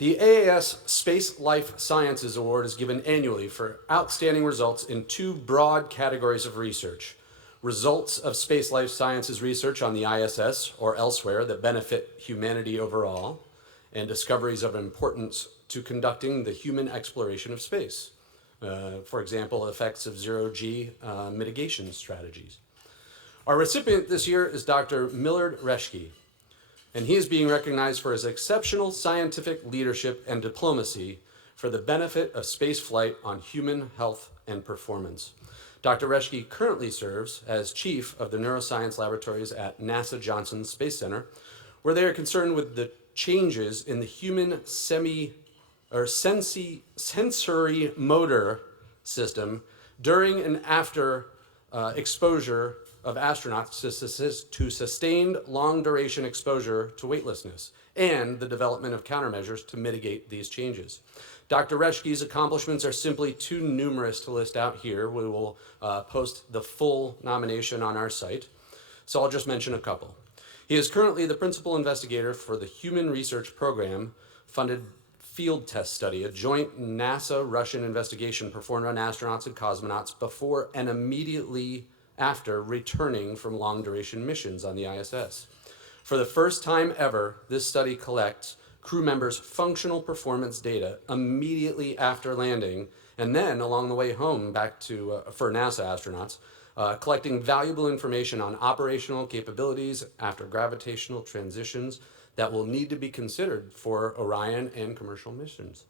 The AAS Space Life Sciences Award is given annually for outstanding results in two broad categories of research. Results of space life sciences research on the ISS or elsewhere that benefit humanity overall, and discoveries of importance to conducting the human exploration of space. For example, effects of zero-G mitigation strategies. Our recipient this year is Dr. Millard Reschke, and he is being recognized for his exceptional scientific leadership and diplomacy for the benefit of spaceflight on human health and performance. Dr. Reschke currently serves as chief of the neuroscience laboratories at NASA Johnson Space Center, where they are concerned with the changes in the human sensory motor system during and after exposure of astronauts to sustained long-duration exposure to weightlessness, and the development of countermeasures to mitigate these changes. Dr. Reschke's accomplishments are simply too numerous to list out here. We will post the full nomination on our site, so I'll just mention a couple. He is currently the principal investigator for the Human Research Program funded field test study, a joint NASA-Russian investigation performed on astronauts and cosmonauts before and immediately after returning from long-duration missions on the ISS. For the first time ever, this study collects crew members' functional performance data immediately after landing, and then along the way home back to for NASA astronauts, collecting valuable information on operational capabilities after gravitational transitions that will need to be considered for Orion and commercial missions.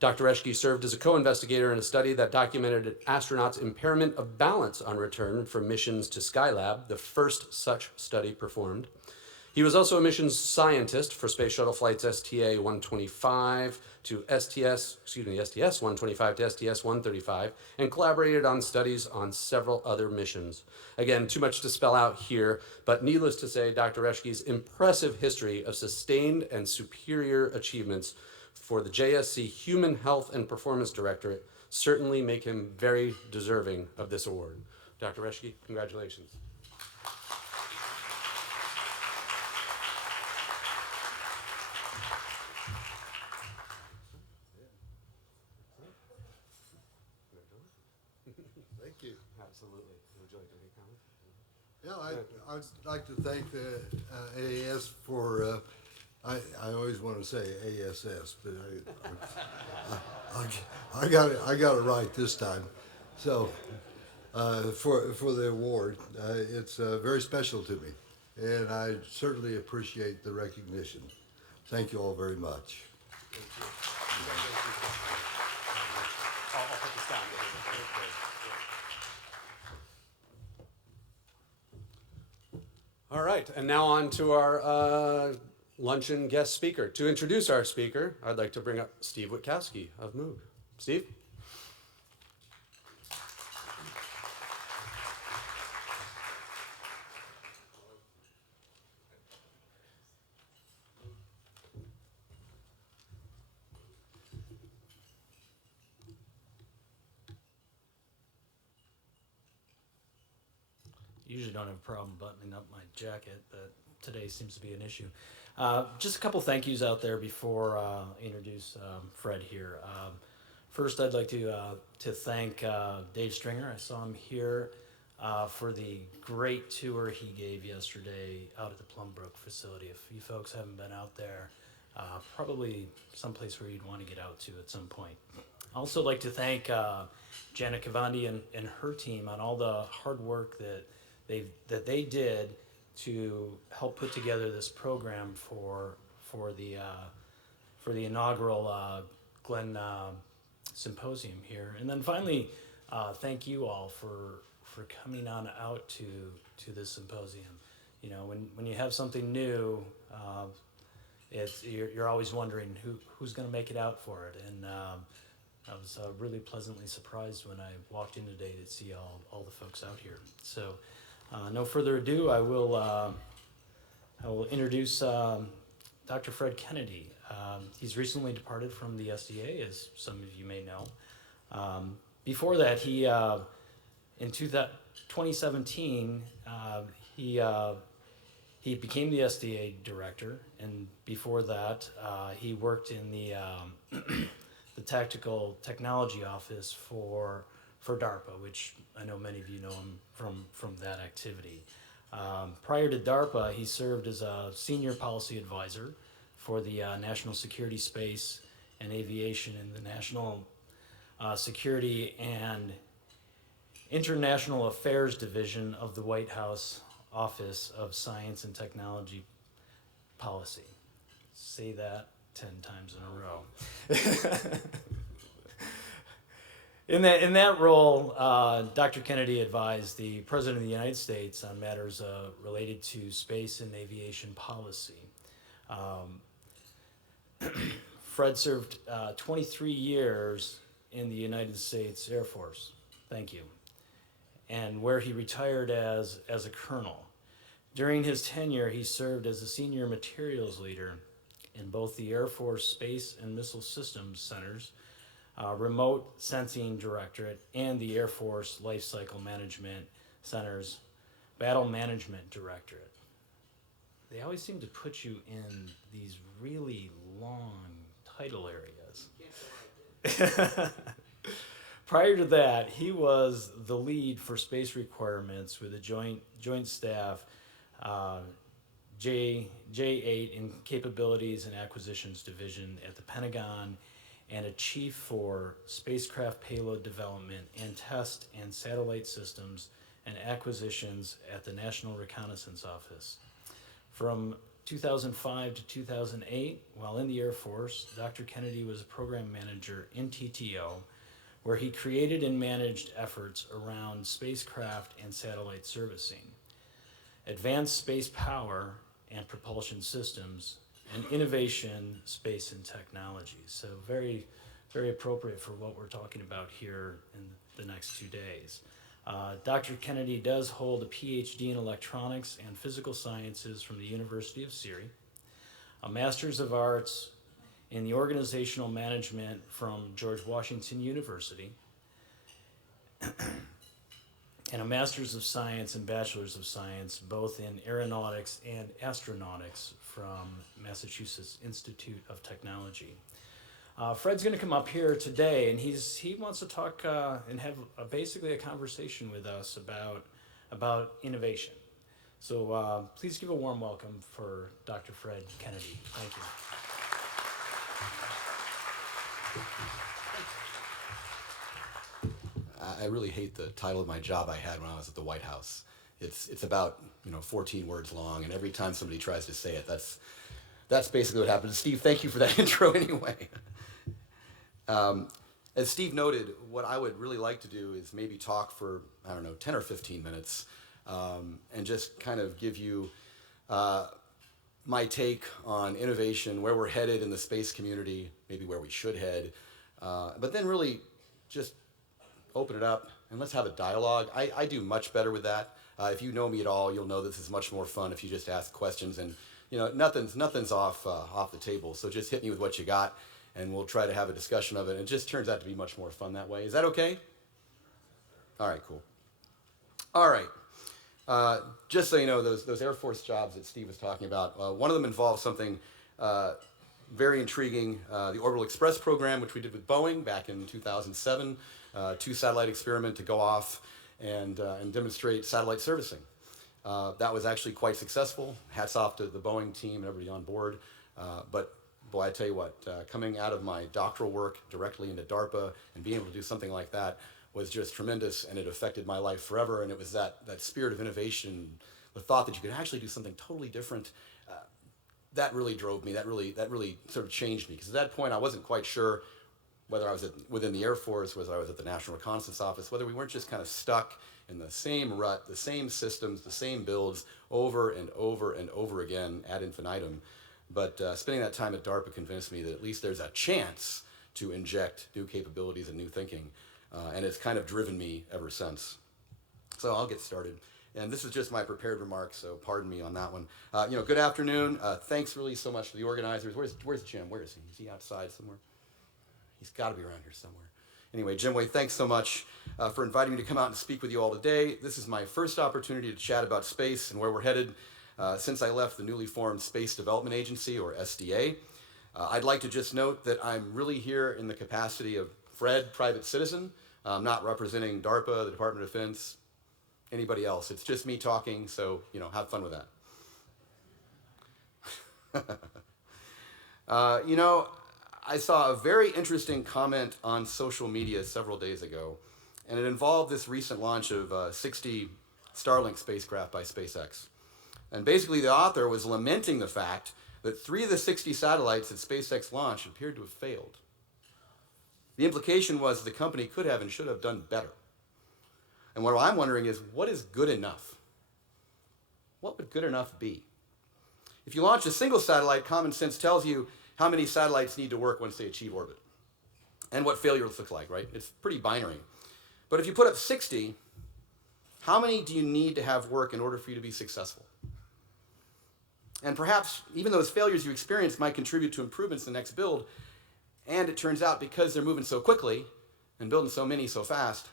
Dr. Reschke served as a co-investigator in a study that documented astronauts' impairment of balance on return from missions to Skylab, the first such study performed. He was also a missions scientist for Space Shuttle flights STA-125 to STS-125 to STS-135, and collaborated on studies on several other missions. Again, too much to spell out here, but needless to say, Dr. Reschke's impressive history of sustained and superior achievements for the JSC Human Health and Performance Directorate certainly make him very deserving of this award. Dr. Reschke, congratulations. Thank you. Absolutely. Would you like to make comments? Yeah, I'd like to thank the AAS for, I always want to say ASS, but I got it right this time. So for the award, it's very special to me, and I certainly appreciate the recognition. Thank you all very much. Thank you. I'll put this down. All right, and now on to our luncheon guest speaker. To introduce our speaker, I'd like to bring up Steve Witkowski of Moog. Steve? Usually don't have a problem buttoning up my jacket, but today seems to be an issue. Just a couple thank yous out there before I introduce Fred here. First, I'd like to thank Dave Stringer. I saw him here for the great tour he gave yesterday out at the Plum Brook facility. If you folks haven't been out there, probably someplace where you'd want to get out to at some point. I also like to thank Janet Cavandi and her team on all the hard work that they did to help put together this program for the inaugural Glenn Symposium here. And then finally, thank you all for coming on out to this symposium. You know, when you have something new, you're always wondering who's going to make it out for it. And I was really pleasantly surprised when I walked in today to see all the folks out here. So. No further ado, I will introduce Dr. Fred Kennedy. He's recently departed from the SDA, as some of you may know. Before that, he in 2017 he He became the SDA director, and before that, he worked in the the Tactical Technology Office for DARPA, which I know many of you know him from that activity. Prior to DARPA, he served as a senior policy advisor for the National Security, Space, and Aviation in the National Security and International Affairs Division of the White House Office of Science and Technology Policy. Say that 10 times in a row. In that role, Dr. Kennedy advised the President of the United States on matters related to space and aviation policy. Fred served 23 years in the United States Air Force. Thank you. And where he retired as a colonel. During his tenure, he served as a senior materials leader in both the Air Force Space and Missile Systems Centers, Remote Sensing Directorate, and the Air Force Life Cycle Management Center's Battle Management Directorate. They always seem to put you in these really long title areas. Prior to that, he was the lead for space requirements with the Joint Staff J8 in Capabilities and Acquisitions Division at the Pentagon, and a chief for spacecraft payload development and test and satellite systems and acquisitions at the National Reconnaissance Office. From 2005 to 2008, while in the Air Force, Dr. Kennedy was a program manager in TTO, where he created and managed efforts around spacecraft and satellite servicing, advanced space power and propulsion systems, and innovation, space, and technology. So very, very appropriate for what we're talking about here in the next 2 days. Dr. Kennedy does hold a PhD in electronics and physical sciences from the University of Surrey, a Master's of Arts in the organizational management from George Washington University, and a Master's of Science and Bachelor's of Science, both in aeronautics and astronautics from Massachusetts Institute of Technology. Fred's going to come up here today, and he wants to talk and have basically a conversation with us about innovation. So please give a warm welcome for Dr. Fred Kennedy. Thank you. I really hate the title of my job I had when I was at the White House. It's about 14 words long, and every time somebody tries to say it, that's basically what happens. Steve, thank you for that intro anyway. As Steve noted, what I would really like to do is maybe talk for 10 or 15 minutes, and just kind of give you my take on innovation, where we're headed in the space community, maybe where we should head, but then really just open it up and let's have a dialogue. I do much better with that. If you know me at all, you'll know this is much more fun if you just ask questions, and nothing's off the table. So just hit me with what you got, and we'll try to have a discussion of it. It just turns out to be much more fun that way. Is that okay? All right, cool. All right. Just so you know, those Air Force jobs that Steve was talking about, one of them involves something very intriguing, the Orbital Express program, which we did with Boeing back in 2007, 2-satellite experiment to go off and demonstrate satellite servicing. That was actually quite successful. Hats off to the Boeing team and everybody on board. But boy, I tell you what, coming out of my doctoral work directly into DARPA and being able to do something like that was just tremendous, and it affected my life forever. And it was that spirit of innovation, the thought that you could actually do something totally different, that really drove me. That really sort of changed me, because at that point I wasn't quite sure whether I was within the Air Force, whether I was at the National Reconnaissance Office, whether we weren't just kind of stuck in the same rut, the same systems, the same builds over and over and over again ad infinitum. But spending that time at DARPA convinced me that at least there's a chance to inject new capabilities and new thinking. And it's kind of driven me ever since. So I'll get started. And this is just my prepared remarks, so pardon me on that one. Good afternoon. Thanks really so much to the organizers. Where's Jim? Where is he? Is he outside somewhere? He's got to be around here somewhere. Anyway, Jim Way, thanks so much for inviting me to come out and speak with you all today. This is my first opportunity to chat about space and where we're headed. since I left the newly formed Space Development Agency, or SDA. I'd like to just note that I'm really here in the capacity of Fred, private citizen. I'm not representing DARPA, the Department of Defense, anybody else. It's just me talking, so, have fun with that. I saw a very interesting comment on social media several days ago, and it involved this recent launch of 60 Starlink spacecraft by SpaceX. And basically the author was lamenting the fact that 3 of the 60 satellites that SpaceX launched appeared to have failed. The implication was the company could have and should have done better. And what I'm wondering is, what is good enough? What would good enough be? If you launch a single satellite, common sense tells you how many satellites need to work once they achieve orbit, and what failures look like, right? It's pretty binary. But if you put up 60, how many do you need to have work in order for you to be successful? And perhaps even those failures you experience might contribute to improvements in the next build. And it turns out, because they're moving so quickly and building so many so fast,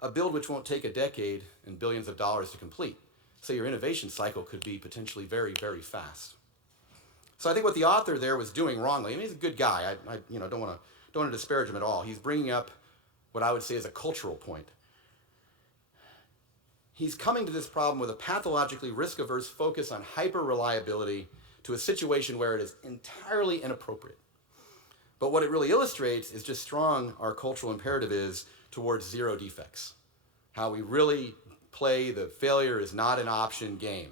a build which won't take a decade and billions of dollars to complete. So your innovation cycle could be potentially very, very fast. So I think what the author there was doing wrongly, he's a good guy. I don't want to disparage him at all. He's bringing up what I would say is a cultural point. He's coming to this problem with a pathologically risk-averse focus on hyper-reliability to a situation where it is entirely inappropriate. But what it really illustrates is just strong our cultural imperative is towards zero defects. How we really play the failure is not an option game.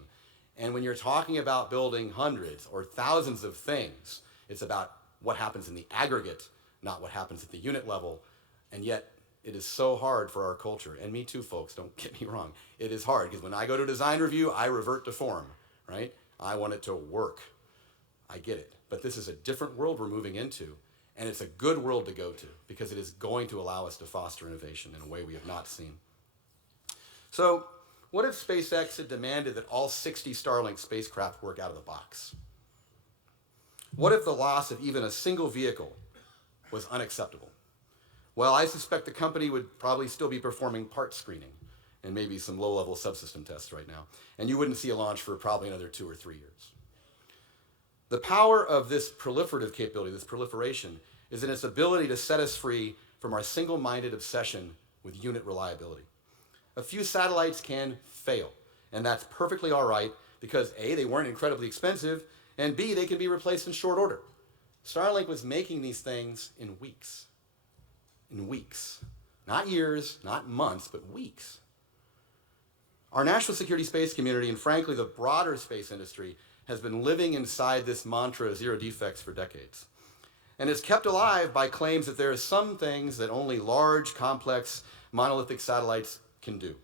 And when you're talking about building hundreds or thousands of things, it's about what happens in the aggregate, not what happens at the unit level. And yet, it is so hard for our culture, and me too, folks, don't get me wrong. It is hard, because when I go to design review, I revert to form, right? I want it to work. I get it. But this is a different world we're moving into, and it's a good world to go to, because it is going to allow us to foster innovation in a way we have not seen. So, what if SpaceX had demanded that all 60 Starlink spacecraft work out of the box? What if the loss of even a single vehicle was unacceptable? Well, I suspect the company would probably still be performing part screening and maybe some low-level subsystem tests right now. And you wouldn't see a launch for probably another 2 or 3 years. The power of this proliferative capability, this proliferation, is in its ability to set us free from our single-minded obsession with unit reliability. A few satellites can fail, and that's perfectly all right because A, they weren't incredibly expensive, and B, they can be replaced in short order. Starlink was making these things in weeks. In weeks. Not years, not months, but weeks. Our national security space community, and frankly the broader space industry, has been living inside this mantra, zero defects, for decades. And it's kept alive by claims that there are some things that only large, complex, monolithic satellites can do.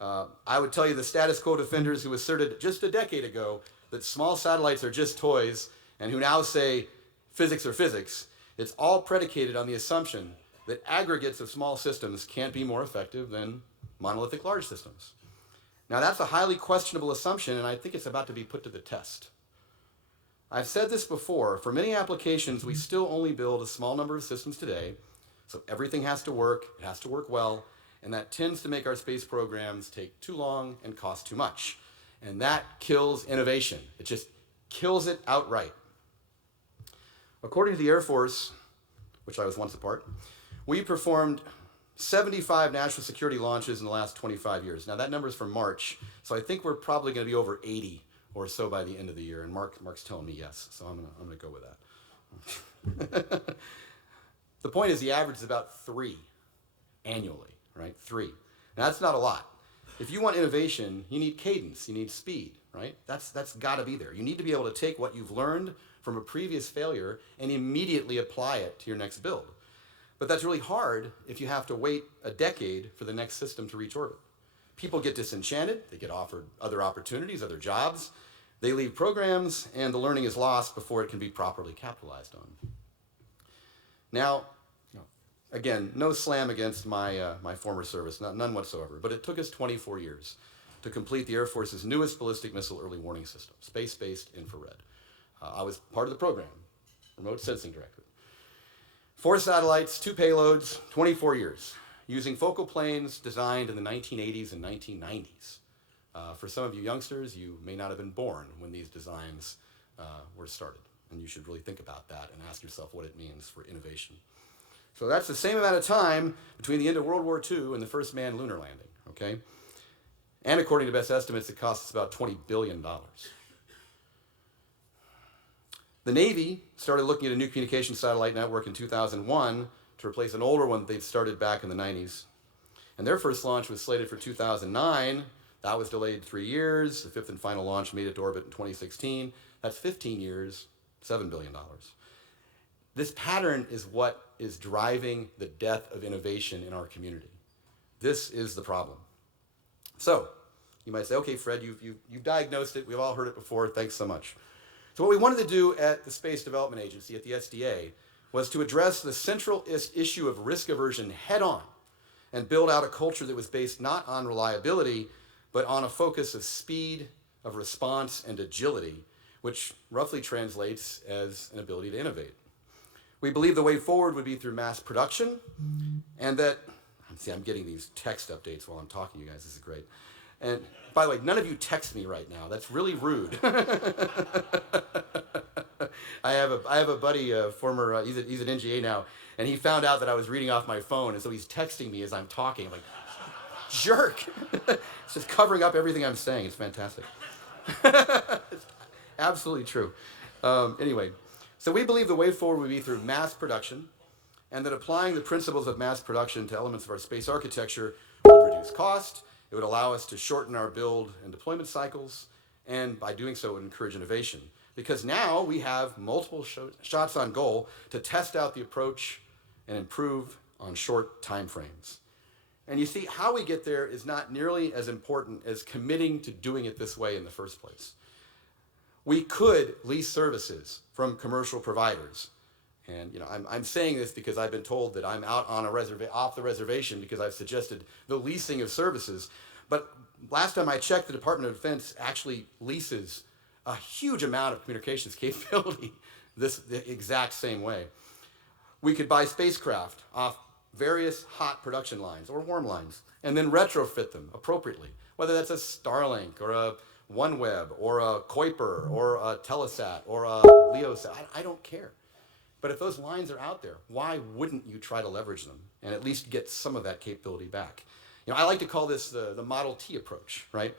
I would tell you the status quo defenders who asserted just a decade ago that small satellites are just toys, and who now say physics are physics, it's all predicated on the assumption that aggregates of small systems can't be more effective than monolithic large systems. Now that's a highly questionable assumption, and I think it's about to be put to the test. I've said this before, for many applications we still only build a small number of systems today, so everything has to work, it has to work well, and that tends to make our space programs take too long and cost too much. And that kills innovation. It just kills it outright. According to the Air Force, which I was once a part, we performed 75 national security launches in the last 25 years. Now that number is from March, so I think we're probably going to be over 80 or so by the end of the year, and Mark's telling me yes, so I'm gonna go with that. The point is the average is about 3 annually, right? 3. Now that's not a lot. If you want innovation, you need cadence, you need speed, right? That's got to be there. You need to be able to take what you've learned from a previous failure and immediately apply it to your next build. But that's really hard if you have to wait a decade for the next system to reach orbit. People get disenchanted, they get offered other opportunities, other jobs, they leave programs, and the learning is lost before it can be properly capitalized on. Now, again, no slam against my former service, none whatsoever, but it took us 24 years to complete the Air Force's newest ballistic missile early warning system, space-based infrared. I was part of the program, remote sensing director. 4 satellites, 2 payloads, 24 years, using focal planes designed in the 1980s and 1990s. For some of you youngsters, you may not have been born when these designs were started, and you should really think about that and ask yourself what it means for innovation. So that's the same amount of time between the end of World War II and the first manned lunar landing, okay? And according to best estimates, it costs about $20 billion. The Navy started looking at a new communication satellite network in 2001 to replace an older one that they'd started back in the 90s. And their first launch was slated for 2009. That was delayed 3 years. The fifth and final launch made it to orbit in 2016. That's 15 years, $7 billion. This pattern is what is driving the death of innovation in our community. This is the problem. So, you might say, okay, Fred, you've diagnosed it. We've all heard it before. Thanks so much. So what we wanted to do at the Space Development Agency, at the SDA, was to address the central issue of risk aversion head on and build out a culture that was based not on reliability, but on a focus of speed, of response, and agility, which roughly translates as an ability to innovate. We believe the way forward would be through mass production, and that, see, I'm getting these text updates while I'm talking to you guys. This is great. And by the way, none of you text me right now. That's really rude. I have a buddy, former, he's at NGA now, and he found out that I was reading off my phone, and so he's texting me as I'm talking. I'm like, jerk. It's just covering up everything I'm saying. It's fantastic. It's absolutely true. Anyway, so we believe the way forward would be through mass production, and that applying the principles of mass production to elements of our space architecture would reduce cost. It would allow us to shorten our build and deployment cycles, and by doing so, it would encourage innovation. Because now we have multiple shots on goal to test out the approach and improve on short time frames. And you see, how we get there is not nearly as important as committing to doing it this way in the first place. We could lease services from commercial providers. And I'm saying this because I've been told that I'm out on off the reservation because I've suggested the leasing of services. But last time I checked, the Department of Defense actually leases a huge amount of communications capability the exact same way. We could buy spacecraft off various hot production lines or warm lines and then retrofit them appropriately, whether that's a Starlink or a OneWeb or a Kuiper or a Telesat or a LeoSat. I don't care. But if those lines are out there, why wouldn't you try to leverage them and at least get some of that capability back? I like to call this the Model T approach, right?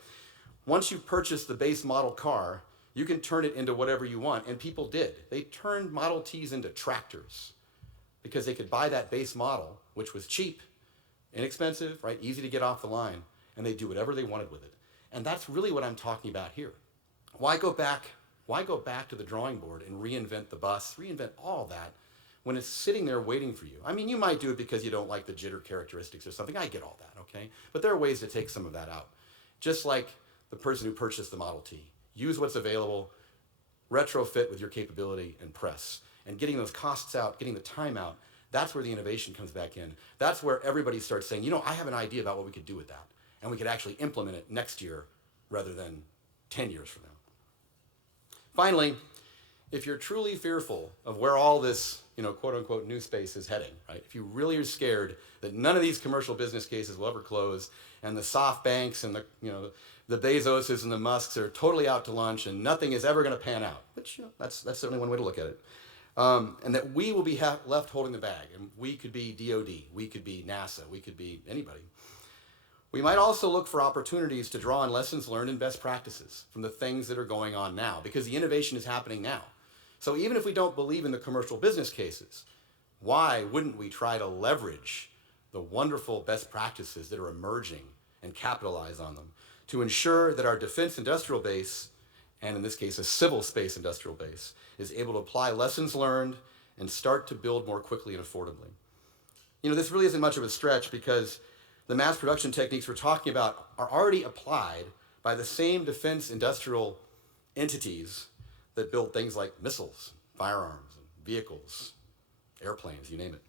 Once you've purchased the base model car, you can turn it into whatever you want, and people did. They turned Model Ts into tractors because they could buy that base model, which was cheap, inexpensive, right? Easy to get off the line, and they do whatever they wanted with it. And that's really what I'm talking about here. Why go back to the drawing board and reinvent the bus, reinvent all that, when it's sitting there waiting for you? I mean, you might do it because you don't like the jitter characteristics or something. I get all that, okay? But there are ways to take some of that out. Just like the person who purchased the Model T. Use what's available, retrofit with your capability, and press. And getting those costs out, getting the time out, that's where the innovation comes back in. That's where everybody starts saying, I have an idea about what we could do with that. And we could actually implement it next year rather than 10 years from now. Finally, if you're truly fearful of where all this, quote unquote, new space is heading, right? If you really are scared that none of these commercial business cases will ever close, and the SoftBanks and the Bezoses and the Musks are totally out to lunch, and nothing is ever going to pan out, which that's certainly one way to look at it, and that we will be left holding the bag, and we could be DoD, we could be NASA, we could be anybody. We might also look for opportunities to draw on lessons learned and best practices from the things that are going on now, because the innovation is happening now. So even if we don't believe in the commercial business cases, why wouldn't we try to leverage the wonderful best practices that are emerging and capitalize on them to ensure that our defense industrial base, and in this case a civil space industrial base, is able to apply lessons learned and start to build more quickly and affordably? This really isn't much of a stretch because the mass production techniques we're talking about are already applied by the same defense industrial entities that build things like missiles, firearms, vehicles, airplanes, you name it.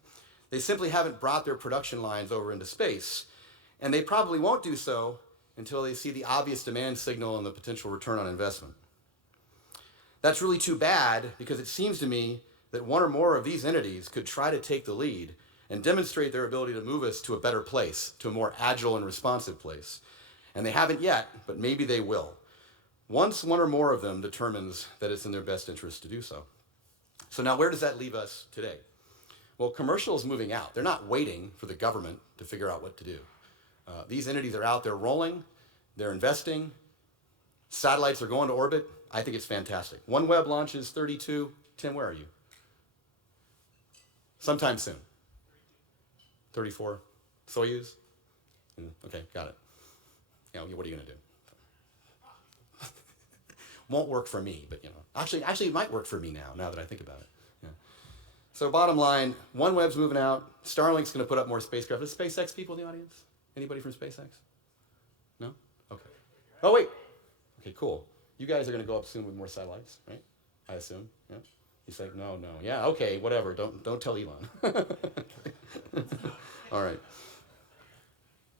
They simply haven't brought their production lines over into space, and they probably won't do so until they see the obvious demand signal and the potential return on investment. That's really too bad because it seems to me that one or more of these entities could try to take the lead and demonstrate their ability to move us to a better place, to a more agile and responsive place. And they haven't yet, but maybe they will. Once one or more of them determines that it's in their best interest to do so. So now where does that leave us today? Well, commercial is moving out. They're not waiting for the government to figure out what to do. These entities are out there rolling, they're investing, satellites are going to orbit. I think it's fantastic. OneWeb launches 32. Tim, where are you? Sometime soon. 34. Soyuz? Okay, got it. You know, what are you going to do? Won't work for me, but actually it might work for me now that I think about it. Yeah. So bottom line, OneWeb's moving out. Starlink's going to put up more spacecraft. Is SpaceX people in the audience? Anybody from SpaceX? No? Okay. Oh, wait. Okay, cool. You guys are going to go up soon with more satellites, right? I assume. Yeah. He's like, no. Yeah, okay, whatever. Don't tell Elon. All right.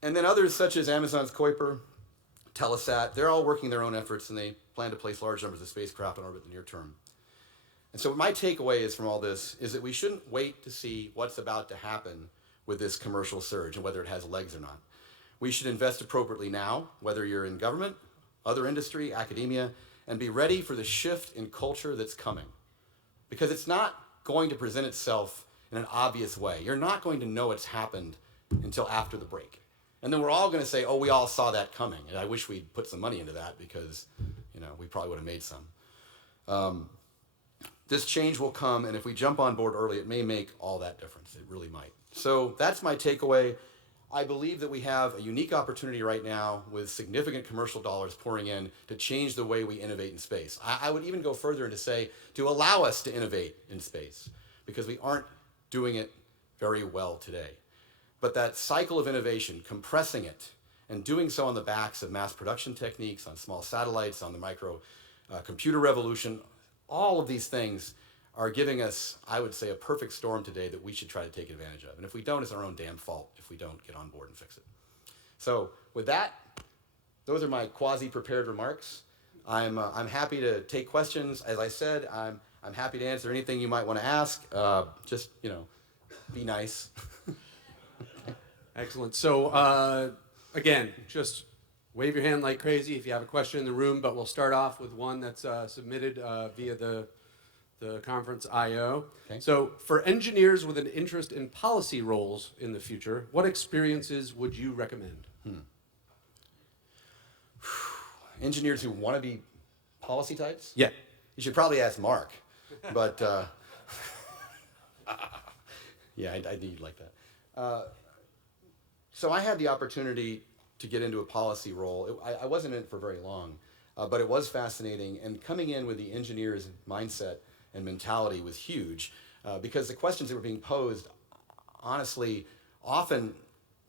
And then others such as Amazon's Kuiper, Telesat, they're all working their own efforts, and they plan to place large numbers of spacecraft on orbit in the near term. And so my takeaway is from all this is that we shouldn't wait to see what's about to happen with this commercial surge and whether it has legs or not. We should invest appropriately now, whether you're in government, other industry, academia, and be ready for the shift in culture that's coming. Because it's not going to present itself in an obvious way. You're not going to know it's happened until after the break. And then we're all going to say, oh, we all saw that coming. And I wish we'd put some money into that because, we probably would have made some. This change will come, and if we jump on board early, it may make all that difference. It really might. So that's my takeaway. I believe that we have a unique opportunity right now with significant commercial dollars pouring in to change the way we innovate in space. I would even go further and to say to allow us to innovate in space because we aren't doing it very well today. But that cycle of innovation, compressing it, and doing so on the backs of mass production techniques, on small satellites, on the micro computer revolution, all of these things are giving us, I would say, a perfect storm today that we should try to take advantage of. And if we don't, it's our own damn fault if we don't get on board and fix it. So with that, those are my quasi-prepared remarks. I'm happy to take questions. As I said, I'm happy to answer anything you might want to ask. Just, be nice. Excellent. So again, just wave your hand like crazy if you have a question in the room, but we'll start off with one that's submitted via the conference IO. Okay. So for engineers with an interest in policy roles in the future, what experiences would you recommend? Engineers who want to be policy types? Yeah. You should probably ask Mark. But yeah, I need like that. So I had the opportunity to get into a policy role. I wasn't in it for very long, but it was fascinating. And coming in with the engineer's mindset and mentality was huge because the questions that were being posed, honestly, often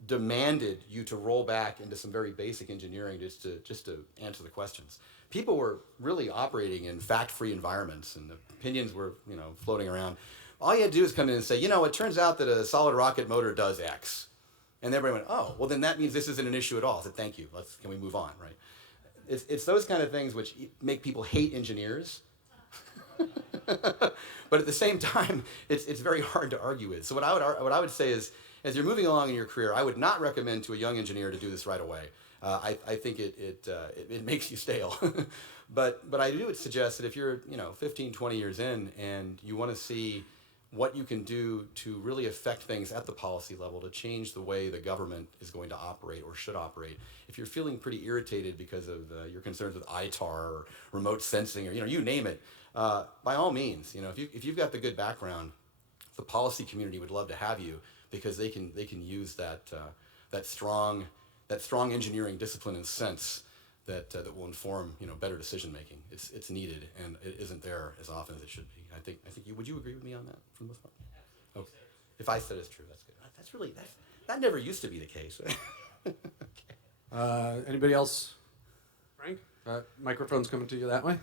demanded you to roll back into some very basic engineering just to answer the questions. People were really operating in fact-free environments, and opinions were floating around. All you had to do is come in and say, it turns out that a solid rocket motor does X. And everybody went, oh, well, then that means this isn't an issue at all. I said, thank you. Can we move on, right? It's those kind of things which make people hate engineers. But at the same time, it's very hard to argue with. So what I would say is, as you're moving along in your career, I would not recommend to a young engineer to do this right away. I think it makes you stale. But I do suggest that if you're 15, 20 years in and you want to see what you can do to really affect things at the policy level to change the way the government is going to operate or should operate. If you're feeling pretty irritated because of your concerns with ITAR or remote sensing or you name it, by all means, if you've got the good background, the policy community would love to have you because they can use that strong engineering discipline and sense that will inform better decision making. It's needed and it isn't there as often as it should be. I think would you agree with me on that for the most part? Okay. If I said it's true, that's good. That never used to be the case. Okay. Anybody else? Frank? Microphone's coming to you that way.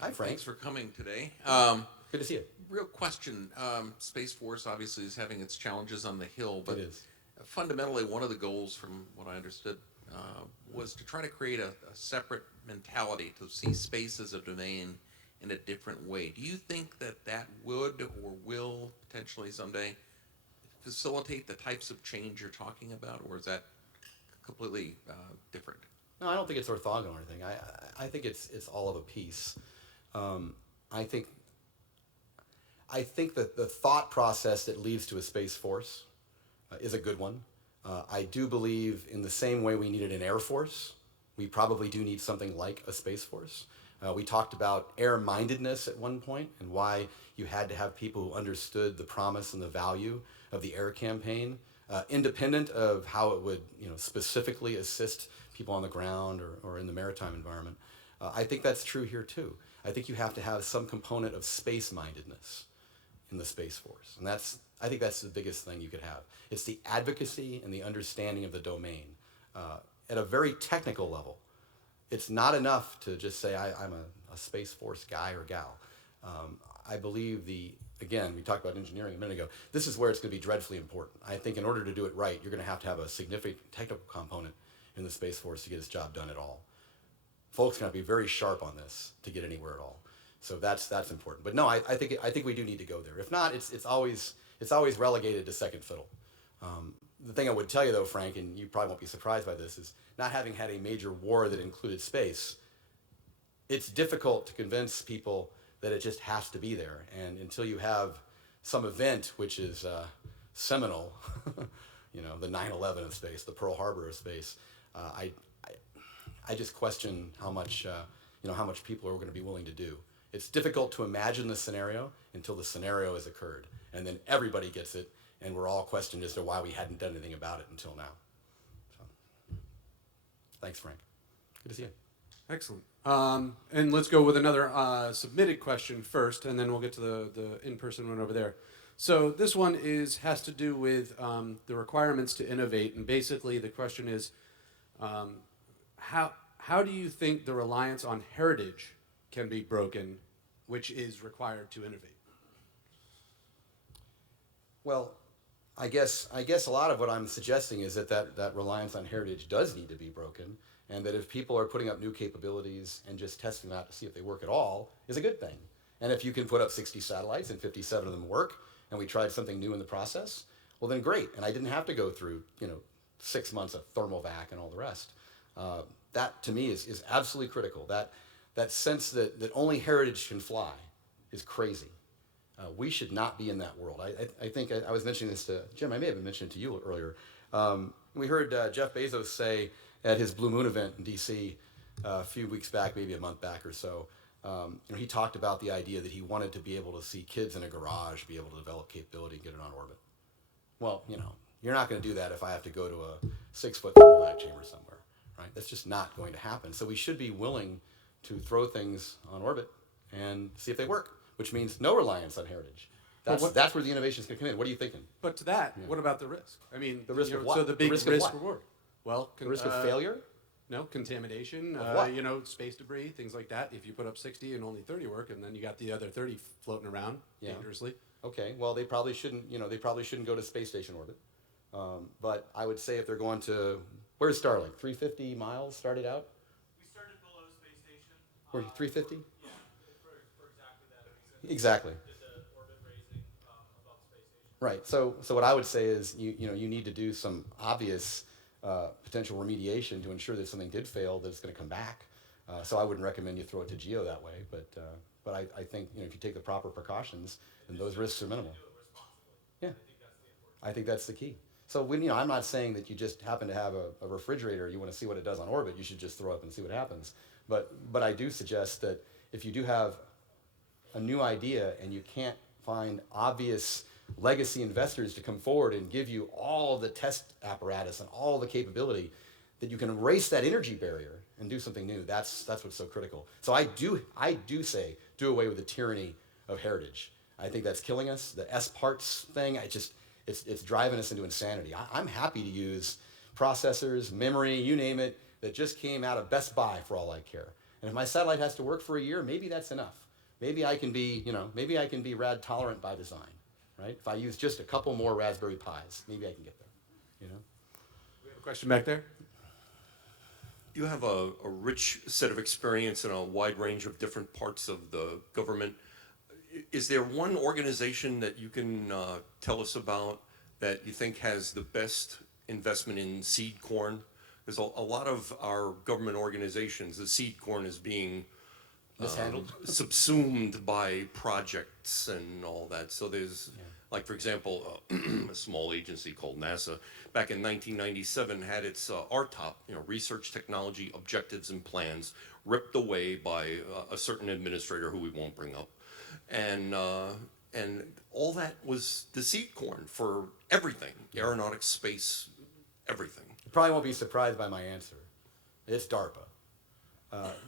Hi, Frank. Thanks for coming today. Good to see you. Real question. Space Force obviously is having its challenges on the Hill, but It is. fundamentally one of the goals, from what I understood, was to try to create a separate mentality to see space as a domain in a different way. Do you think that would or will potentially someday facilitate the types of change you're talking about, or is that completely different? No, I don't think it's orthogonal or anything. I think it's all of a piece. I think that the thought process that leads to a space force is a good one. I do believe in the same way we needed an air force, we probably do need something like a space force. We talked about air-mindedness at one point and why you had to have people who understood the promise and the value of the air campaign, independent of how it would, specifically assist people on the ground or in the maritime environment. I think that's true here too. I think you have to have some component of space-mindedness in the Space Force. And I think that's the biggest thing you could have. It's the advocacy and the understanding of the domain at a very technical level. It's not enough to just say, I'm a Space Force guy or gal. I believe again, we talked about engineering a minute ago, this is where it's going to be dreadfully important. I think in order to do it right, you're going to have a significant technical component in the Space Force to get its job done at all. Folks are going to be very sharp on this to get anywhere at all. So that's important. But no, I think we do need to go there. If not, it's always relegated to second fiddle. The thing I would tell you though, Frank, and you probably won't be surprised by this, is not having had a major war that included space, it's difficult to convince people that it just has to be there. And until you have some event which is seminal, the 9/11 of space, the Pearl Harbor of space, I just question how much people are going to be willing to do. It's difficult to imagine the scenario until the scenario has occurred, and then everybody gets it, and we're all questioned as to why we hadn't done anything about it until now. So, thanks, Frank. Good to see you. Excellent. And let's go with another submitted question first, and then we'll get to the in-person one over there. So this one has to do with the requirements to innovate, and basically the question is, how do you think the reliance on heritage can be broken, which is required to innovate? Well, I guess a lot of what I'm suggesting is that reliance on heritage does need to be broken, and that if people are putting up new capabilities and just testing them out to see if they work at all is a good thing. And if you can put up 60 satellites and 57 of them work, and we tried something new in the process, well then great. And I didn't have to go through 6 months of thermal vac and all the rest. That to me is absolutely critical. That sense that only heritage can fly is crazy. We should not be in that world. I think I was mentioning this to Jim. I may have mentioned it to you earlier. We heard Jeff Bezos say at his Blue Moon event in D.C. A few weeks back, maybe a month back or so, he talked about the idea that he wanted to be able to see kids in a garage be able to develop capability and get it on orbit. Well, you're not going to do that if I have to go to a 6-foot thermal vac chamber somewhere, right? That's just not going to happen. So we should be willing to throw things on orbit and see if they work, which means no reliance on heritage. That's where the innovation is going to come in. What are you thinking? But to that, what about the risk? I mean, the risk of what? So the big risk reward. Well, the risk of failure? No, contamination, of what? Space debris, things like that. If you put up 60 and only 30 work, and then you got the other 30 floating around dangerously. Okay, well, they probably shouldn't go to space station orbit. But I would say if they're going to, where's Starlink? 350 miles started out? We started below space station. Where, 350? Yeah, for exactly that reason. Exactly. Did the orbit raising above space station. Right. So what I would say is you need to do some obvious potential remediation to ensure that if something did fail, that it's going to come back. So I wouldn't recommend you throw it to GEO that way. But I think if you take the proper precautions, then those risks are minimal. Do it responsibly. Yeah. I think that's the important. I think that's the key. So when I'm not saying that you just happen to have a refrigerator, you want to see what it does on orbit, you should just throw it up and see what happens. But I do suggest that if you do have a new idea and you can't find obvious legacy investors to come forward and give you all the test apparatus and all the capability, that you can erase that energy barrier and do something new. That's what's so critical. So I do say do away with the tyranny of heritage. I think that's killing us. The S parts thing, it's driving us into insanity. I'm happy to use processors, memory, you name it, that just came out of Best Buy for all I care. And if my satellite has to work for a year, maybe that's enough. Maybe I can be rad tolerant by design, right? If I use just a couple more Raspberry Pis, maybe I can get there, We have a question back there. You have a rich set of experience in a wide range of different parts of the government. Is there one organization that you can tell us about that you think has the best investment in seed corn? There's a lot of our government organizations, the seed corn is being Mishandled. subsumed by projects and all that. So there's, like for example, a small agency called NASA, back in 1997 had its RTOP, Research Technology Objectives and Plans, ripped away by a certain administrator who we won't bring up, and all that was the seed corn for everything, aeronautics, space, everything. You probably won't be surprised by my answer. It's DARPA.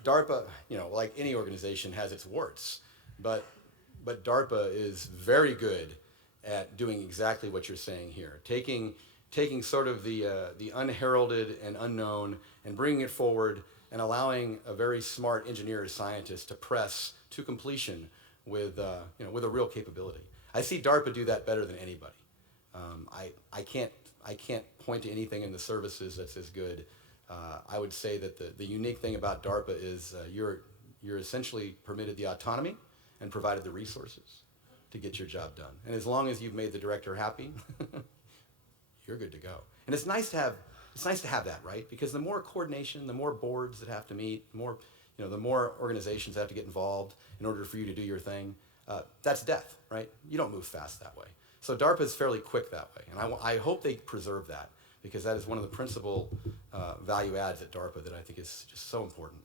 DARPA, like any organization, has its warts, but DARPA is very good at doing exactly what you're saying here, taking sort of the unheralded and unknown and bringing it forward and allowing a very smart engineer or scientist to press to completion with a real capability. I see DARPA do that better than anybody. I can't point to anything in the services that's as good. I would say that the unique thing about DARPA is you're essentially permitted the autonomy and provided the resources to get your job done. And as long as you've made the director happy, you're good to go. And it's nice to have that, right? Because the more coordination, the more boards that have to meet, the more organizations have to get involved in order for you to do your thing. That's death, right? You don't move fast that way. So DARPA is fairly quick that way, and I hope they preserve that, because that is one of the principal value adds at DARPA that I think is just so important.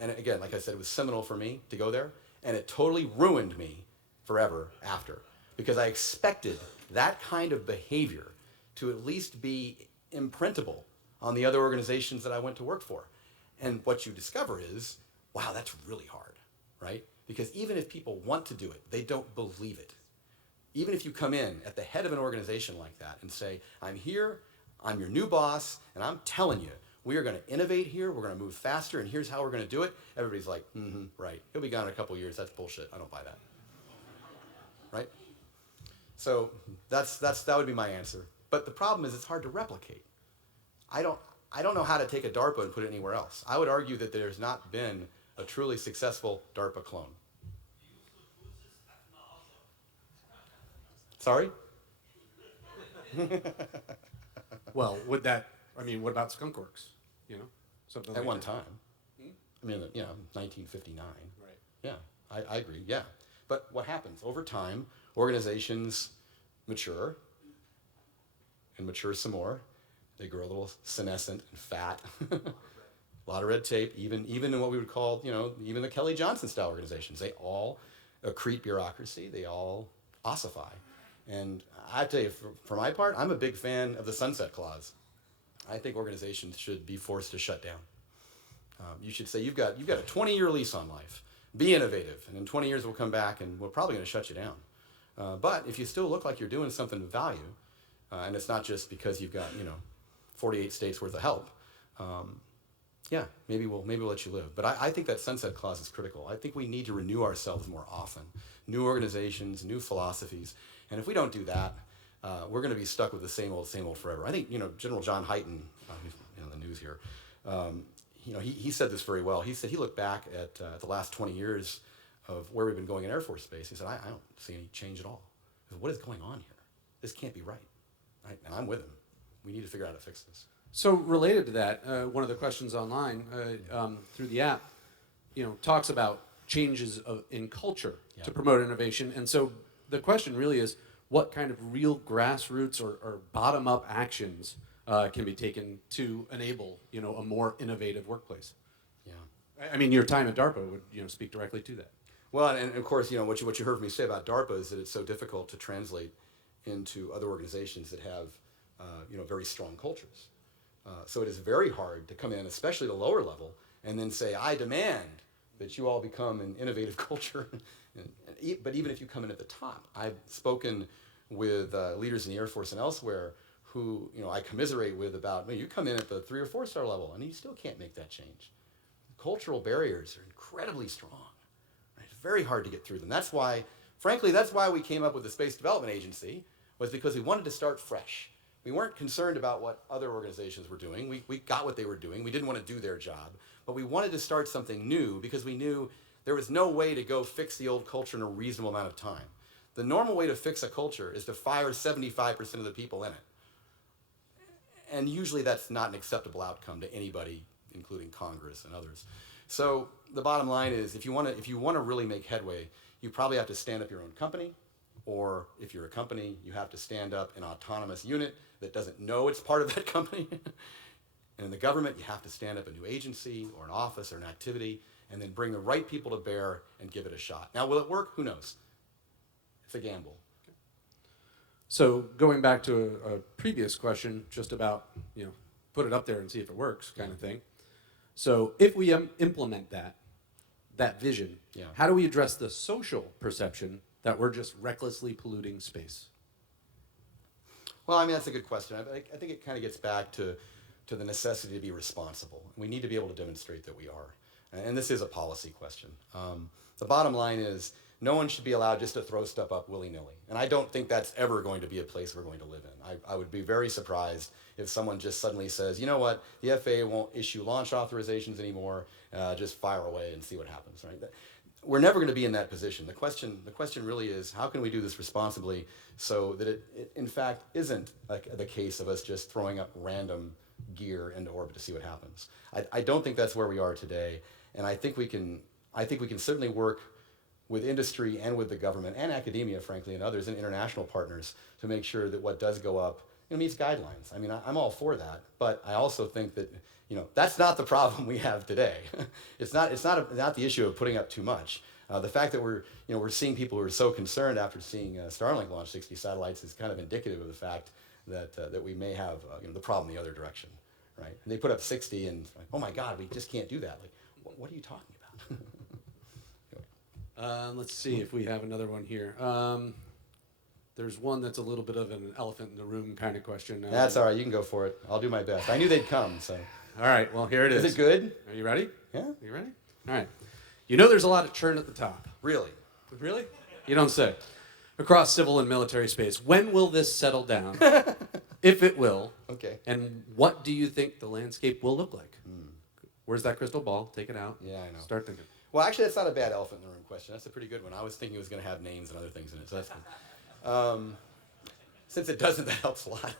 And again, like I said, it was seminal for me to go there, and it totally ruined me forever after, because I expected that kind of behavior to at least be imprintable on the other organizations that I went to work for. And what you discover is, wow, that's really hard, right? Because even if people want to do it, they don't believe it. Even if you come in at the head of an organization like that and say, I'm here, I'm your new boss, and I'm telling you, we are going to innovate here, we're going to move faster, and here's how we're going to do it. Everybody's like, right. He'll be gone in a couple of years. That's bullshit. I don't buy that. Right? So that would be my answer. But the problem is it's hard to replicate. I don't know how to take a DARPA and put it anywhere else. I would argue that there's not been a truly successful DARPA clone. Sorry? Well, what about Skunk Works? Something At like one that. time. I mean, 1959. Right. Yeah, I agree, yeah. But what happens? Over time, organizations mature and mature some more. They grow a little senescent and fat. A lot of red tape, even in what we would call, even the Kelly Johnson style organizations. They all accrete bureaucracy. They all ossify. And I tell you, for my part, I'm a big fan of the sunset clause. I think organizations should be forced to shut down. You should say, you've got a 20-year lease on life. Be innovative, and in 20 years we'll come back and we're probably going to shut you down. But if you still look like you're doing something of value, and it's not just because you've got 48 states worth of help, maybe we'll let you live. But I think that sunset clause is critical. I think we need to renew ourselves more often. New organizations, new philosophies, and if we don't do that, we're going to be stuck with the same old forever. I think General John Hyten, who's in the news here, he said this very well. He said he looked back at the last 20 years of where we've been going in Air Force Space. He said, I don't see any change at all. He said, what is going on here? This can't be right. And I'm with him. We need to figure out how to fix this. So related to that, one of the questions online through the app, talks about changes in culture to promote innovation. And so the question really is, what kind of real grassroots or bottom-up actions can be taken to enable, a more innovative workplace? Yeah. I mean, your time at DARPA would, speak directly to that. Well, and of course, what you heard me say about DARPA is that it's so difficult to translate into other organizations that have, very strong cultures. So it is very hard to come in, especially the lower level, and then say, I demand that you all become an innovative culture. But even if you come in at the top, I've spoken with leaders in the Air Force and elsewhere who I commiserate with about, you come in at the 3 or 4 star level and you still can't make that change. Cultural barriers are incredibly strong. Right? It's very hard to get through them. That's why we came up with the Space Development Agency, was because we wanted to start fresh. We weren't concerned about what other organizations were doing. We got what they were doing. We didn't want to do their job. But we wanted to start something new because we knew there was no way to go fix the old culture in a reasonable amount of time. The normal way to fix a culture is to fire 75% of the people in it. And usually that's not an acceptable outcome to anybody, including Congress and others. So the bottom line is, if you want to really make headway, you probably have to stand up your own company, or if you're a company, you have to stand up an autonomous unit that doesn't know it's part of that company. And in the government, you have to stand up a new agency or an office or an activity, and then bring the right people to bear and give it a shot. Now, will it work? Who knows? It's a gamble. So going back to a previous question, just about, put it up there and see if it works kind of thing. So if we implement that vision, Yeah. how do we address the social perception that we're just recklessly polluting space? Well, I mean, that's a good question. I think it kind of gets back to the necessity to be responsible. We need to be able to demonstrate that we are. And this is a policy question. The bottom line is, no one should be allowed just to throw stuff up willy-nilly. And I don't think that's ever going to be a place we're going to live in. I would be very surprised if someone just suddenly says, you know what, the FAA won't issue launch authorizations anymore, just fire away and see what happens, right? We're never going to be in that position. The question really is, how can we do this responsibly so that it in fact isn't like the case of us just throwing up random gear into orbit to see what happens. I don't think that's where we are today, and I think we can certainly work with industry and with the government and academia, frankly, and others and international partners to make sure that what does go up meets guidelines. I mean, I'm all for that, but I also think that that's not the problem we have today. It's not the issue of putting up too much. The fact that we're seeing people who are so concerned after seeing Starlink launch 60 satellites is kind of indicative of the fact that we may have the problem the other direction, right? And they put up 60, and like, oh my God, we just can't do that. Like, what are you talking about? Let's see if we have another one here. There's one that's a little bit of an elephant in the room kind of question. That's all right. You can go for it. I'll do my best. I knew they'd come, so. All right, well, here it is. Is it good? Are you ready? Yeah. Are you ready? All right. There's a lot of churn at the top. Really? Really? You don't say. Across civil and military space. When will this settle down? If it will. Okay. And what do you think the landscape will look like? Where's that crystal ball? Take it out. Yeah, I know. Start thinking. Well, actually, that's not a bad elephant in the room question. That's a pretty good one. I was thinking it was going to have names and other things in it, so that's good. Since it doesn't, that helps a lot.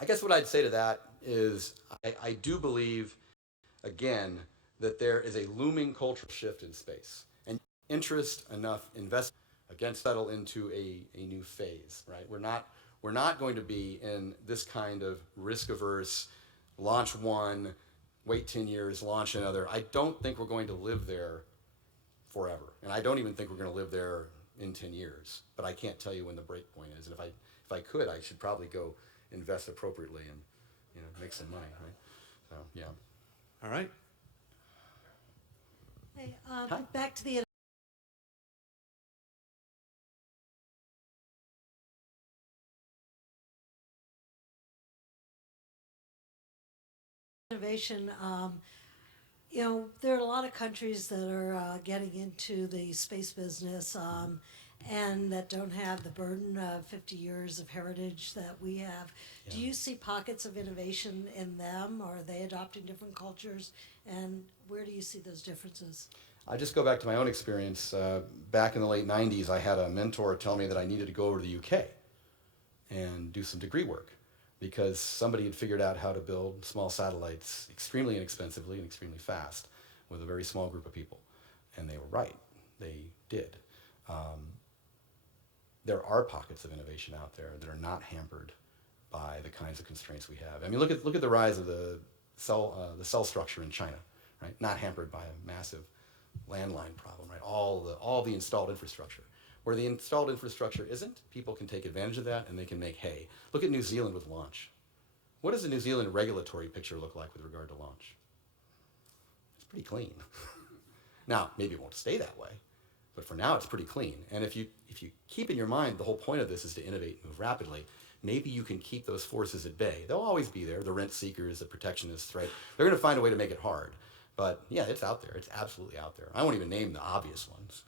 I guess what I'd say to that is I do believe, again, that there is a looming cultural shift in space. And interest enough investment again settle into a new phase, right? We're not going to be in this kind of risk-averse, launch one, wait 10 years, launch another. I don't think we're going to live there forever. And I don't even think we're going to live there in 10 years. But I can't tell you when the break point is. And if I could, I should probably go invest appropriately and make some money, right? So, yeah. All right. Hey, Hi. back to the innovation. There are a lot of countries that are getting into the space business and that don't have the burden of 50 years of heritage that we have. Do you see pockets of innovation in them, or are they adopting different cultures? And where do you see those differences? I just go back to my own experience. Back in the late 90s, I had a mentor tell me that I needed to go over to the UK and do some degree work because somebody had figured out how to build small satellites extremely inexpensively and extremely fast with a very small group of people. And they were right. They did. There are pockets of innovation out there that are not hampered by the kinds of constraints we have. I mean, look at the rise of the cell structure in China, right? Not hampered by a massive landline problem, right? All the installed infrastructure. Where the installed infrastructure isn't, people can take advantage of that and they can make hay. Look at New Zealand with launch. What does the New Zealand regulatory picture look like with regard to launch? It's pretty clean. Now, maybe it won't stay that way, but for now it's pretty clean. And if you keep in your mind the whole point of this is to innovate and move rapidly, maybe you can keep those forces at bay. They'll always be there, the rent seekers, the protectionists, right? They're going to find a way to make it hard. But yeah, it's out there. It's absolutely out there. I won't even name the obvious ones,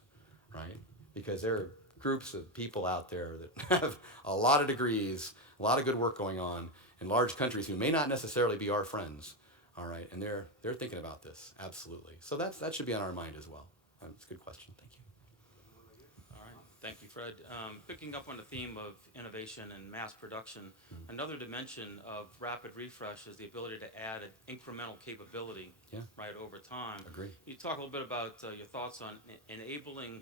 right? Because there are groups of people out there that have a lot of degrees, a lot of good work going on in large countries who may not necessarily be our friends, all right? And they're thinking about this, absolutely. So that should be on our mind as well. It's a good question. Thank you. All right. Thank you, Fred. Picking up on the theme of innovation and mass production, another dimension of rapid refresh is the ability to add an incremental capability right over time. Agree. You talk a little bit about your thoughts on enabling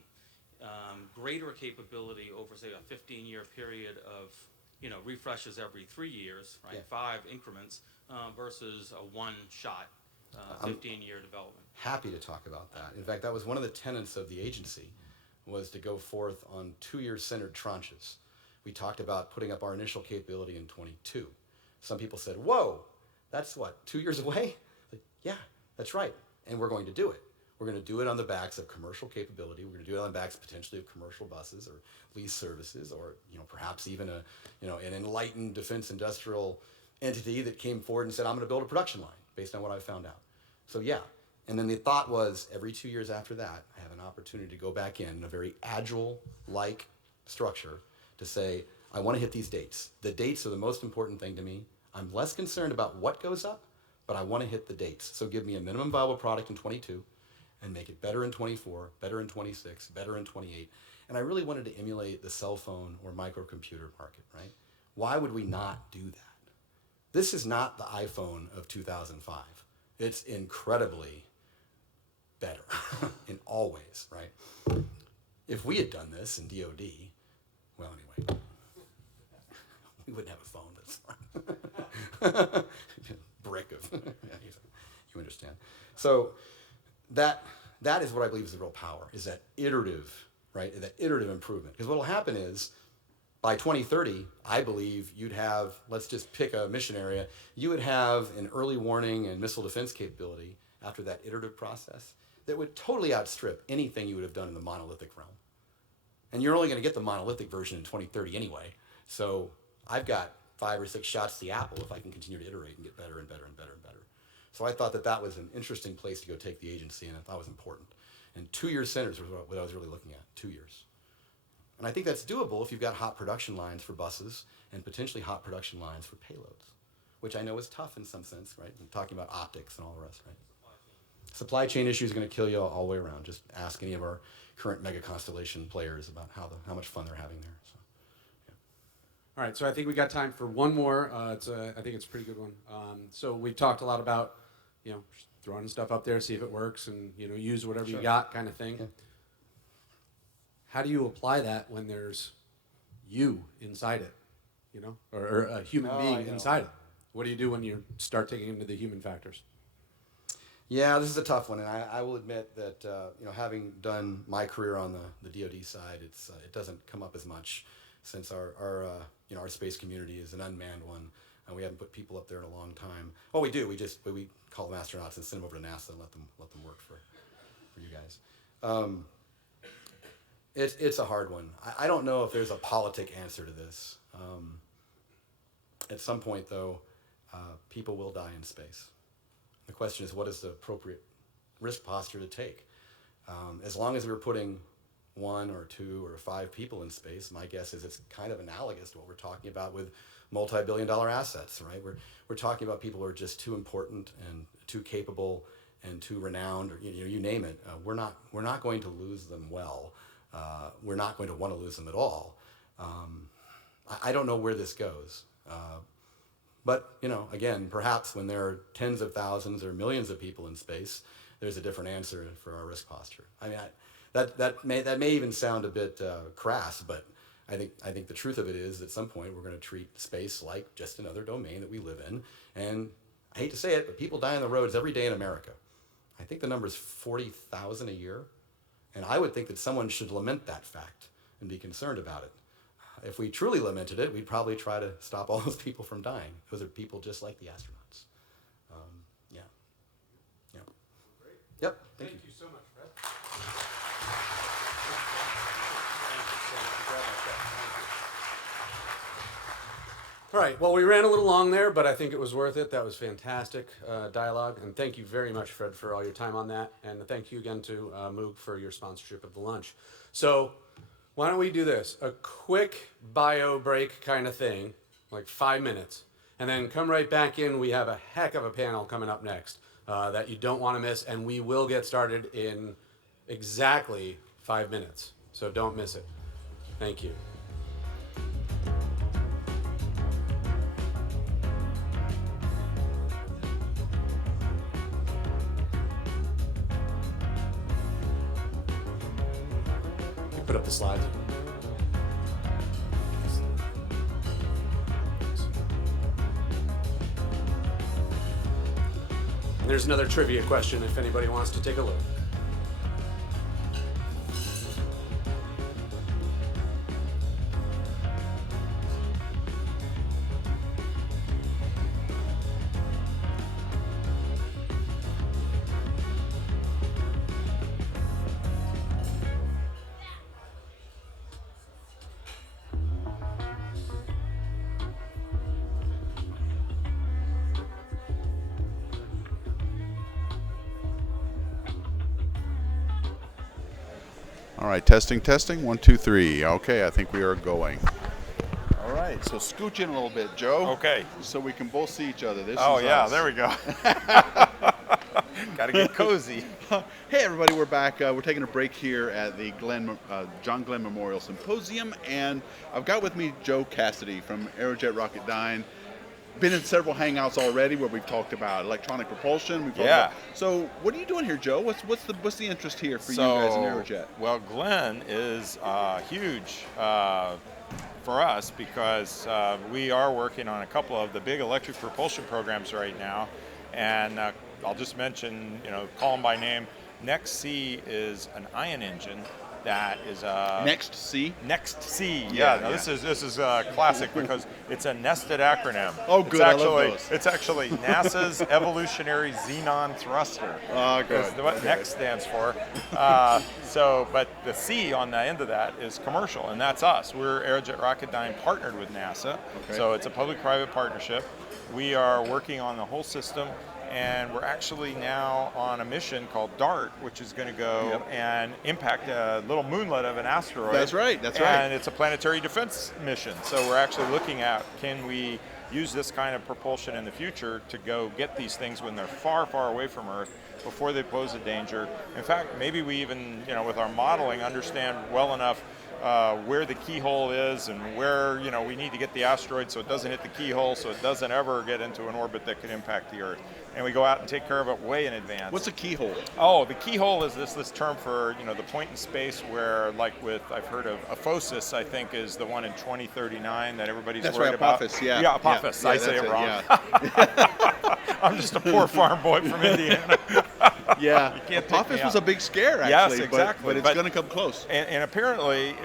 greater capability over, say, a 15-year period of refreshes every 3 years, right? 5 increments versus a one-shot 15-year development. Happy to talk about that. In fact, that was one of the tenets of the agency, was to go forth on 2-year centered tranches. We talked about putting up our initial capability in 22. Some people said, whoa, that's what, 2 years away? Like, yeah, that's right, and we're going to do it. We're going to do it on the backs of commercial capability. We're going to do it on the backs potentially of commercial buses or lease services, or perhaps even an enlightened defense industrial entity that came forward and said, I'm going to build a production line based on what I found out. So yeah, and then the thought was every 2 years after that, I have an opportunity to go back in a very agile-like structure to say, I want to hit these dates. The dates are the most important thing to me. I'm less concerned about what goes up, but I want to hit the dates. So give me a minimum viable product in 22 and make it better in 24, better in 26, better in 28. And I really wanted to emulate the cell phone or microcomputer market, right? Why would we not do that? This is not the iPhone of 2005. It's incredibly better in all ways, right? If we had done this in DOD, well, anyway, we wouldn't have a phone, but it's fine. Brick of, you understand. So that is what I believe is the real power, is that iterative, right? That iterative improvement. Because what will happen is, by 2030, I believe you'd have, let's just pick a mission area, you would have an early warning and missile defense capability after that iterative process that would totally outstrip anything you would have done in the monolithic realm. And you're only going to get the monolithic version in 2030 anyway. So I've got 5 or 6 shots at the apple if I can continue to iterate and get better and better and better and better. So I thought that was an interesting place to go take the agency, and I thought it was important. And 2-year centers was what I was really looking at, 2 years. And I think that's doable if you've got hot production lines for buses and potentially hot production lines for payloads, which I know is tough in some sense, right? I'm talking about optics and all the rest, right? Supply chain issues are going to kill you all the way around. Just ask any of our current mega constellation players about how much fun they're having there. So, yeah. All right, so I think we got time for one more. I think it's a pretty good one. So we've talked a lot about, just throwing stuff up there, see if it works, and use whatever you got, kind of thing. Yeah. How do you apply that when there's you inside it, or a human being inside it? What do you do when you start taking into the human factors? Yeah, this is a tough one, and I will admit that having done my career on the DoD side, it doesn't come up as much, since our space community is an unmanned one, and we haven't put people up there in a long time. Well, we do. We call them astronauts and send them over to NASA and let them work for you guys. It's a hard one. I don't know if there's a politic answer to this. At some point, though, people will die in space. The question is, what is the appropriate risk posture to take? As long as we're putting 1 or 2 or 5 people in space, my guess is it's kind of analogous to what we're talking about with multi-billion-dollar assets, right? We're talking about people who are just too important and too capable and too renowned, or you name it. We're not going to lose them well. We're not going to want to lose them at all. I don't know where this goes. But, again, perhaps when there are tens of thousands or millions of people in space, there's a different answer for our risk posture. I mean, that may even sound a bit crass, but I think the truth of it is, at some point, we're going to treat space like just another domain that we live in. And I hate to say it, but people die on the roads every day in America. I think the number is 40,000 a year. And I would think that someone should lament that fact and be concerned about it. If we truly lamented it, we'd probably try to stop all those people from dying. Those are people just like the astronauts. Yeah. Great. Yep. Thank you so much, Fred. All right, well, we ran a little long there, but I think it was worth it. That was fantastic dialogue, and thank you very much, Fred, for all your time on that, and thank you again to Moog for your sponsorship of the lunch. So why don't we do this? A quick bio break kind of thing, like 5 minutes, and then come right back in. We have a heck of a panel coming up next that you don't want to miss, and we will get started in exactly 5 minutes, so don't miss it. Thank you. You put up the slides. And there's another trivia question if anybody wants to take a look. All right, testing, testing. 1, 2, 3. Okay, I think we are going. All right, so scooch in a little bit, Joe. Okay. So we can both see each other. This Oh is yeah, us. there we go. Got to get cozy. Hey everybody, we're back. We're taking a break here at the John Glenn Memorial Symposium, and I've got with me Joe Cassidy from Aerojet Rocketdyne. Been in several hangouts already where we've talked about electronic propulsion. We've talked Yeah. about, so what are you doing here, Joe? What's the interest here for you guys in Aerojet? Well, Glenn is huge for us because we are working on a couple of the big electric propulsion programs right now, and I'll just mention, call them by name. Next C is an ion engine that is Next C? Next C. Yeah, Now yeah. This is classic because it's a nested acronym. Oh, good. I love those. It's actually NASA's Evolutionary Xenon Thruster. Oh, good. That's what Okay. NEXT stands for. But the C on the end of that is commercial, and that's us. We're Aerojet Rocketdyne partnered with NASA, Okay. so it's a public-private partnership. We are working on the whole system, and we're actually now on a mission called DART, which is going to go and impact a little moonlet of an asteroid. That's right, that's right. And it's a planetary defense mission. So we're actually looking at, can we use this kind of propulsion in the future to go get these things when they're far, far away from Earth before they pose a danger. In fact, maybe we even, with our modeling, understand well enough where the keyhole is and where, we need to get the asteroid so it doesn't hit the keyhole, so it doesn't ever get into an orbit that could impact the Earth. And we go out and take care of it way in advance. What's a keyhole? Oh, the keyhole is this term for, the point in space where, like I've heard of Apophysis, I think, is the one in 2039 that everybody's That's worried right, about. Apophis, yeah. Yeah, Apophis. Yeah, I say that's it wrong. yeah. I'm just a poor farm boy from Indiana. Yeah, You can't take Apophis me was out. a big scare, Yes, actually. exactly. But it's But- going to come close. And apparently,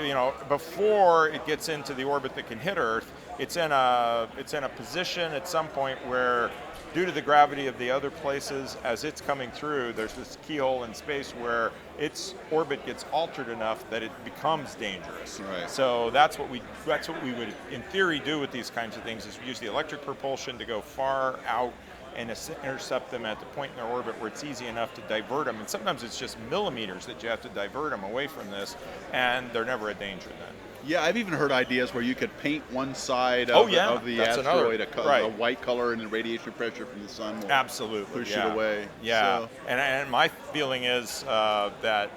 before it gets into the orbit that can hit Earth, it's in a position at some point where, due to the gravity of the other places, as it's coming through, there's this keyhole in space where its orbit gets altered enough that it becomes dangerous. Right. So that's what we would, in theory, do with these kinds of things: is use the electric propulsion to go far out and intercept them at the point in their orbit where it's easy enough to divert them. And sometimes it's just millimeters that you have to divert them away from this, and they're never a danger then. Yeah, I've even heard ideas where you could paint one side Oh, of, yeah, of the that's asteroid right. a white color, and the radiation pressure from the sun will Absolutely, push yeah. it away. Yeah, So, and my feeling is that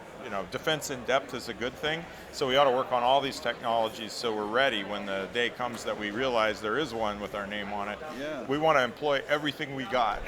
defense in depth is a good thing. So we ought to work on all these technologies so we're ready when the day comes that we realize there is one with our name on it. Yeah. We want to employ everything we got.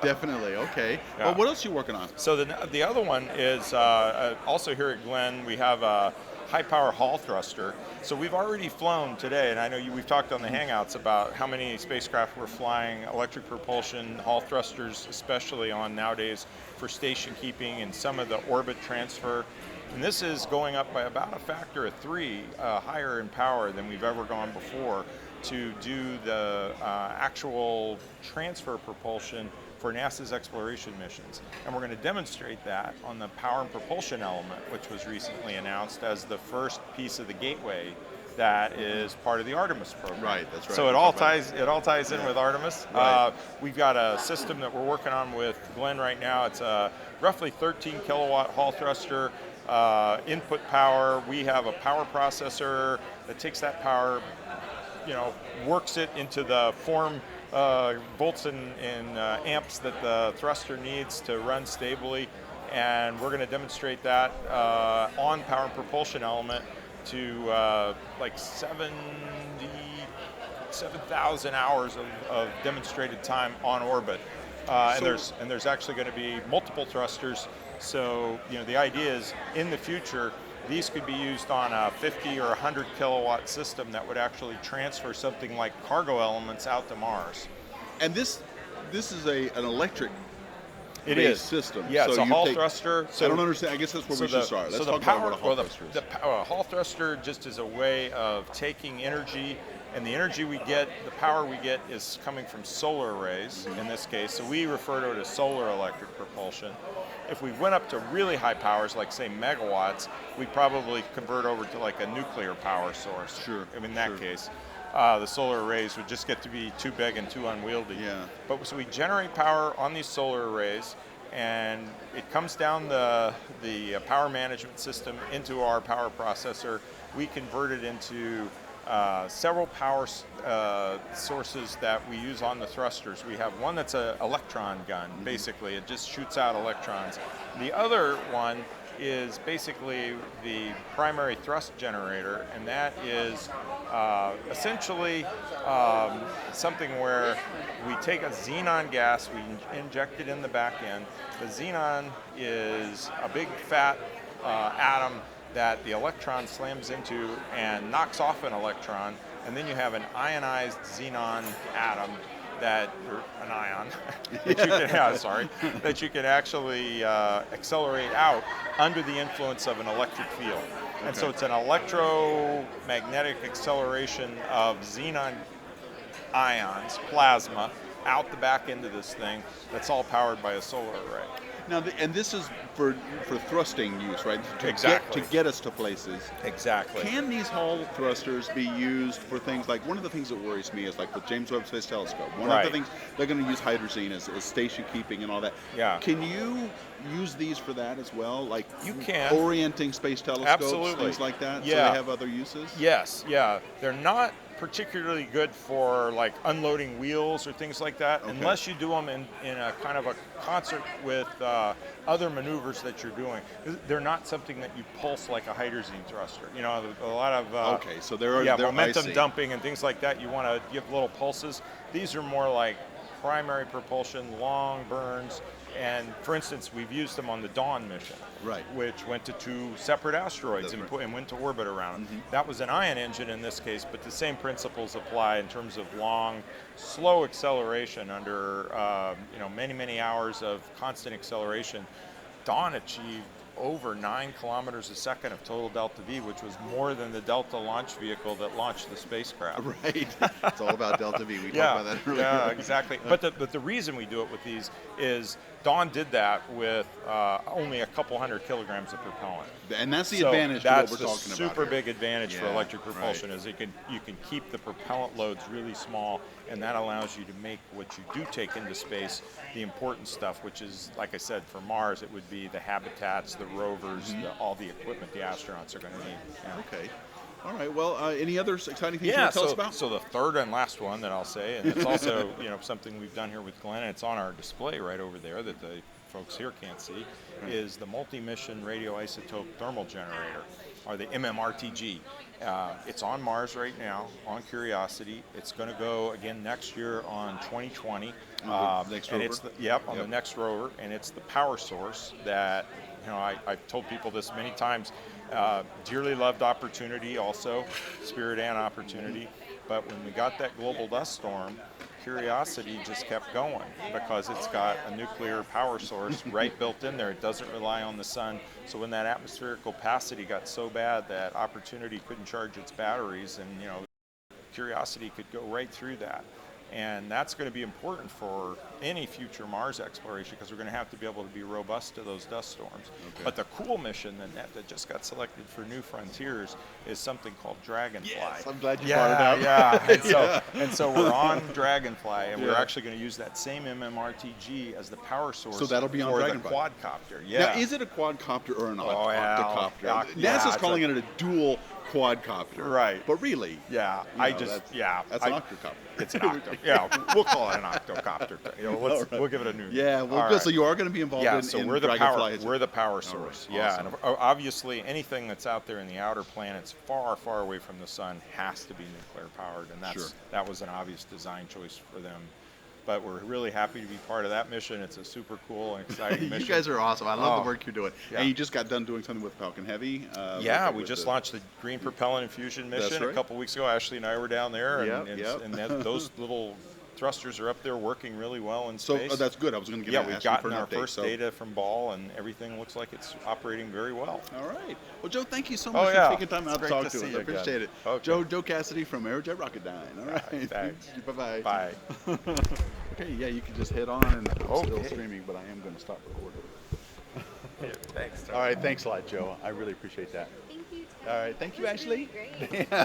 definitely. Okay. Yeah. Well, what else are you working on? So the other one is also here at Glenn. We have a high-power Hall thruster. So we've already flown today, and I know we've talked on the Hangouts about how many spacecraft we're flying electric propulsion Hall thrusters, especially on nowadays for station keeping and some of the orbit transfer. And this is going up by about a factor of 3 higher in power than we've ever gone before to do the actual transfer propulsion for NASA's exploration missions. And we're going to demonstrate that on the power and propulsion element, which was recently announced as the first piece of the gateway that is part of the Artemis program. Right, that's right. So it all ties in with Artemis. Right. We've got a system that we're working on with Glenn right now. It's a roughly 13 kilowatt Hall thruster. Input power. We have a power processor that takes that power, works it into the form volts and amps that the thruster needs to run stably, and we're going to demonstrate that on power and propulsion element up to like 7,000 hours of demonstrated time on orbit. And there's actually going to be multiple thrusters. So the idea is in the future, these could be used on a 50 or 100 kilowatt system that would actually transfer something like cargo elements out to Mars. And this is an electric It is system. Yeah, so it's a you Hall take, thruster. I don't understand. I guess that's where we should start. Let's talk about what a Hall thruster is. The Hall thruster just is a way of taking energy, and the energy we get, the power we get, is coming from solar arrays in this case. So we refer to it as solar electric propulsion. If we went up to really high powers, like say megawatts, we'd probably convert over to like a nuclear power source. Sure. In that case. The solar arrays would just get to be too big and too unwieldy. Yeah. But so we generate power on these solar arrays, and it comes down the power management system into our power processor. We convert it into several power sources that we use on the thrusters. We have one that's an electron gun, basically. It just shoots out electrons. The other one is basically the primary thrust generator, and that is essentially something where we take a xenon gas, we inject it in the back end. The xenon is a big fat atom that the electron slams into and knocks off an electron, and then you have an ionized xenon atom that you can actually accelerate out under the influence of an electric field. And so it's an electromagnetic acceleration of xenon ions, plasma, out the back end of this thing that's all powered by a solar array. Now, and this is for thrusting use, right? To get us to places. Exactly. Can these Hall thrusters be used for things like, one of the things that worries me is like with James Webb Space Telescope, one of the things, they're going to use hydrazine as station keeping and all that. Yeah. Can you use these for that as well? Like you can. Orienting space telescopes, Absolutely. things like that? Yeah. So they have other uses? Yes, yeah. They're not particularly good for like unloading wheels or things like that, unless you do them in a kind of a concert with other maneuvers that you're doing. They're not something that you pulse like a hydrazine thruster. You know, a lot of so there are momentum dumping and things like that. You want to give little pulses. These are more like primary propulsion, long burns. And for instance, we've used them on the Dawn mission, which went to 2 separate asteroids and went to orbit around them. That was an ion engine in this case, but the same principles apply in terms of long, slow acceleration under many hours of constant acceleration. Dawn achieved over 9 kilometers a second of total delta V, which was more than the Delta launch vehicle that launched the spacecraft. Right. It's all about delta V. We talked about that earlier. Yeah, exactly. But the reason we do it with these is Dawn did that with only a couple hundred kilograms of propellant. And that's the advantage to what we're talking about. That's the super big advantage for electric propulsion is you can keep the propellant loads really small, and that allows you to make what you do take into space the important stuff, which is, like I said, for Mars, it would be the habitats, the rovers, all the equipment the astronauts are going to need. Yeah. Okay. All right. Well, any other exciting things you want to tell us about? So the third and last one that I'll say, and it's also something we've done here with Glenn, and it's on our display right over there that the folks here can't see, is the multi-mission radioisotope thermal generator, or the MMRTG. It's on Mars right now, on Curiosity. It's going to go again next year on 2020. Next rover. On the next rover, and it's the power source that, I've told people this many times, dearly loved opportunity also, Spirit and Opportunity, but when we got that global dust storm, Curiosity just kept going because it's got a nuclear power source right built in there. It doesn't rely on the sun. So when that atmospheric opacity got so bad that Opportunity couldn't charge its batteries, and Curiosity could go right through that. And that's going to be important for any future Mars exploration because we're going to have to be able to be robust to those dust storms. But the cool mission that just got selected for New Frontiers is something called Dragonfly. Yes, I'm glad you brought it up. And so we're on Dragonfly, and we're actually going to use that same MMRTG as the power source so that'll be on for Dragonfly. the quadcopter. Now, is it a quadcopter or an octocopter? Yeah. NASA's calling it a dual quadcopter. Right. But really, Yeah, you know, that's an I- octocopter. It's an octo. Yeah, we'll call it an octocopter. All right. We'll give it a new. Yeah, well, All good. right. So you are going to be involved Yeah, in, so in we're the Dragonfly. power. We're the power source. Yeah, awesome. and obviously anything that's out there in the outer planets, far, far away from the sun, has to be nuclear powered, and that was an obvious design choice for them. But we're really happy to be part of that mission. It's a super cool and exciting mission. You guys are awesome. I love Oh, the work you're doing. yeah. And you just got done doing something with Falcon Heavy. Yeah, we with just the- launched the Green Propellant Infusion That's mission a right. couple weeks ago. Ashley and I were down there, Yep, and, yep. those little thrusters are up there working really well in So space. that's good. I was going to give Yeah, ask we've you for gotten an our update, first so- data from Ball, and everything looks like it's operating very well. All right. Well, Joe, thank you so Oh, much yeah. for taking time It's out to great talk to to see us. you I again. appreciate it. Okay. Joe Cassidy from Aerojet Rocketdyne. All right. Thanks. Bye-bye. Bye. Okay, yeah, you can just head on, and I'm still Okay. streaming, but I am going to stop recording. Thanks. All right, thanks a lot, Joe. I really appreciate that. Thank you, Tom. All right, thank you, It was really Ashley. great. I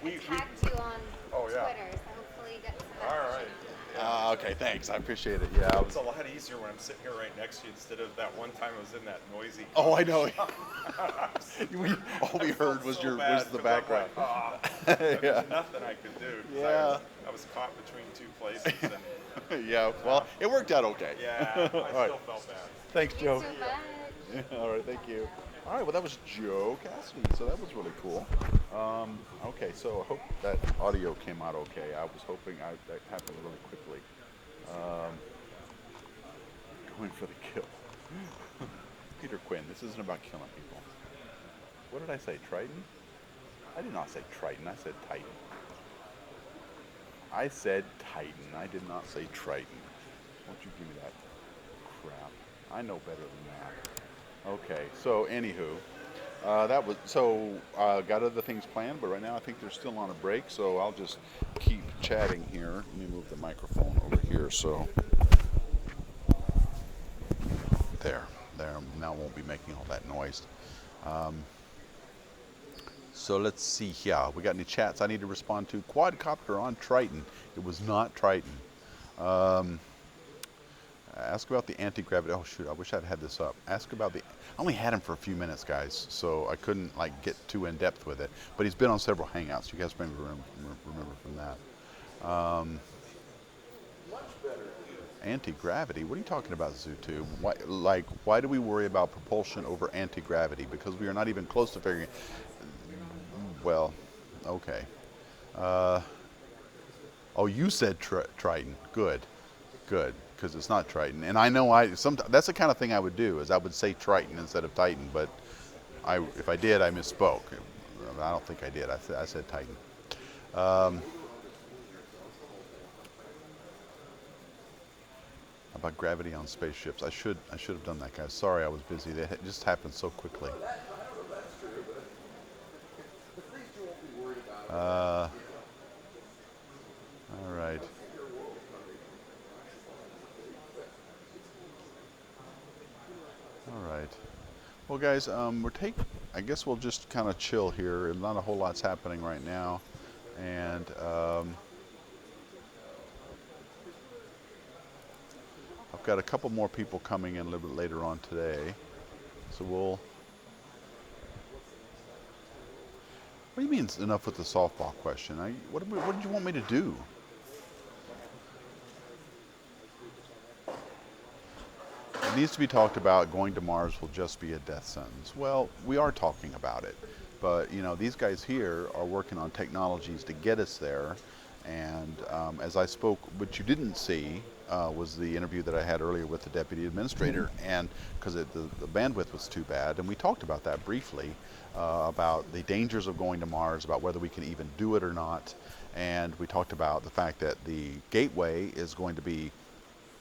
tagged you on Oh, yeah. Twitter, so hopefully you get some All right. Okay, thanks. I appreciate it. Yeah. It's a lot easier when I'm sitting here right next to you instead of that one time I was in that noisy. Oh, I know. All we heard was So was bad, the 'cause I'm background. like, there Yeah. was nothing I could do. 'Cause Yeah. I was caught between two places. And, Yeah. Well, it worked out okay. yeah, I All right. still felt bad. Thanks, Joe. so much. All right, thank you. All right, well, that was Joe Cassidy, so that was really cool. Okay, so I hope that audio came out okay. I was hoping that happened really quickly. Going for the kill. Peter Quinn, this isn't about killing people. What did I say, Triton? I did not say Triton, I said Titan. I said Titan, I did not say Triton. Won't you give me that crap? I know better than that. Okay, so anywho, got other things planned, but right now I think they're still on a break, so I'll just keep chatting here. Let me move the microphone over here, so there, now it won't be making all that noise. So let's see here. We got any chats I need to respond to? Quadcopter on Triton. It was not Triton. Ask about the anti-gravity. Oh shoot, I wish I'd had this up. Ask about the. I only had him for a few minutes, guys, so I couldn't like get too in depth with it. But he's been on several hangouts. You guys maybe remember from that. Anti-gravity? What are you talking about, Zoo2? Why do we worry about propulsion over anti-gravity? Because we are not even close to figuring. Well, okay. Oh, you said Triton. Good. Because it's not Triton, and I know that's the kind of thing I would do, is I would say Triton instead of Titan, but if I did, I misspoke. I don't think I did. I said Titan. About gravity on spaceships, I should have done that, guys. Sorry, I was busy. It just happened so quickly. All right. All right. Well, guys, I guess we'll just kind of chill here. Not a whole lot's happening right now, and I've got a couple more people coming in a little bit later on today, so we'll. What do you mean enough with the softball question? What did you want me to do? It needs to be talked about. Going to Mars will just be a death sentence. Well, we are talking about it, but these guys here are working on technologies to get us there. And as I spoke, what you didn't see was the interview that I had earlier with the deputy administrator, and because the bandwidth was too bad, and we talked about that briefly, about the dangers of going to Mars, about whether we can even do it or not, and we talked about the fact that the gateway is going to be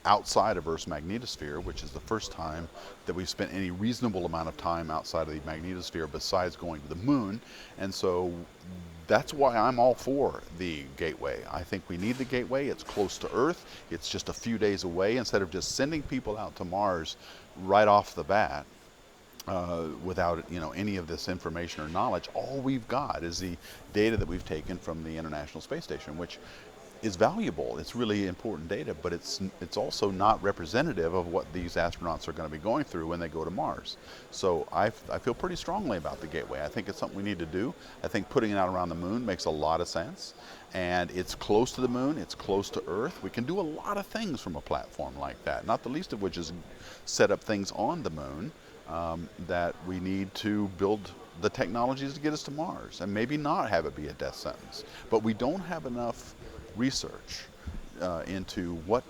outside of Earth's magnetosphere, which is the first time that we've spent any reasonable amount of time outside of the magnetosphere besides going to the moon. And so that's why I'm all for the gateway. I think we need the gateway. It's close to Earth. It's just a few days away. Instead of just sending people out to Mars right off the bat without any of this information or knowledge, all we've got is the data that we've taken from the International Space Station, which is valuable. It's really important data, but it's also not representative of what these astronauts are going to be going through when they go to Mars. So I feel pretty strongly about the Gateway. I think it's something we need to do. I think putting it out around the moon makes a lot of sense. And it's close to the moon, it's close to Earth. We can do a lot of things from a platform like that, not the least of which is set up things on the moon that we need to build the technologies to get us to Mars, and maybe not have it be a death sentence. But we don't have enough research into what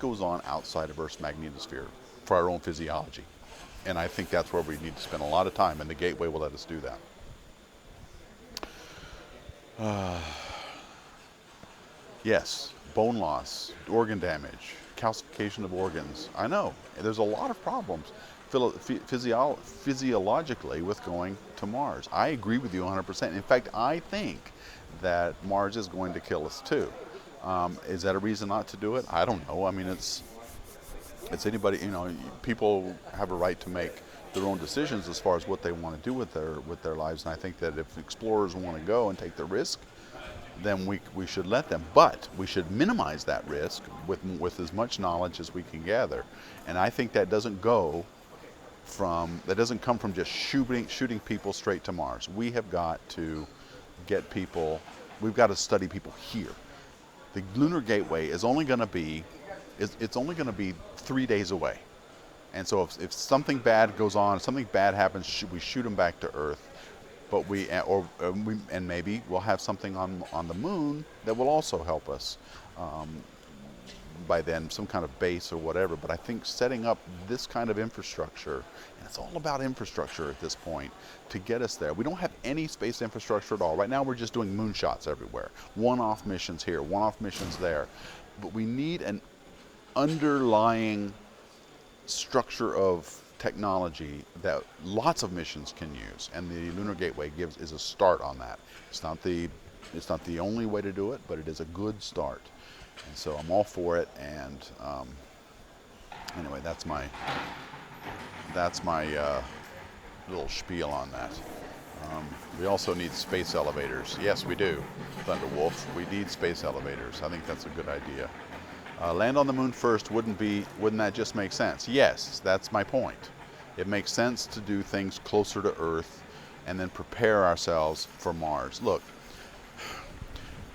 goes on outside of Earth's magnetosphere for our own physiology. And I think that's where we need to spend a lot of time, and the Gateway will let us do that. Yes, bone loss, organ damage, calcification of organs. I know, there's a lot of problems physiologically with going to Mars. I agree with you 100%. In fact, I think that Mars is going to kill us too. Is that a reason not to do it? I don't know. I mean, it's anybody, people have a right to make their own decisions as far as what they want to do with their lives. And I think that if explorers want to go and take the risk, then we should let them. But we should minimize that risk with as much knowledge as we can gather. And I think that doesn't come from just shooting people straight to Mars. We have got to get people, we've got to study people here. The Lunar Gateway is only going to be, it's only going to be 3 days away. And so if something bad goes on, if something bad happens, we shoot them back to Earth. But and maybe we'll have something on the moon that will also help us by then, some kind of base or whatever. But I think setting up this kind of infrastructure, and it's all about infrastructure at this point, to get us there. We don't have any space infrastructure at all. Right now we're just doing moonshots everywhere. One-off missions here, one-off missions there. But we need an underlying structure of technology that lots of missions can use, and the Lunar Gateway is a start on that. It's not the only way to do it, but it is a good start. And so I'm all for it. And anyway, that's my little spiel on that. We also need space elevators. Yes, we do, Thunderwolf. We need space elevators. I think that's a good idea. Land on the moon first, wouldn't that just make sense? Yes, that's my point. It makes sense to do things closer to Earth and then prepare ourselves for Mars. Look,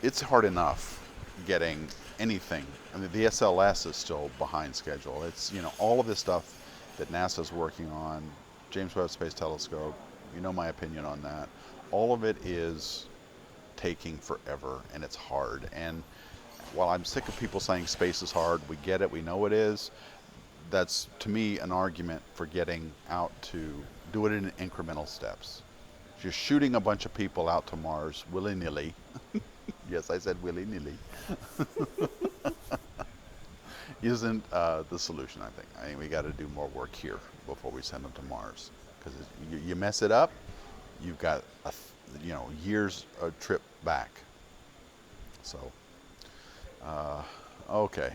it's hard enough getting anything. I mean, the SLS is still behind schedule. It's, all of this stuff that NASA's working on, James Webb Space Telescope, my opinion on that. All of it is taking forever, and it's hard. And while I'm sick of people saying space is hard, we get it, we know it is. That's, to me, an argument for getting out to do it in incremental steps. Just shooting a bunch of people out to Mars willy-nilly. Yes, I said willy-nilly. Isn't the solution, I think. I mean, we got to do more work here before we send them to Mars. Because you mess it up, you've got years a trip back. So. Okay.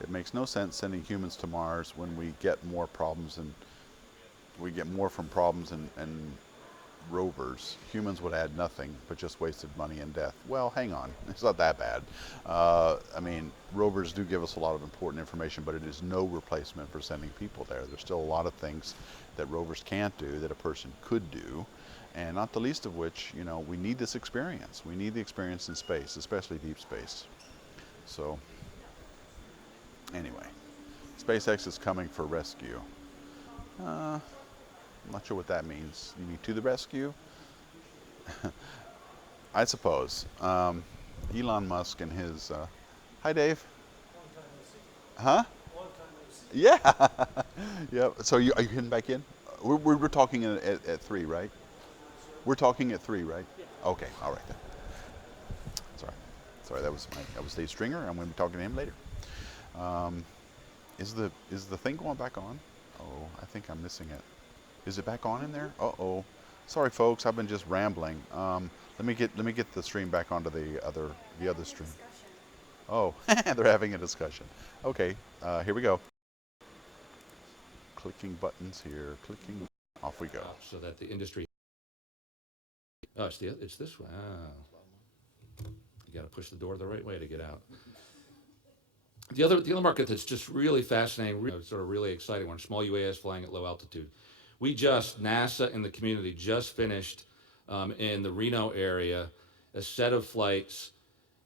It makes no sense sending humans to Mars when we get more problems and from problems and rovers. Humans would add nothing but just wasted money and death. Well, hang on. It's not that bad. I mean, rovers do give us a lot of important information, but it is no replacement for sending people there. There's still a lot of things that rovers can't do that a person could do. And not the least of which, we need this experience. We need the experience in space, especially deep space. So, anyway, SpaceX is coming for rescue. I'm not sure what that means. You mean to the rescue? I suppose. Elon Musk and his... Hi, Dave. Huh? Yeah. Yeah. So are you heading back in? We're talking at 3, right? We're talking at 3, right? Yeah. Okay, all right then. Sorry, that was Dave Stringer. I'm going to be talking to him later. Is the thing going back on? Oh, I think I'm missing it. Is it back on in there? Uh-oh. Sorry, folks. I've been just rambling. Let me get the stream back onto the other stream. Oh, they're having a discussion. Okay, here we go. Clicking buttons here. Clicking. Off we go. So that the industry. Oh, it's this one. Ah. You got to push the door the right way to get out. The other market that's just really fascinating, sort of really exciting one, small UAS flying at low altitude. NASA and the community just finished in the Reno area a set of flights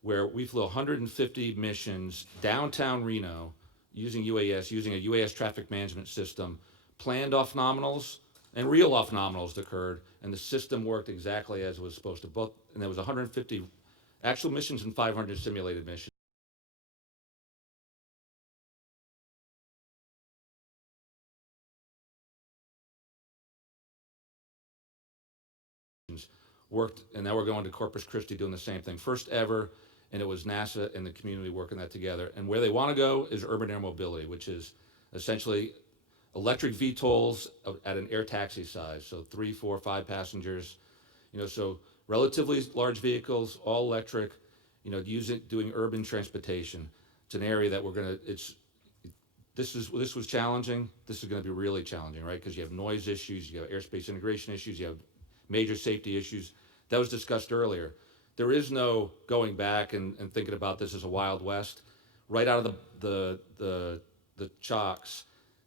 where we flew 150 missions downtown Reno using UAS, using a UAS traffic management system, planned off nominals and real off nominals occurred, and the system worked exactly as it was supposed to. And there was 150 actual missions and 500 simulated missions. Worked, and now we're going to Corpus Christi doing the same thing. First ever, and it was NASA and the community working that together. And where they want to go is urban air mobility, which is essentially electric VTOLs at an air taxi size, so 3, 4, 5 passengers. So relatively large vehicles, all electric. Doing urban transportation. It's an area that we're gonna. This was challenging. This is going to be really challenging, right? Because you have noise issues, you have airspace integration issues, you have major safety issues. That was discussed earlier. There is no going back and thinking about this as a Wild West. Right out of the chocks,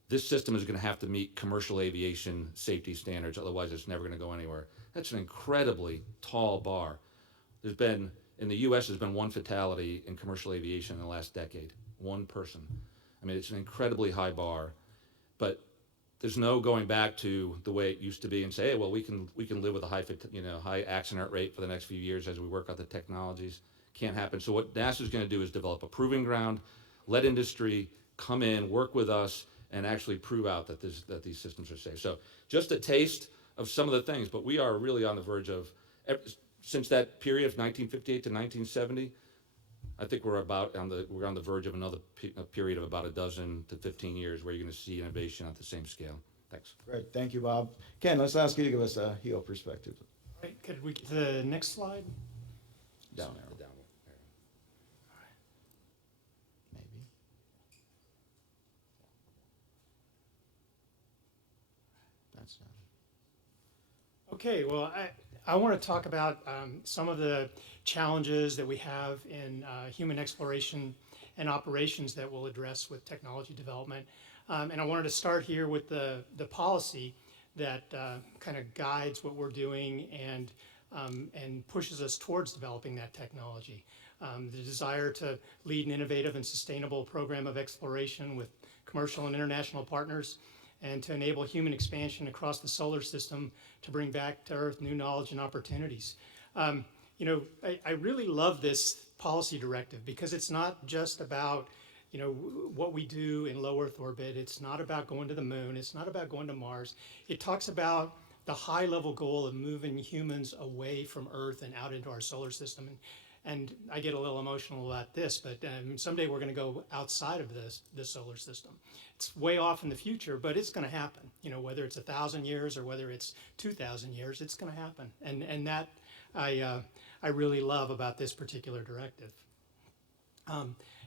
this system is going to have to meet commercial aviation safety standards, otherwise it's never going to go anywhere. That's an incredibly tall bar. In the US, there's been one fatality in commercial aviation in the last decade. One person. I mean, it's an incredibly high bar, but there's no going back to the way it used to be and say, hey, well, we can live with a high accident rate for the next few years as we work out the technologies. Can't happen. So what NASA's going to do is develop a proving ground, let industry come in, work with us, and actually prove out that these systems are safe. So just a taste of some of the things, but we are really on the verge of, since that period of 1958 to 1970, I think we're on the verge of another period of about 12 to 15 years where you're going to see innovation at the same scale. Thanks. Great, thank you, Bob. Ken, let's ask you to give us a HEO perspective. Right, could we get to the next slide? Down there. Maybe. That's not. Okay, well, I want to talk about some of the challenges that we have in human exploration and operations that we'll address with technology development. And I wanted to start here with the policy that kind of guides what we're doing and pushes us towards developing that technology. The desire to lead an innovative and sustainable program of exploration with commercial and international partners, and to enable human expansion across the solar system to bring back to Earth new knowledge and opportunities. I really love this policy directive because it's not just about what we do in low Earth orbit. It's not about going to the moon. It's not about going to Mars. It talks about the high level goal of moving humans away from Earth and out into our solar system. And I get a little emotional about this, but someday we're going to go outside of this solar system. It's way off in the future, but it's going to happen. Whether it's 1,000 years or whether it's 2,000 years, it's going to happen. And that I really love about this particular directive.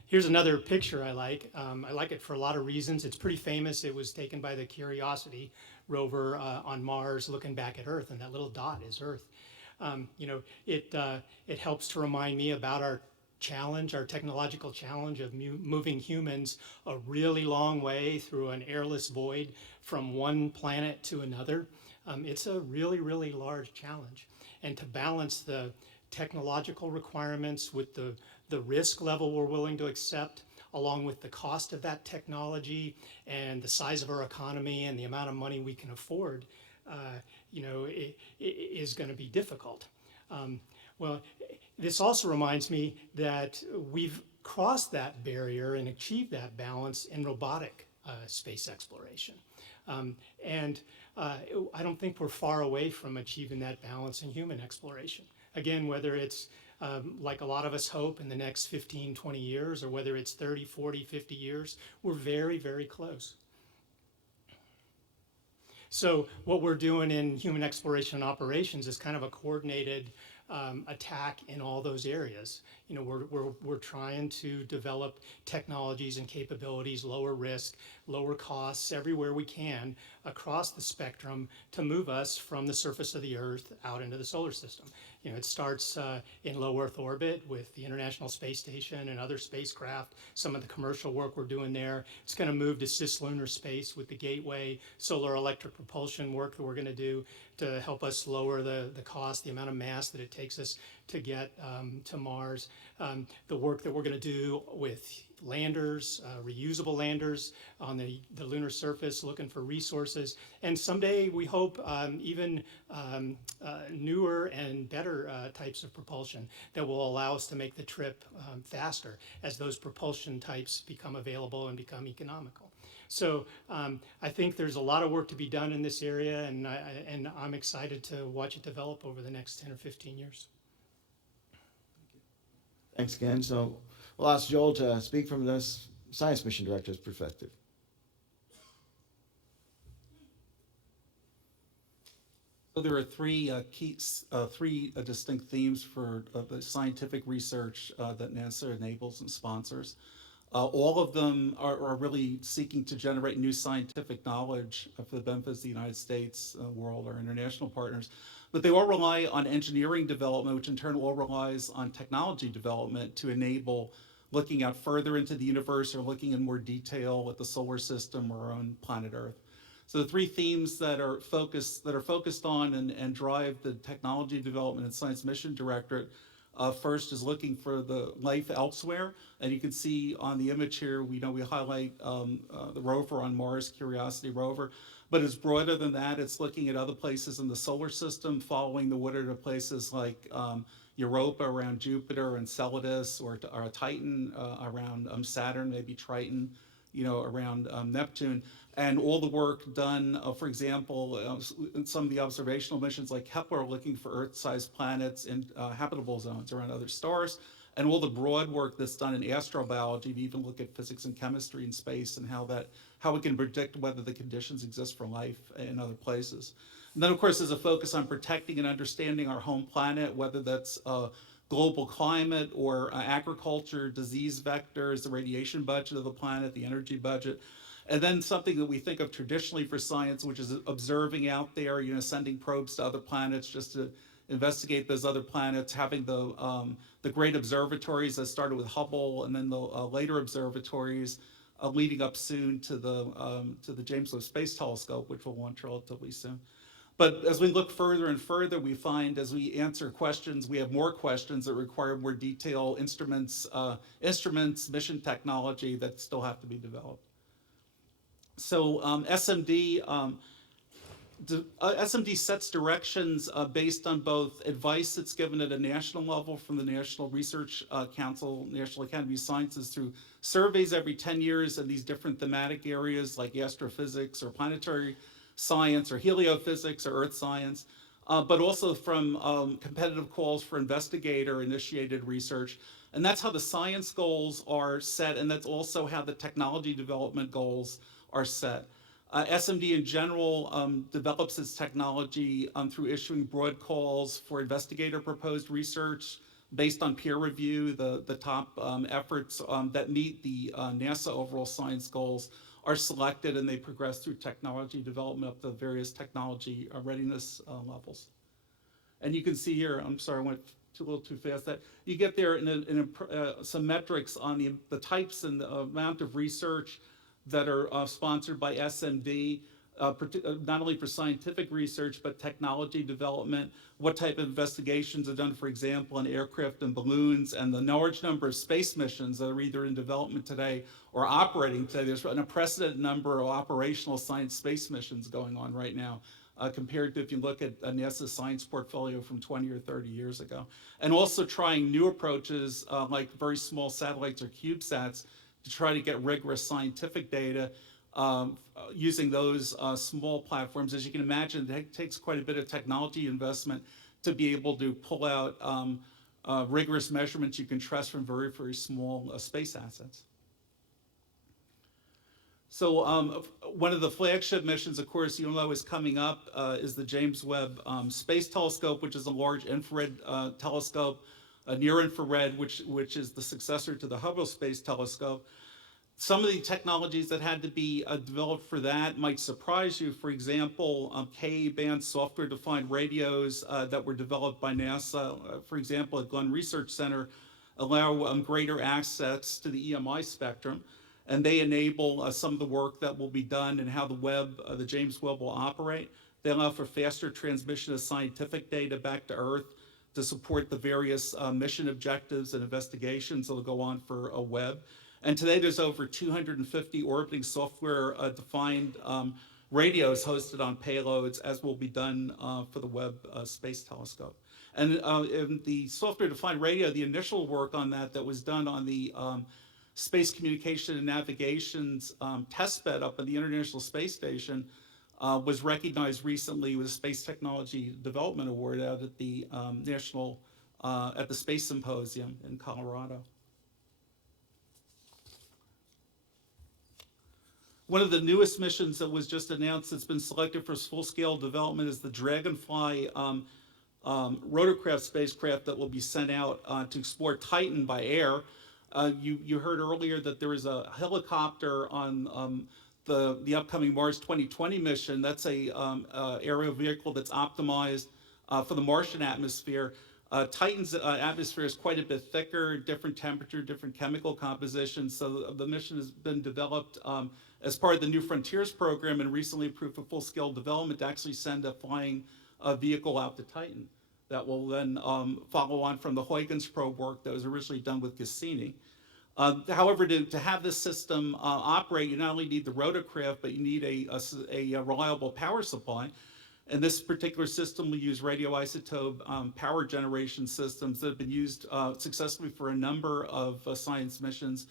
Here's another picture I like. I like it for a lot of reasons. It's pretty famous. It was taken by the Curiosity rover on Mars looking back at Earth, and that little dot is Earth. It helps to remind me about our challenge, our technological challenge of moving humans a really long way through an airless void from one planet to another. It's a really, really large challenge. And to balance the technological requirements with the risk level we're willing to accept, along with the cost of that technology and the size of our economy and the amount of money we can afford, it is going to be difficult. Well, this also reminds me that we've crossed that barrier and achieved that balance in robotic space exploration. And I don't think we're far away from achieving that balance in human exploration. Again, whether it's like a lot of us hope in the next 15, 20 years, or whether it's 30, 40, 50 years, we're very, very close. So what we're doing in human exploration and operations is kind of a coordinated attack in all those areas. We're trying to develop technologies and capabilities, lower risk, lower costs everywhere we can across the spectrum to move us from the surface of the Earth out into the solar system. You know, it starts in low Earth orbit with the International Space Station and other spacecraft, some of the commercial work we're doing there. It's going to move to cislunar space with the Gateway solar electric propulsion work that we're going to do to help us lower the cost, the amount of mass that it takes us to get to Mars. The work that we're going to do with landers, reusable landers on the lunar surface, looking for resources. And someday we hope even newer and better types of propulsion that will allow us to make the trip faster as those propulsion types become available and become economical. So I think there's a lot of work to be done in this area, and I'm excited to watch it develop over the next 10 or 15 years. Thanks, Ken. So we'll ask Joel to speak from the science mission director's perspective. So there are three distinct themes for the scientific research that NASA enables and sponsors. All of them are really seeking to generate new scientific knowledge for the benefit of the United States, world, our international partners. But they all rely on engineering development, which in turn all relies on technology development to enable looking out further into the universe or looking in more detail at the solar system or our own planet Earth. So the three themes that are focused on and drive the technology development and science mission directorate. First is looking for the life elsewhere, and you can see on the image here, we highlight the rover on Mars, Curiosity rover, but it's broader than that. It's looking at other places in the solar system, following the water to places like Europa around Jupiter, Enceladus, or Titan around Saturn, maybe Triton, around Neptune. And all the work done, for example, in some of the observational missions like Kepler, looking for Earth-sized planets in habitable zones around other stars, and all the broad work that's done in astrobiology to even look at physics and chemistry in space and how we can predict whether the conditions exist for life in other places. And then, of course, there's a focus on protecting and understanding our home planet, whether that's global climate or agriculture, disease vectors, the radiation budget of the planet, the energy budget. And then something that we think of traditionally for science, which is observing out there, sending probes to other planets just to investigate those other planets, having the great observatories that started with Hubble, and then the later observatories leading up soon to the James Webb Space Telescope, which will launch relatively soon. But as we look further and further, we find as we answer questions, we have more questions that require more detailed instruments, mission technology that still have to be developed. So SMD sets directions based on both advice that's given at a national level from the National Research Council, National Academy of Sciences, through surveys every 10 years in these different thematic areas like astrophysics or planetary science or heliophysics or earth science, but also from competitive calls for investigator-initiated research. And that's how the science goals are set, and that's also how the technology development goals are set. SMD in general develops its technology through issuing broad calls for investigator-proposed research based on peer review. The top efforts that meet the NASA overall science goals are selected, and they progress through technology development up to various technology readiness levels. And you can see here, I'm sorry, I went a little too fast, that you get there in some metrics on the types and the amount of research that are sponsored by SMD, not only for scientific research, but technology development, what type of investigations are done, for example, in aircraft and balloons, and the large number of space missions that are either in development today or operating today. There's an unprecedented number of operational science space missions going on right now, compared to if you look at a NASA science portfolio from 20 or 30 years ago. And also trying new approaches like very small satellites or CubeSats to try to get rigorous scientific data using those small platforms. As you can imagine, it takes quite a bit of technology investment to be able to pull out rigorous measurements you can trust from very, very small space assets. So one of the flagship missions, of course, is coming up is the James Webb Space Telescope, which is a large infrared telescope, near infrared, which is the successor to the Hubble Space Telescope. Some of the technologies that had to be developed for that might surprise you. For example, Ka-band software-defined radios that were developed by NASA, for example, at Glenn Research Center, allow greater access to the EMI spectrum, and they enable some of the work that will be done and how the Webb, the James Webb will operate. They allow for faster transmission of scientific data back to Earth to support the various mission objectives and investigations that will go on for a Webb. And today there's over 250 orbiting software-defined radios hosted on payloads, as will be done for the Webb Space Telescope. And in the software-defined radio, the initial work on that was done on the Space Communication and Navigation's testbed up at the International Space Station was recognized recently with a Space Technology Development Award out at the at the Space Symposium in Colorado. One of the newest missions that was just announced that's been selected for full-scale development is the Dragonfly rotorcraft spacecraft that will be sent out to explore Titan by air. You heard earlier that there is a helicopter on the upcoming Mars 2020 mission. That's a aerial vehicle that's optimized for the Martian atmosphere. Titan's atmosphere is quite a bit thicker, different temperature, different chemical composition. So the mission has been developed as part of the New Frontiers program and recently approved for full-scale development to actually send a flying vehicle out to Titan that will then follow on from the Huygens probe work that was originally done with Cassini. However, to have this system operate, you not only need the rotorcraft, but you need a reliable power supply. And this particular system will use radioisotope power generation systems that have been used successfully for a number of science missions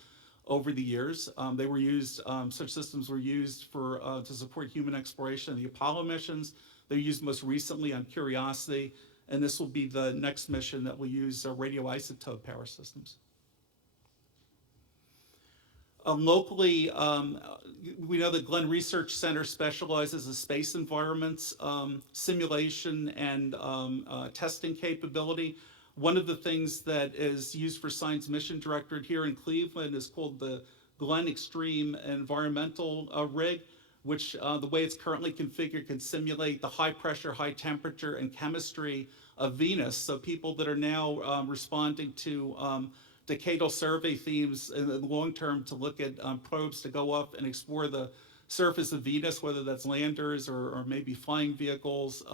over the years. They were used, such systems were used for to support human exploration in the Apollo missions. They were used most recently on Curiosity, and this will be the next mission that will use radioisotope power systems. Locally, we know that Glenn Research Center specializes in space environments, simulation, and testing capability. One of the things that is used for Science Mission Directorate here in Cleveland is called the Glenn Extreme Environmental Rig, which the way it's currently configured can simulate the high pressure, high temperature, and chemistry of Venus. So people that are now responding to decadal survey themes in the long term to look at probes to go up and explore the surface of Venus, whether that's landers or maybe flying vehicles,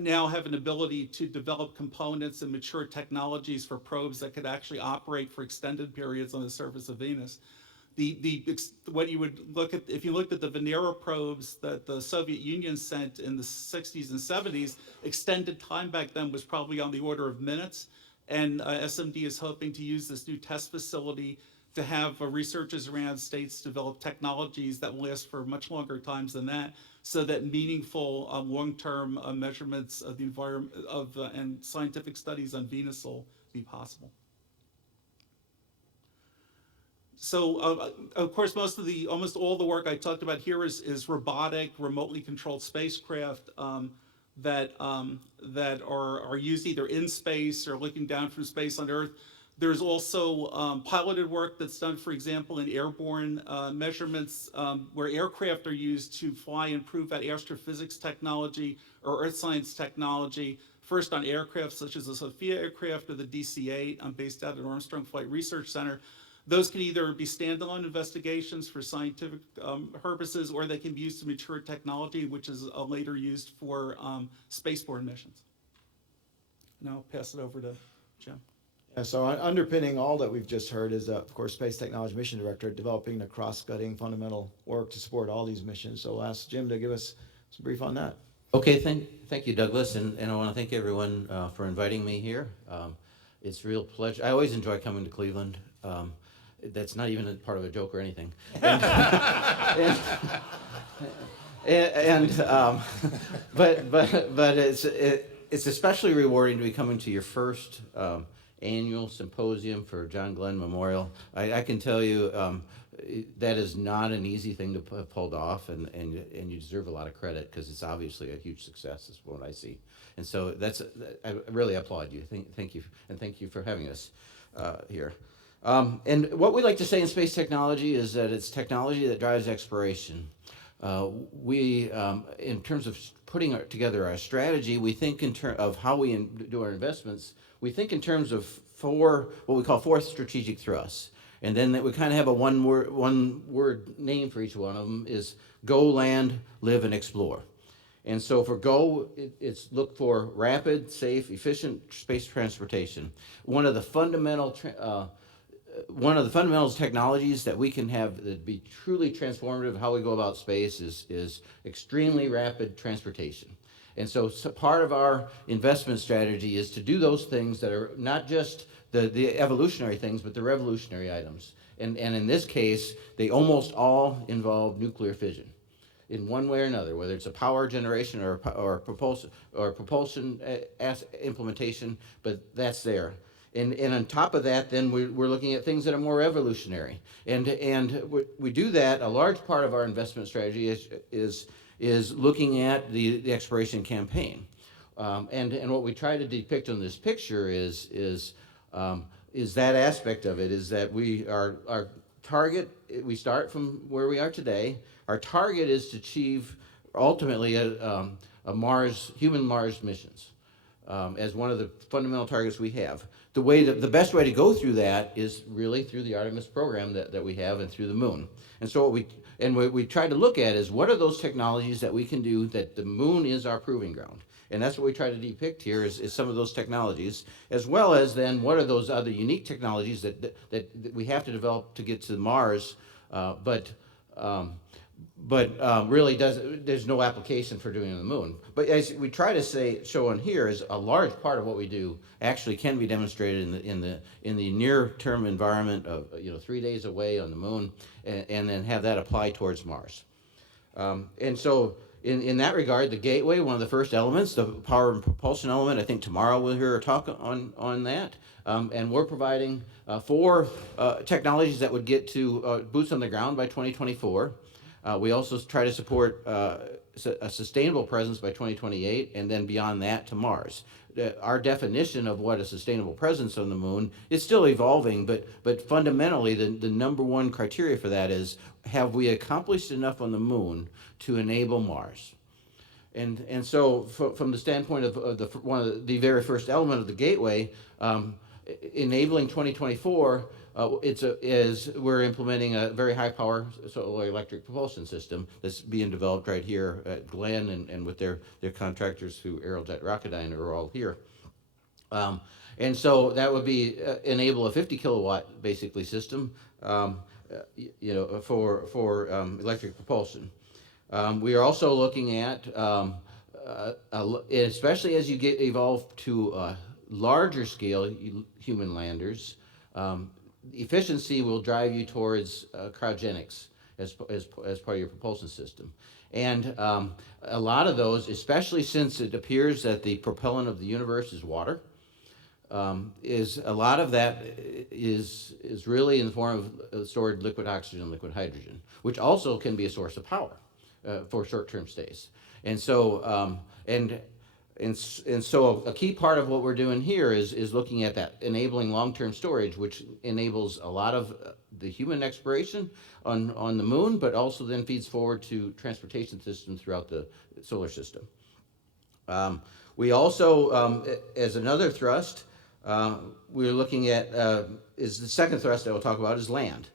now have an ability to develop components and mature technologies for probes that could actually operate for extended periods on the surface of Venus. What you would look at, if you looked at the Venera probes that the Soviet Union sent in the 60s and 70s, extended time back then was probably on the order of minutes. And SMD is hoping to use this new test facility to have researchers around the United States develop technologies that will last for much longer times than that, so that meaningful long-term measurements of the environment and scientific studies on Venus will be possible. So, of course, almost all the work I talked about here is robotic, remotely controlled spacecraft that are used either in space or looking down from space on Earth. There's also piloted work that's done, for example, in airborne measurements where aircraft are used to fly and prove out astrophysics technology or earth science technology, first on aircraft such as the Sophia aircraft or the DC-8 based out at Armstrong Flight Research Center. Those can either be standalone investigations for scientific purposes, or they can be used to mature technology, which is later used for spaceborne missions. Now I'll pass it over to Jim. Yeah, so underpinning all that we've just heard is, of course, Space Technology Mission Director developing the cross-cutting fundamental work to support all these missions. So I'll ask Jim to give us some brief on that. Okay, thank you, Douglas, and I want to thank everyone for inviting me here. It's a real pleasure. I always enjoy coming to Cleveland. That's not even a part of a joke or anything. But it's especially rewarding to be coming to your first annual symposium for John Glenn Memorial. I can tell you that is not an easy thing to have pulled off, and you deserve a lot of credit because it's obviously a huge success is what I see. And so I really applaud you. Thank you, and thank you for having us here. And what we like to say in space technology is that it's technology that drives exploration. In terms of putting together our strategy, we think in terms of how we do our investments, we think in terms of what we call four strategic thrusts. And then that we kind of have a one word name for each one of them is go, land, live, and explore. And so for go, it's look for rapid, safe, efficient space transportation. One of the fundamental technologies that we can have that be truly transformative of how we go about space is extremely rapid transportation. And so part of our investment strategy is to do those things that are not just the evolutionary things, but the revolutionary items. And in this case, they almost all involve nuclear fission in one way or another, whether it's a power generation or propulsion implementation, but that's there. And on top of that, then we're looking at things that are more evolutionary. And we do that. A large part of our investment strategy is looking at the exploration campaign. And what we try to depict on this picture is that aspect of it, is that our target, we start from where we are today. Our target is to achieve ultimately a human Mars missions as one of the fundamental targets we have. The best way to go through that is really through the Artemis program that we have and through the moon. And so what we try to look at is what are those technologies that we can do that the moon is our proving ground. And that's what we try to depict here is some of those technologies, as well as then what are those other unique technologies that we have to develop to get to Mars, but really there's no application for doing on the moon. But as we try to show on here is a large part of what we do actually can be demonstrated in the near-term environment of 3 days away on the moon, and then have that apply towards Mars. And so in that regard, the gateway, one of the first elements, the power and propulsion element, I think tomorrow we'll hear a talk on that. And we're providing 4 technologies that would get to boots on the ground by 2024. We also try to support a sustainable presence by 2028, and then beyond that to Mars. Our definition of what a sustainable presence on the moon is still evolving, but fundamentally the number one criteria for that is, have we accomplished enough on the moon to enable Mars? And so from the standpoint of one of the very first element of the gateway, enabling 2024, we're implementing a very high power solar electric propulsion system that's being developed right here at Glenn and with their contractors through Aerojet Rocketdyne are all here. And so that would enable a 50 kilowatt basically system, for electric propulsion. We are also looking at, especially as you evolve to larger scale human landers, efficiency will drive you towards cryogenics as part of your propulsion system. And a lot of those, especially since it appears that the propellant of the universe is water, a lot of that is really in the form of stored liquid oxygen and liquid hydrogen, which also can be a source of power for short-term stays. And so so a key part of what we're doing here is looking at that, enabling long-term storage, which enables a lot of the human exploration on the moon, but also then feeds forward to transportation systems throughout the solar system. We also, as another thrust, we're looking at, is the second thrust I will talk about is land.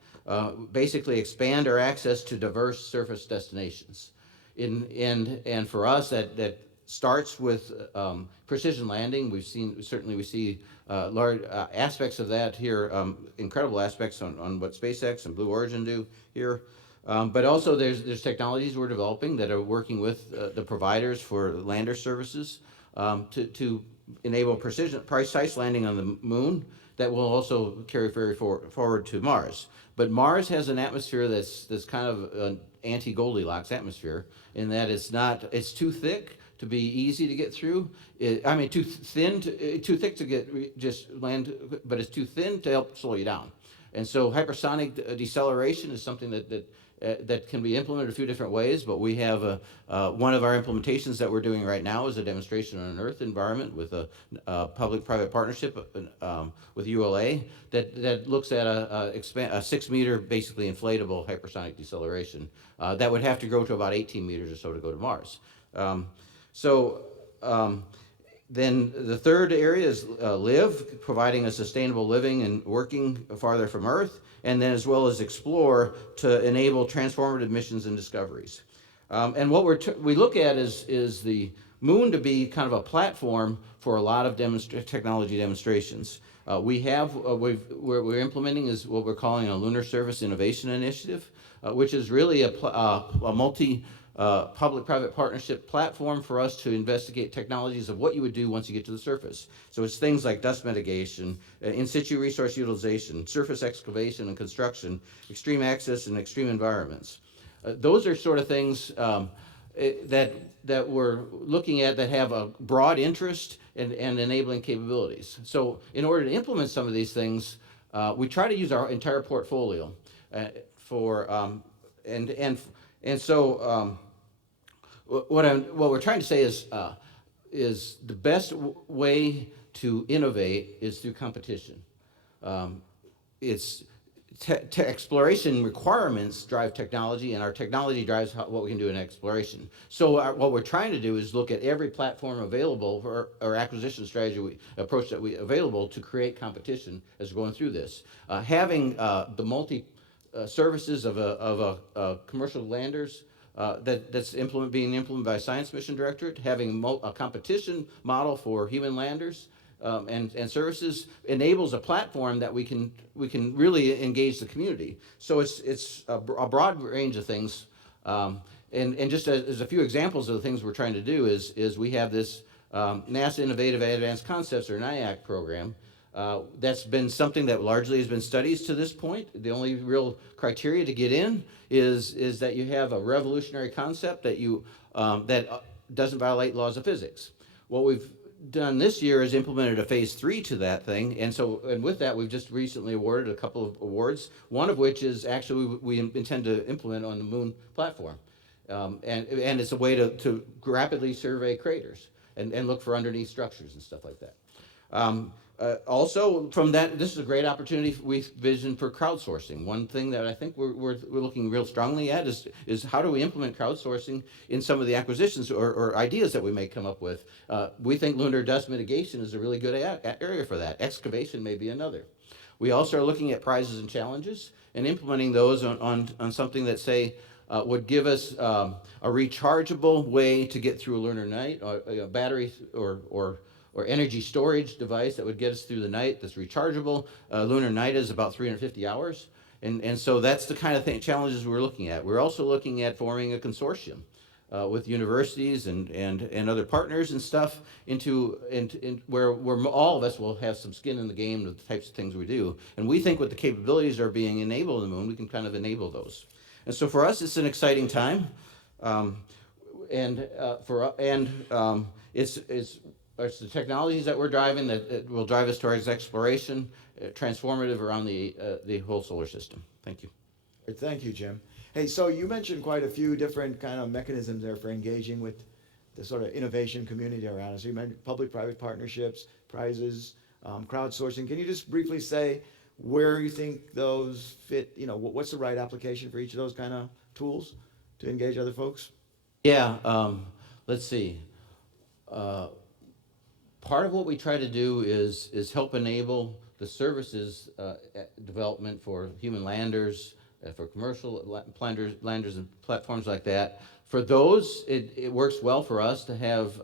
Basically expand our access to diverse surface destinations. And for us, that starts with precision landing. We see large aspects of that here, incredible aspects on what SpaceX and Blue Origin do here. But also there's technologies we're developing that are working with the providers for lander services to enable precise landing on the moon that will also carry very forward to Mars. But Mars has an atmosphere that's kind of an anti-Goldilocks atmosphere in that it's too thick to be easy to get through. Too thick to just land, but it's too thin to help slow you down. And so hypersonic deceleration is something that that can be implemented a few different ways, but we have one of our implementations that we're doing right now is a demonstration on an Earth environment with a public-private partnership with ULA that looks at a 6 meter, basically inflatable hypersonic deceleration that would have to grow to about 18 meters or so to go to Mars. Then the third area is live, providing a sustainable living and working farther from Earth, and then as well as explore to enable transformative missions and discoveries. And what we look at is the moon to be kind of a platform for a lot of technology demonstrations. We're implementing is what we're calling a Lunar Surface Innovation Initiative, which is really a multi public-private partnership platform for us to investigate technologies of what you would do once you get to the surface. So it's things like dust mitigation, in situ resource utilization, surface excavation and construction, extreme access and extreme environments. Those are sort of things that we're looking at that have a broad interest and enabling capabilities. So in order to implement some of these things, we try to use our entire portfolio what we're trying to say is the best way to innovate is through competition. It's exploration requirements drive technology, and our technology drives what we can do in exploration. So what we're trying to do is look at every platform available or acquisition strategy approach that we available to create competition as we're going through this. Having the multi services of commercial landers that's being implemented by Science Mission Directorate, having a competition model for human landers and services enables a platform that we can really engage the community. So it's a broad range of things, and just as a few examples of the things we're trying to do is we have this NASA Innovative Advanced Concepts or NIAC program. That's been something that largely has been studies to this point. The only real criteria to get in is that you have a revolutionary concept that doesn't violate laws of physics. What we've done this year is implemented a phase 3 to that thing, and with that we've just recently awarded a couple of awards. One of which is actually we intend to implement on the moon platform, and it's a way to rapidly survey craters and look for underneath structures and stuff like that. Also, from that, this is a great opportunity we vision for crowdsourcing. One thing that I think we're looking real strongly at is how do we implement crowdsourcing in some of the acquisitions or ideas that we may come up with. We think lunar dust mitigation is a really good area for that. Excavation may be another. We also are looking at prizes and challenges and implementing those on something that, say, would give us a rechargeable way to get through a lunar night, a battery or energy storage device that would get us through the night that's rechargeable. Lunar night is about 350 hours. And so that's the kind of challenges we're looking at. We're also looking at forming a consortium with universities and other partners and stuff where all of us will have some skin in the game of the types of things we do. And we think with the capabilities that are being enabled on the moon, we can kind of enable those. And so for us, it's an exciting time. It's the technologies that we're driving that will drive us towards exploration, transformative around the whole solar system. Thank you. Thank you, Jim. Hey, so you mentioned quite a few different kind of mechanisms there for engaging with the sort of innovation community around us. You mentioned public-private partnerships, prizes, crowdsourcing. Can you just briefly say where you think those fit? You know, what's the right application for each of those kind of tools to engage other folks? Yeah, let's see. Part of what we try to do is help enable the services development for human landers, for commercial landers and platforms like that. For those, it works well for us to have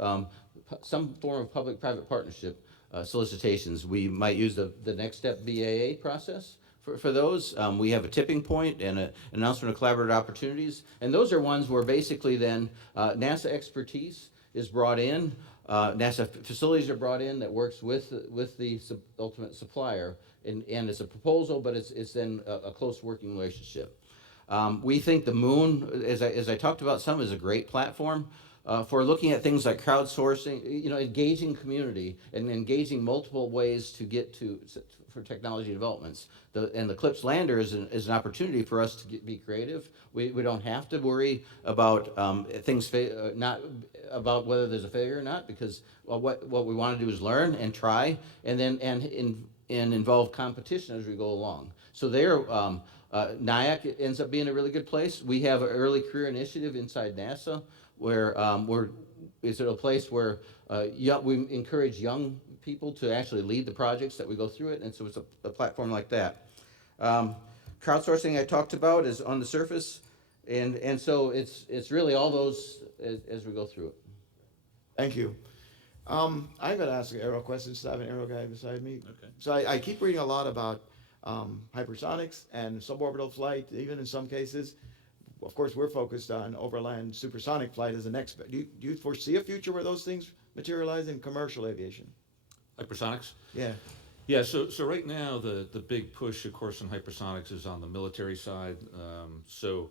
some form of public-private partnership solicitations. We might use the next step BAA process for those. We have a tipping point and an announcement of collaborative opportunities. And those are ones where basically then NASA expertise is brought in. NASA facilities are brought in that works with the ultimate supplier, and it's a proposal, but it's then a close working relationship. We think the moon, as I talked about some, is a great platform for looking at things like crowdsourcing, engaging community and engaging multiple ways to get to for technology developments. And the CLIPS lander is an opportunity for us to be creative. We don't have to worry about not about whether there's a failure or not, because what we want to do is learn and try, and then involve competition as we go along. So there, NIAC ends up being a really good place. We have an early career initiative inside NASA where it's a place where we encourage young people to actually lead the projects that we go through it, and so it's a platform like that. Crowdsourcing I talked about is on the surface, and so it's really all those as we go through it. Thank you. I'm going to ask an aero question since I have an aero guy beside me. Okay. So I keep reading a lot about hypersonics and suborbital flight, even in some cases. Of course, we're focused on overland supersonic flight as the next. Do you foresee a future where those things materialize in commercial aviation? Hypersonics? Yeah. Yeah, so right now the big push, of course, in hypersonics is on the military side. So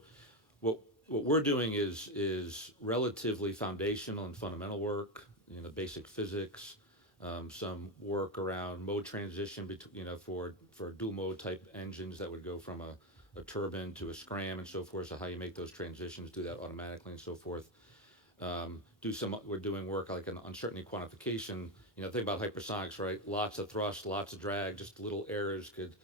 what we're doing is relatively foundational and fundamental work, basic physics, some work around mode transition between, for dual mode type engines that would go from a turbine to a scram and so forth. So how you make those transitions, do that automatically and so forth. We're doing work like an uncertainty quantification. Think about hypersonics, right? Lots of thrust, lots of drag, just little errors could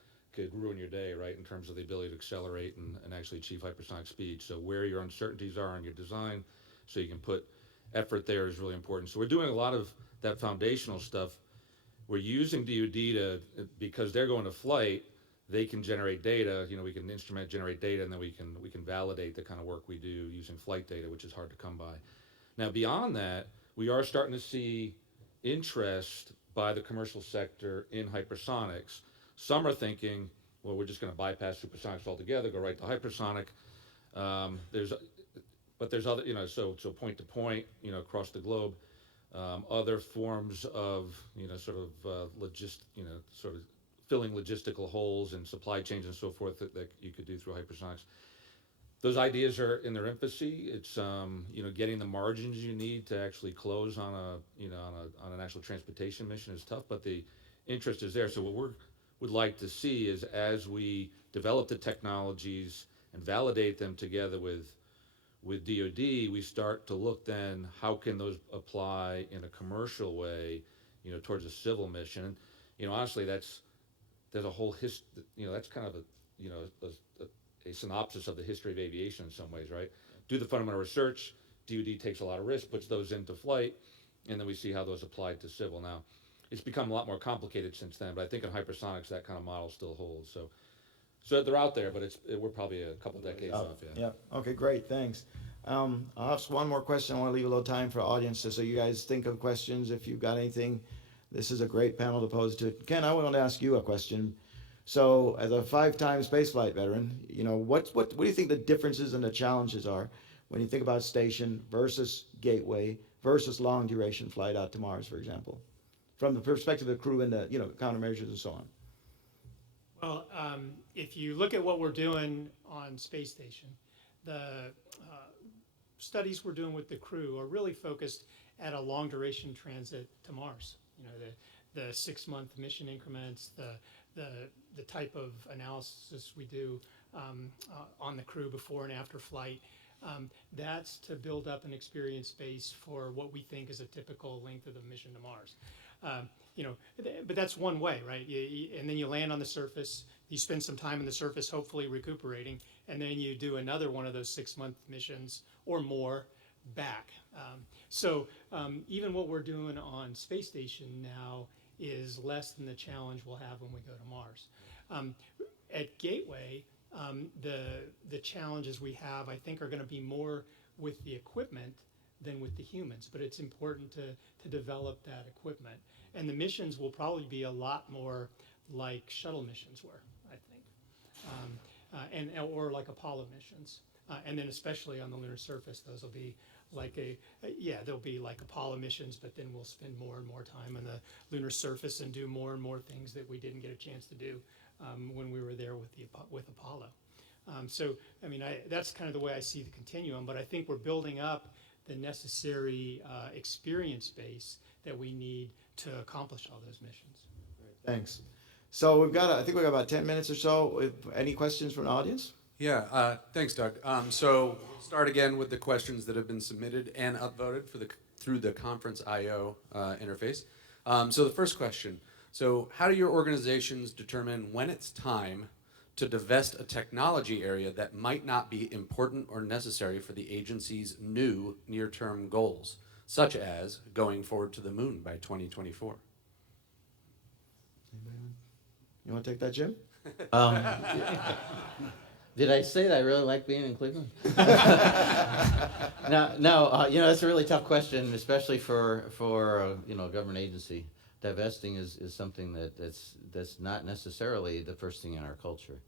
ruin your day, right? In terms of the ability to accelerate and actually achieve hypersonic speed. So where your uncertainties are in your design, so you can put effort there is really important. So we're doing a lot of that foundational stuff. We're using DoD because they're going to flight, they can generate data, we can instrument generate data, and then we can validate the kind of work we do using flight data, which is hard to come by. Now, beyond that, we are starting to see interest by the commercial sector in hypersonics. Some are thinking, well, we're just going to bypass supersonics altogether, go right to hypersonic. There's other, so point to point, across the globe, other forms of, sort of filling logistical holes and supply chains and so forth that you could do through hypersonics. Those ideas are in their infancy. It's getting the margins you need to actually close on an actual transportation mission is tough, but the interest is there. So what we would like to see is, as we develop the technologies and validate them together with DoD, we start to look then how can those apply in a commercial way, towards a civil mission. And honestly, there's a whole that's kind of a synopsis of the history of aviation in some ways, right? Do the fundamental research, DoD takes a lot of risk, puts those into flight, and then we see how those apply to civil. Now, it's become a lot more complicated since then, but I think in hypersonics that kind of model still holds. So they're out there, but we're probably a couple decades off. Yeah. Okay, great, thanks. I'll ask one more question. I want to leave a little time for audiences, so you guys think of questions if you've got anything. This is a great panel to pose to. Ken, I want to ask you a question. So, as a 5-time spaceflight veteran, what do you think the differences and the challenges are when you think about station versus gateway versus long duration flight out to Mars, for example, from the perspective of the crew and the countermeasures and so on? Well, if you look at what we're doing on space station, the studies we're doing with the crew are really focused at a long duration transit to Mars. The 6-month mission increments, the type of analysis we do on the crew before and after flight. That's to build up an experience base for what we think is a typical length of the mission to Mars. But that's one way, right? And then you land on the surface, you spend some time on the surface, hopefully recuperating, and then you do another one of those 6-month missions or more back. So even what we're doing on space station now is less than the challenge we'll have when we go to Mars. At Gateway, the challenges we have, I think, are going to be more with the equipment than with the humans, but it's important to develop that equipment. And the missions will probably be a lot more like shuttle missions were, I think, or like Apollo missions. And then especially on the lunar surface, those will be like they'll be like Apollo missions, but then we'll spend more and more time on the lunar surface and do more and more things that we didn't get a chance to do when we were there with Apollo. So, I mean, that's kind of the way I see the continuum, but I think we're building up the necessary experience base that we need to accomplish all those missions. Thanks. So I think we've got about 10 minutes or so. Any questions from the audience? Yeah, thanks, Doug. So we'll start again with the questions that have been submitted and upvoted through the Conference IO interface. So the first question, so how do your organizations determine when it's time to divest a technology area that might not be important or necessary for the agency's new near-term goals, such as going forward to the moon by 2024? You want to take that, Jim? Did I say that I really like being in Cleveland? No, that's a really tough question, especially for a government agency. Divesting is something that's not necessarily the first thing in our culture.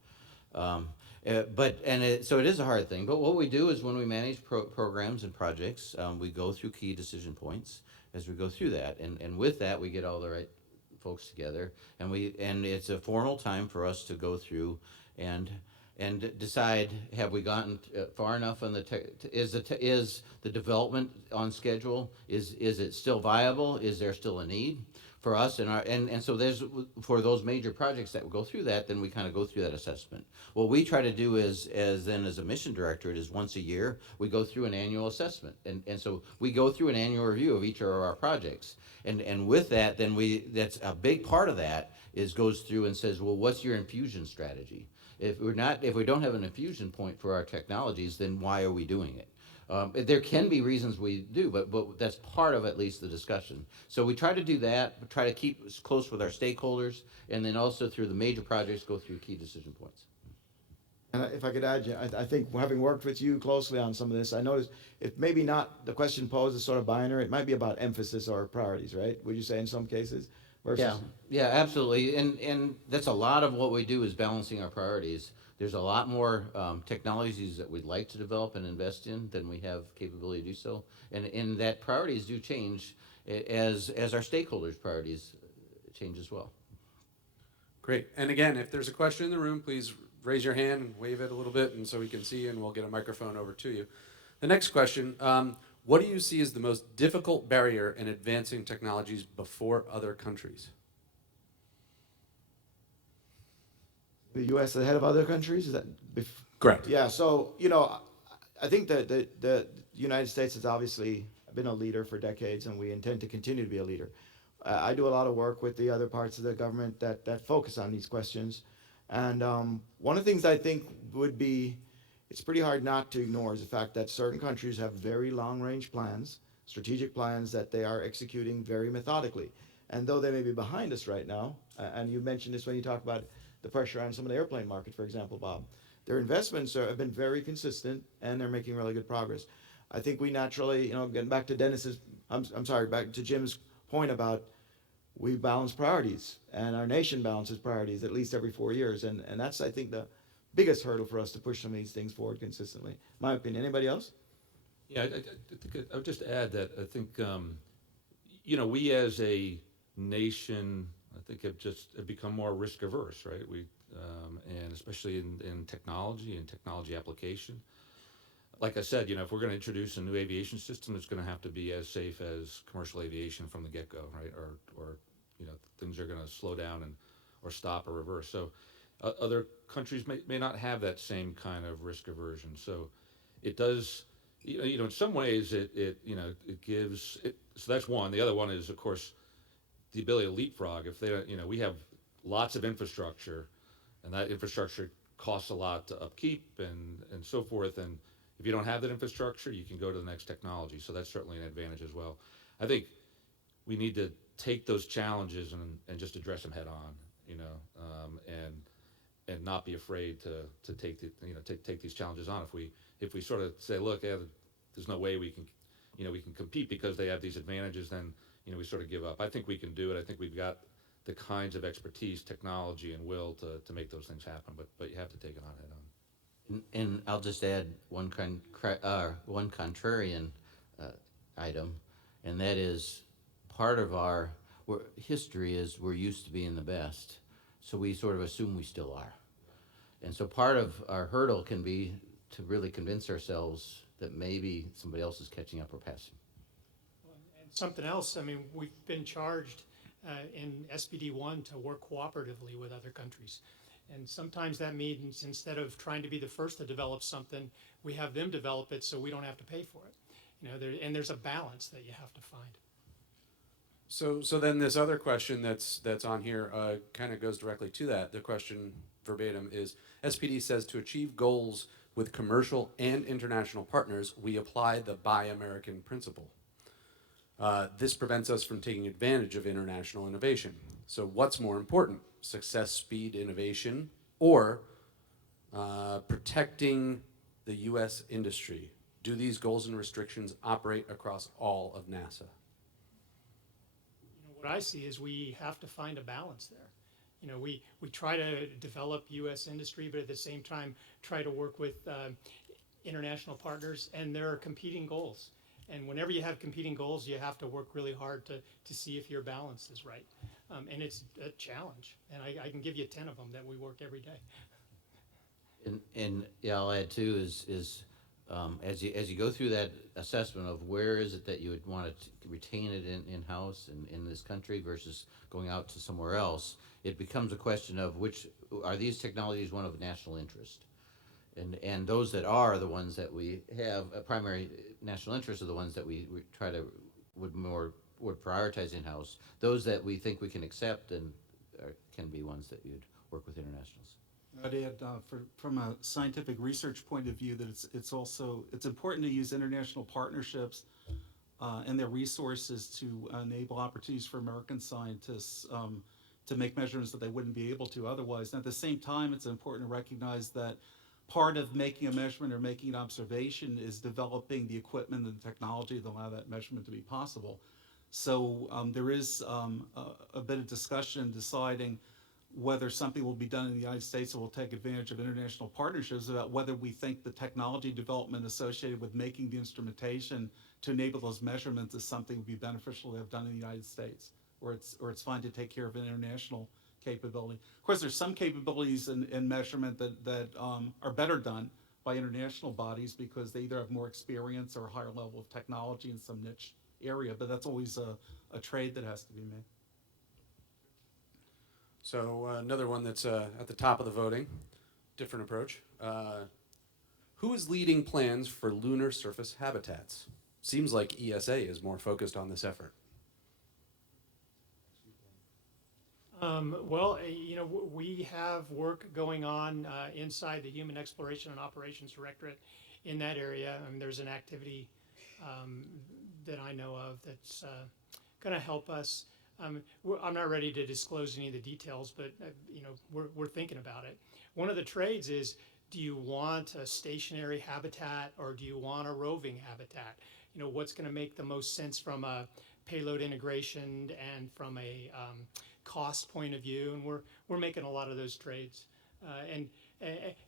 So it is a hard thing. But what we do is when we manage programs and projects, we go through key decision points as we go through that, and with that we get all the right folks together, and it's a formal time for us to go through and decide, have we gotten far enough on is the development on schedule? Is it still viable? Is there still a need for us? And so there's, for those major projects that will go through that, then we kind of go through that assessment. What we try to do is, as a mission director, it is once a year, we go through an annual assessment. And so we go through an annual review of each of our projects. And with that, then that's a big part of that goes through and says, well, what's your infusion strategy? If we don't have an infusion point for our technologies, then why are we doing it? There can be reasons we do, but that's part of at least the discussion. So we try to do that, we try to keep close with our stakeholders, and then also through the major projects go through key decision points. And if I could add, I think having worked with you closely on some of this, I noticed if maybe not the question posed is sort of binary, it might be about emphasis or priorities, right? Would you say in some cases? Versus Yeah, absolutely. And that's a lot of what we do is balancing our priorities. There's a lot more technologies that we'd like to develop and invest in than we have capability to do so. And that priorities do change as our stakeholders' priorities change as well. Great. And again, if there's a question in the room, please raise your hand and wave it a little bit and so we can see you, and we'll get a microphone over to you. The next question, what do you see as the most difficult barrier in advancing technologies before other countries? The U.S. ahead of other countries? Is that correct? Yeah. So I think that the United States has obviously been a leader for decades, and we intend to continue to be a leader. I do a lot of work with the other parts of the government that focus on these questions, and one of the things I think it's pretty hard not to ignore is the fact that certain countries have very long-range plans, strategic plans that they are executing very methodically. And though they may be behind us right now, and you mentioned this when you talk about the pressure on some of the airplane market, for example, Bob, their investments have been very consistent, and they're making really good progress. I think we naturally, getting back to back to Jim's point about we balance priorities, and our nation balances priorities at least every 4 years, and that's, I think, the biggest hurdle for us to push some of these things forward consistently. My opinion. Anybody else? Yeah, I think I would just add that I think, we as a nation, I think have become more risk averse, right? And especially in technology and technology application. Like I said, if we're going to introduce a new aviation system, it's going to have to be as safe as commercial aviation from the get-go, right? Or things are going to slow down or stop or reverse. So other countries may not have that same kind of risk aversion. So it does, in some ways it gives it. So that's one. The other one is, of course, the ability to leapfrog. If they, we have lots of infrastructure, and that infrastructure costs a lot to upkeep and so forth. And if you don't have that infrastructure, you can go to the next technology. So that's certainly an advantage as well. I think we need to take those challenges and just address them head on, and not be afraid to take these challenges on. If we sort of say, look, there's no way we can compete because they have these advantages, then we sort of give up. I think we can do it. I think we've got the kinds of expertise, technology, and will to make those things happen. But you have to take it on head on. And I'll just add one contrarian item, and that is part of our history is we're used to being the best, so we sort of assume we still are. And so part of our hurdle can be to really convince ourselves that maybe somebody else is catching up or passing. And something else, we've been charged in SPD1 to work cooperatively with other countries. And sometimes that means instead of trying to be the first to develop something, we have them develop it so we don't have to pay for it. And there's a balance that you have to find. So then this other question that's on here kind of goes directly to that. The question verbatim is, SPD says to achieve goals with commercial and international partners, we apply the Buy American principle. This prevents us from taking advantage of international innovation. So what's more important, success, speed, innovation, or protecting the US industry? Do these goals and restrictions operate across all of NASA? What I see is we have to find a balance there. We try to develop U.S. industry, but at the same time try to work with international partners, and there are competing goals. And whenever you have competing goals, you have to work really hard to see if your balance is right. And it's a challenge. And I can give you 10 of them that we work every day. And yeah, I'll add too is as you go through that assessment of where is it that you would want to retain it in-house in this country versus going out to somewhere else, it becomes a question of which are these technologies one of national interest, and those that are the ones that we have a primary national interest are the ones that we try to would prioritize in-house. Those that we think we can accept and can be ones that you'd work with internationals. I'd add, from a scientific research point of view, that it's important to use international partnerships and their resources to enable opportunities for American scientists to make measurements that they wouldn't be able to otherwise. And at the same time, it's important to recognize that part of making a measurement or making an observation is developing the equipment and the technology that allow that measurement to be possible. So there is a bit of discussion deciding whether something will be done in the United States or will take advantage of international partnerships about whether we think the technology development associated with making the instrumentation to enable those measurements is something that would be beneficial to have done in the United States, or it's fine to take care of an international capability. Of course, there's some capabilities in measurement that are better done by international bodies because they either have more experience or a higher level of technology in some niche area, but that's always a trade that has to be made. So another one that's at the top of the voting, different approach. Who is leading plans for lunar surface habitats? Seems like ESA is more focused on this effort. Well, we have work going on inside the Human Exploration and Operations Directorate in that area. I mean, there's an activity that I know of that's going to help us. I'm not ready to disclose any of the details, but we're thinking about it. One of the trades is, do you want a stationary habitat or do you want a roving habitat? What's going to make the most sense from a payload integration and from a cost point of view? And we're making a lot of those trades. And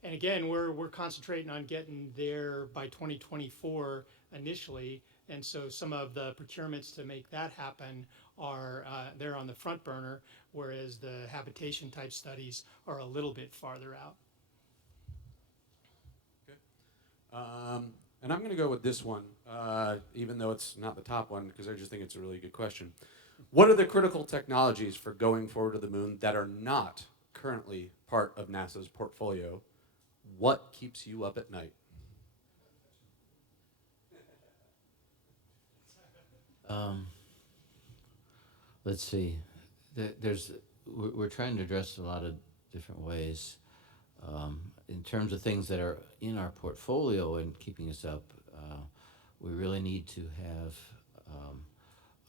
again, we're concentrating on getting there by 2024 initially. And so some of the procurements to make that happen are they're on the front burner, whereas the habitation type studies are a little bit farther out. Okay. And I'm going to go with this one, even though it's not the top one, because I just think it's a really good question. What are the critical technologies for going forward to the moon that are not currently part of NASA's portfolio? What keeps you up at night? Let's see. We're trying to address a lot of different ways. In terms of things that are in our portfolio and keeping us up, we really need to have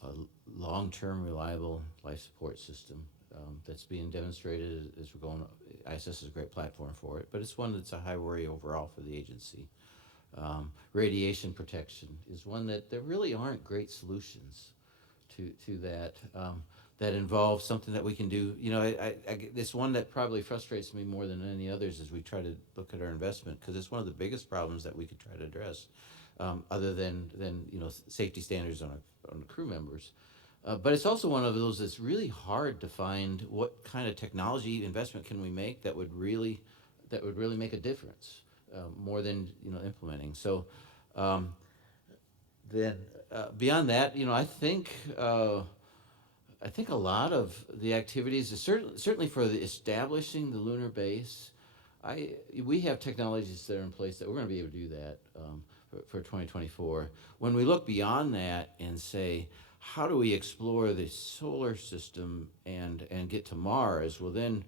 a long-term, reliable life support system that's being demonstrated as we're going. ISS is a great platform for it, but it's one that's a high worry overall for the agency. Radiation protection is one that there really aren't great solutions to that. That involves something that we can do. It's one that probably frustrates me more than any others as we try to look at our investment, because it's one of the biggest problems that we could try to address, other than safety standards on the crew members. But it's also one of those that's really hard to find what kind of technology investment can we make that would really make a difference, more than implementing. So then beyond that, I think I think a lot of the activities, is certainly for the establishing the lunar base, we have technologies that are in place that we're going to be able to do that for 2024. When we look beyond that and say, how do we explore the solar system and get to Mars? Well, then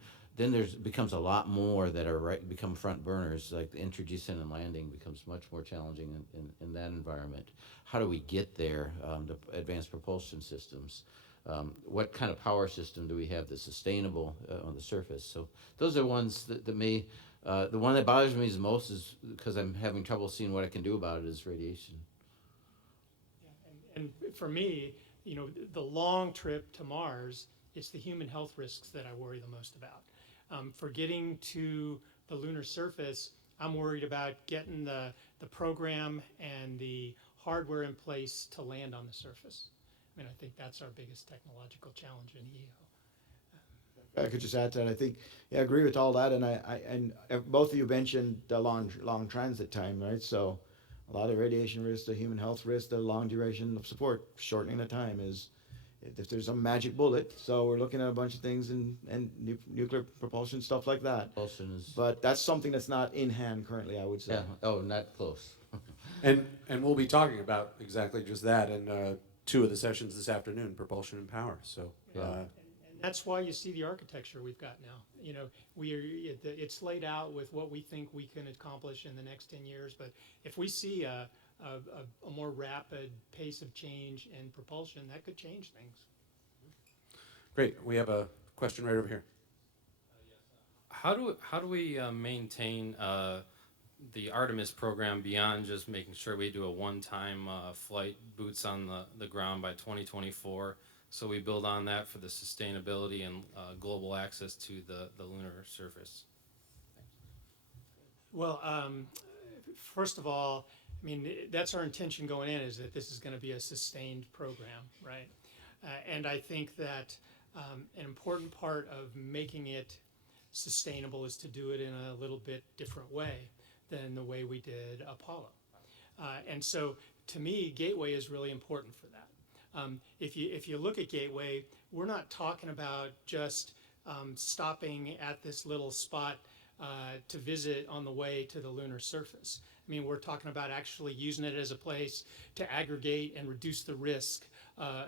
becomes a lot more that are become front burners. Like the introducing and landing becomes much more challenging in that environment. How do we get there? The advanced propulsion systems. What kind of power system do we have that's sustainable on the surface? So those are ones that may, the one that bothers me the most is because I'm having trouble seeing what I can do about it is radiation. And for me, you know, the long trip to Mars, it's the human health risks that I worry the most about. For getting to the lunar surface, I'm worried about getting the program and the hardware in place to land on the surface. I mean, I think that's our biggest technological challenge in EO. I could just add to that. I think, yeah, I agree with all that, and both of you mentioned the long transit time, right? So, a lot of radiation risk, the human health risk, the long duration of support, shortening the time is, if there's a magic bullet. So we're looking at a bunch of things and nuclear propulsion, stuff like that. Propulsion is. But that's something that's not in hand currently, I would say. Yeah. Oh, not close. And we'll be talking about exactly just that in two of the sessions this afternoon, propulsion and power. So. And that's why you see the architecture we've got now. You know, it's laid out with what we think we can accomplish in the next 10 years. But if we see a more rapid pace of change in propulsion, that could change things. Great. We have a question right over here. How do we maintain the Artemis program beyond just making sure we do a one-time flight, boots on the ground by 2024? So we build on that for the sustainability and global access to the lunar surface. Well, first of all, I mean, that's our intention going in, is that this is going to be a sustained program, right? And I think that an important part of making it sustainable is to do it in a little bit different way than the way we did Apollo. And so, to me, Gateway is really important for that. If you look at Gateway, we're not talking about just stopping at this little spot to visit on the way to the lunar surface. I mean, we're talking about actually using it as a place to aggregate and reduce the risk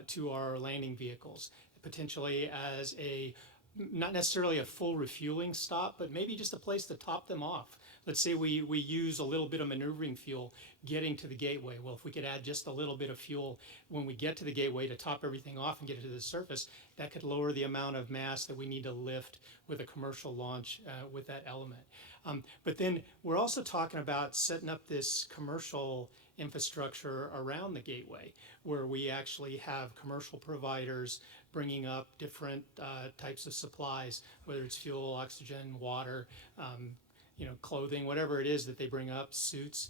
to our landing vehicles, potentially as not necessarily a full refueling stop, but maybe just a place to top them off. Let's say we use a little bit of maneuvering fuel getting to the Gateway. Well, if we could add just a little bit of fuel when we get to the Gateway to top everything off and get it to the surface, that could lower the amount of mass that we need to lift with a commercial launch with that element. But then we're also talking about setting up this commercial infrastructure around the Gateway, where we actually have commercial providers bringing up different types of supplies, whether it's fuel, oxygen, water, clothing, whatever it is that they bring up, suits.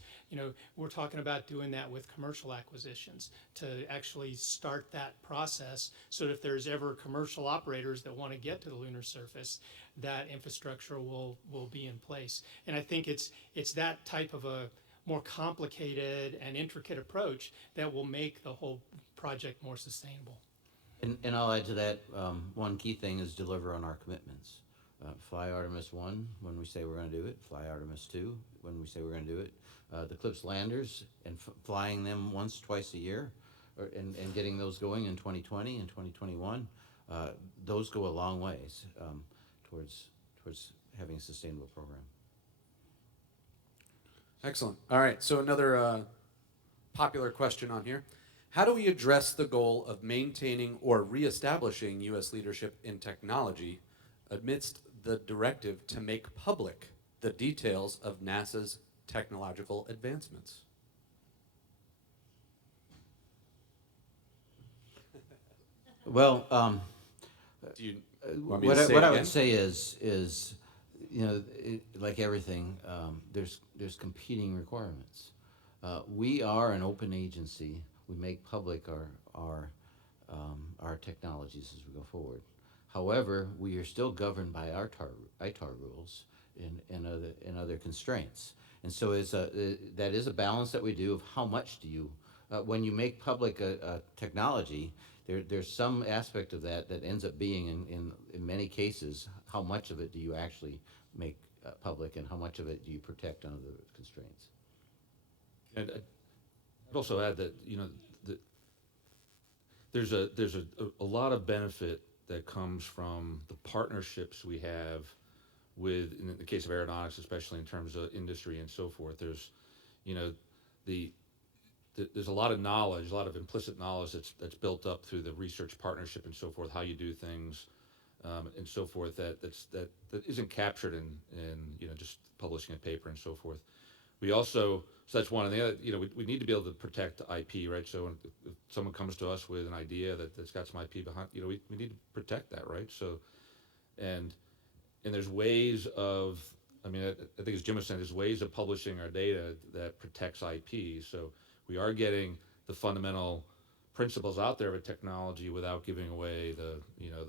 We're talking about doing that with commercial acquisitions to actually start that process, so that if there's ever commercial operators that want to get to the lunar surface, that infrastructure will be in place. And I think it's that type of a more complicated and intricate approach that will make the whole project more sustainable. And I'll add to that, one key thing is deliver on our commitments. Fly Artemis 1 when we say we're going to do it, fly Artemis 2 when we say we're going to do it. The CLPS landers and flying them once, twice a year, and getting those going in 2020 and 2021, those go a long ways towards having a sustainable program. Excellent. All right, so another popular question on here. How do we address the goal of maintaining or reestablishing U.S. leadership in technology amidst the directive to make public the details of NASA's technological advancements? Well, do you want me what to say what it I again? would say is, like everything, there's competing requirements. We are an open agency. We make public our technologies as we go forward. However, we are still governed by our ITAR rules and other constraints. And so that is a balance that we do of how much do you, when you make public a technology, there's some aspect of that that ends up being in many cases, how much of it do you actually make public and how much of it do you protect under the constraints? And I'd also add that, you know, there's a lot of benefit that comes from the partnerships we have with, in the case of aeronautics, especially in terms of industry and so forth. There's, you know, there's a lot of knowledge, a lot of implicit knowledge that's built up through the research partnership and so forth, how you do things, and so forth, that isn't captured in you know, just publishing a paper and so forth. We also, so that's one of the other, you know, we need to be able to protect IP, right? So if someone comes to us with an idea that's got some IP behind, you know, we need to protect that, right? So, and there's ways of, I mean, I think as Jim was saying, there's ways of publishing our data that protects IP. So we are getting the fundamental principles out there of a technology without giving away the, you know,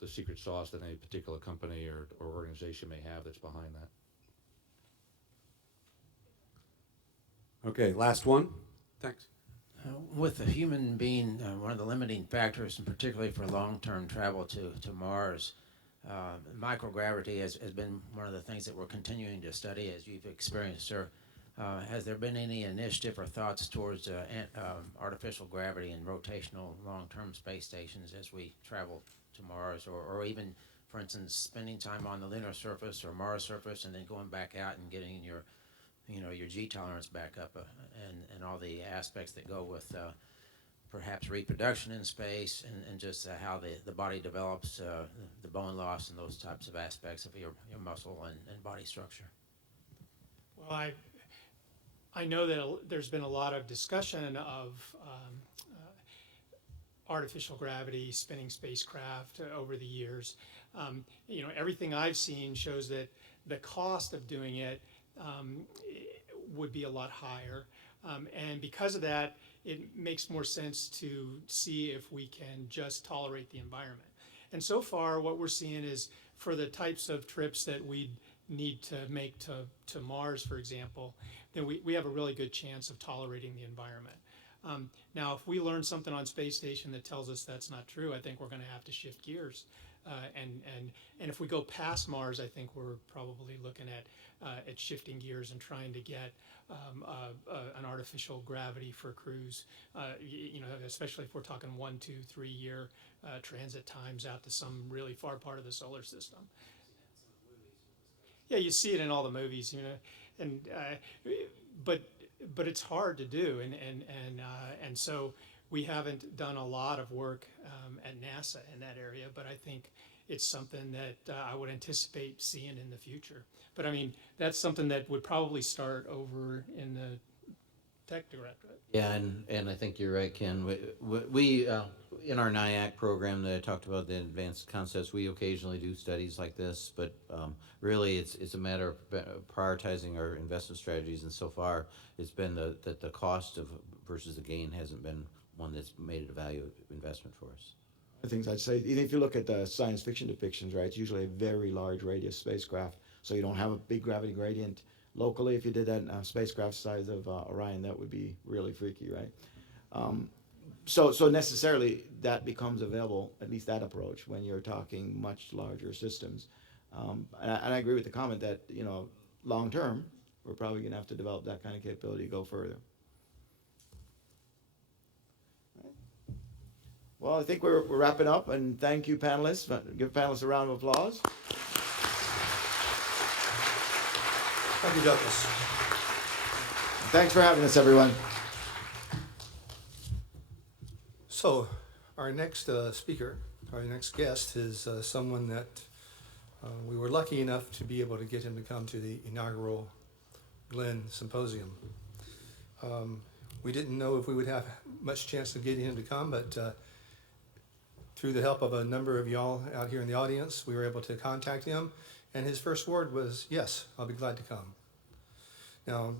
the secret sauce that any particular company or organization may have that's behind that. Okay, last one. Thanks. With the human being, one of the limiting factors, and particularly for long-term travel to Mars, microgravity has been one of the things that we're continuing to study, as you've experienced, sir. Has there been any initiative or thoughts towards artificial gravity and rotational long-term space stations as we travel to Mars, or even, for instance, spending time on the lunar surface or Mars surface and then going back out and getting your, you know, your G tolerance back up, and all the aspects that go with perhaps reproduction in space, and just how the body develops, the bone loss and those types of aspects of your muscle and body structure? Well, I know that there's been a lot of discussion of artificial gravity, spinning spacecraft over the years. You know, everything I've seen shows that the cost of doing it would be a lot higher. And because of that, it makes more sense to see if we can just tolerate the environment. And so far, what we're seeing is for the types of trips that we need to make to Mars, for example, then we have a really good chance of tolerating the environment. Now, if we learn something on space station that tells us that's not true, I think we're going to have to shift gears. And if we go past Mars, I think we're probably looking at shifting gears and trying to get an artificial gravity for crews. You know, especially if we're talking 1, 2, 3 year transit times out to some really far part of the solar system. Yeah, you see it in all the movies, you know, and but it's hard to do, and so we haven't done a lot of work at NASA in that area, but I think it's something that I would anticipate seeing in the future. But I mean, that's something that would probably start over in the tech directorate. Yeah, and I think you're right, Ken. We in our NIAC program that I talked about, the advanced concepts, we occasionally do studies like this, but really it's a matter of prioritizing our investment strategies, and so far it's been that the cost of versus the gain hasn't been one that's made it a value investment for us. The things I'd say, even if you look at the science fiction depictions, right, it's usually a very large radius spacecraft, so you don't have a big gravity gradient. Locally, if you did that in a spacecraft size of Orion, that would be really freaky, right? So necessarily that becomes available, at least that approach, when you're talking much larger systems. And I agree with the comment that, you know, long term, we're probably going to have to develop that kind of capability to go further. Well, I think we're wrapping up, and thank you, panelists. Give panelists a round of applause. Thank you, Douglas. Thanks for having us, everyone. So, our next speaker, our next guest, is someone that we were lucky enough to be able to get him to come to the inaugural Glenn Symposium. We didn't know if we would have much chance of getting him to come, but through the help of a number of y'all out here in the audience, we were able to contact him, and his first word was, "Yes, I'll be glad to come." Now,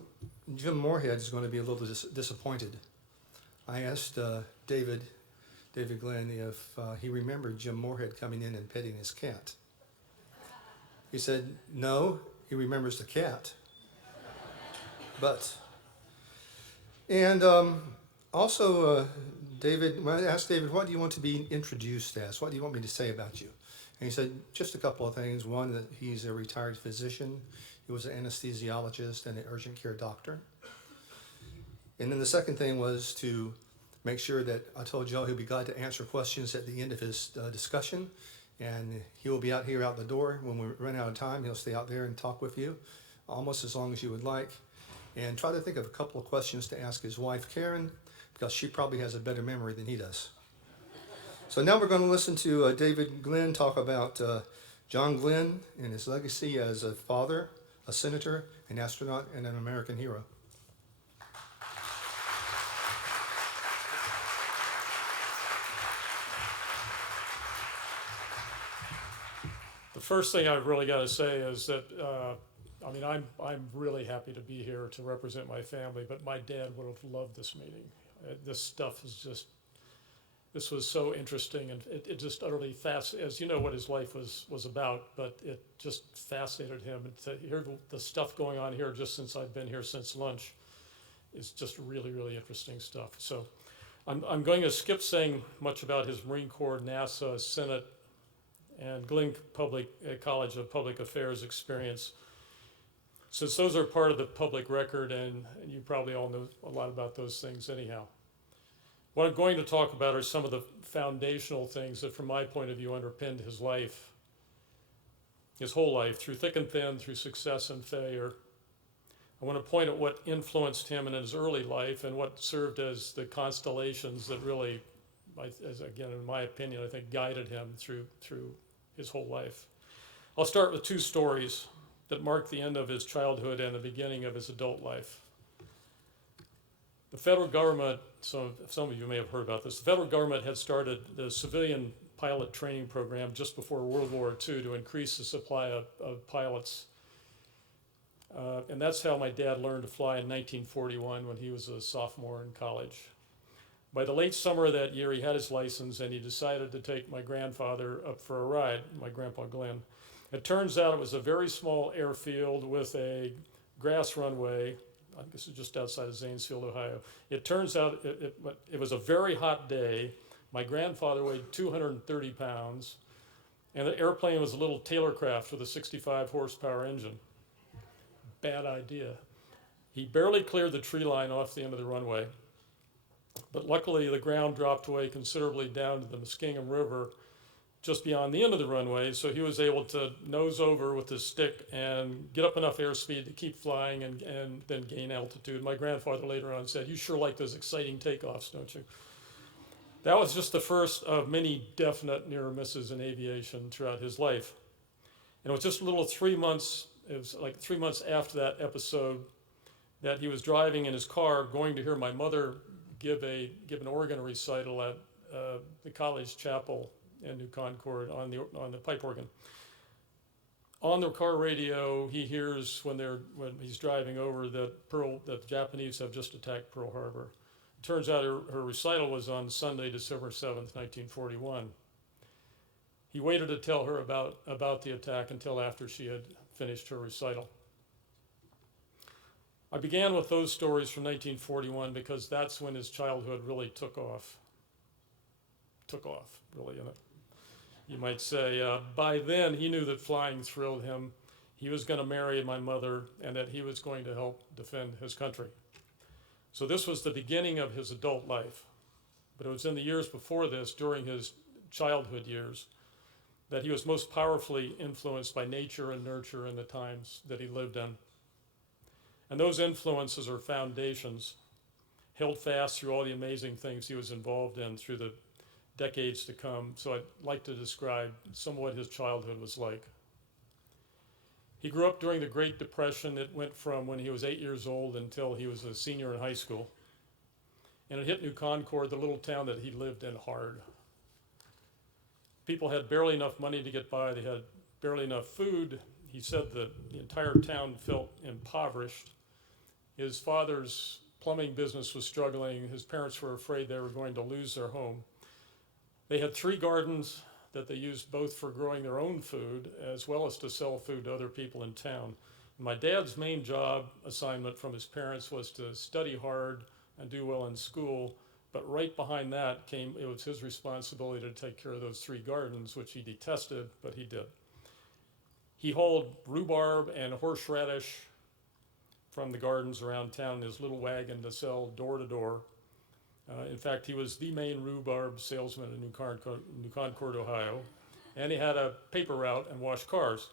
Jim Moorhead is going to be a little disappointed. I asked David Glenn if he remembered Jim Moorhead coming in and petting his cat. He said, no, he remembers the cat. And Also, David, when I asked David, what do you want to be introduced as? What do you want me to say about you? And he said, just a couple of things. One, that he's a retired physician. He was an anesthesiologist and an urgent care doctor. And then the second thing was to make sure that I told Joe he'll be glad to answer questions at the end of his discussion. And he will be out here out the door. When we run out of time, he'll stay out there and talk with you almost as long as you would like. And try to think of a couple of questions to ask his wife, Karen, because she probably has a better memory than he does. So now we're going to listen to David Glenn talk about John Glenn and his legacy as a father, a senator, an astronaut, and an American hero. The first thing I've really got to say is that, I mean, I'm really happy to be here to represent my family, but my dad would have loved this meeting. This stuff is just, this was so interesting, and it just utterly as you know what his life was about, but it just fascinated him. And to hear the stuff going on here just since I've been here since lunch is just really, really interesting stuff. So I'm going to skip saying much about his Marine Corps, NASA, Senate, and Glenn College of Public Affairs experience, since those are part of the public record, and you probably all know a lot about those things anyhow. What I'm going to talk about are some of the foundational things that, from my point of view, underpinned his life, his whole life, through thick and thin, through success and failure. I want to point at what influenced him in his early life and what served as the constellations that really, as again, in my opinion, I think guided him through his whole life. I'll start with two stories that mark the end of his childhood and the beginning of his adult life. The federal government, some of you may have heard about this, the federal government had started the civilian pilot training program just before World War II to increase the supply of pilots. And that's how my dad learned to fly in 1941 when he was a sophomore in college. By the late summer of that year, he had his license, and he decided to take my grandfather up for a ride, my grandpa Glenn. It turns out it was a very small airfield with a grass runway. I guess it's just outside of Zanesfield, Ohio. It turns out it was a very hot day. My grandfather weighed 230 pounds, and the airplane was a little Taylorcraft with a 65 horsepower engine. Bad idea. He barely cleared the tree line off the end of the runway. But luckily, the ground dropped away considerably down to the Muskingum River just beyond the end of the runway, so he was able to nose over with his stick and get up enough airspeed to keep flying and then gain altitude. My grandfather later on said, "You sure like those exciting takeoffs, don't you?" That was just the first of many definite near misses in aviation throughout his life. And it was just a little 3 months, it was like 3 months after that episode that he was driving in his car going to hear my mother give an organ recital at the college chapel in New Concord on the pipe organ. On the car radio, he hears when he's driving over that the Japanese have just attacked Pearl Harbor. It turns out her recital was on Sunday, December 7th, 1941. He waited to tell her about the attack until after she had finished her recital. I began with those stories from 1941 because that's when his childhood really took off. Took off, really, you might say. By then, he knew that flying thrilled him. He was going to marry my mother, and that he was going to help defend his country. So this was the beginning of his adult life. But it was in the years before this, during his childhood years, that he was most powerfully influenced by nature and nurture in the times that he lived in. And those influences are foundations held fast through all the amazing things he was involved in through the decades to come. So I'd like to describe some of what his childhood was like. He grew up during the Great Depression. It went from when he was 8 years old until he was a senior in high school. And it hit New Concord, the little town that he lived in, hard. People had barely enough money to get by. They had barely enough food. He said that the entire town felt impoverished. His father's plumbing business was struggling. His parents were afraid they were going to lose their home. They had 3 gardens that they used both for growing their own food as well as to sell food to other people in town. My dad's main job assignment from his parents was to study hard, and do well in school. But right behind that it was his responsibility to take care of those 3 gardens, which he detested, but he did. He hauled rhubarb and horseradish from the gardens around town in his little wagon to sell door to door. In fact, he was the main rhubarb salesman in New Concord, Ohio, and he had a paper route and washed cars.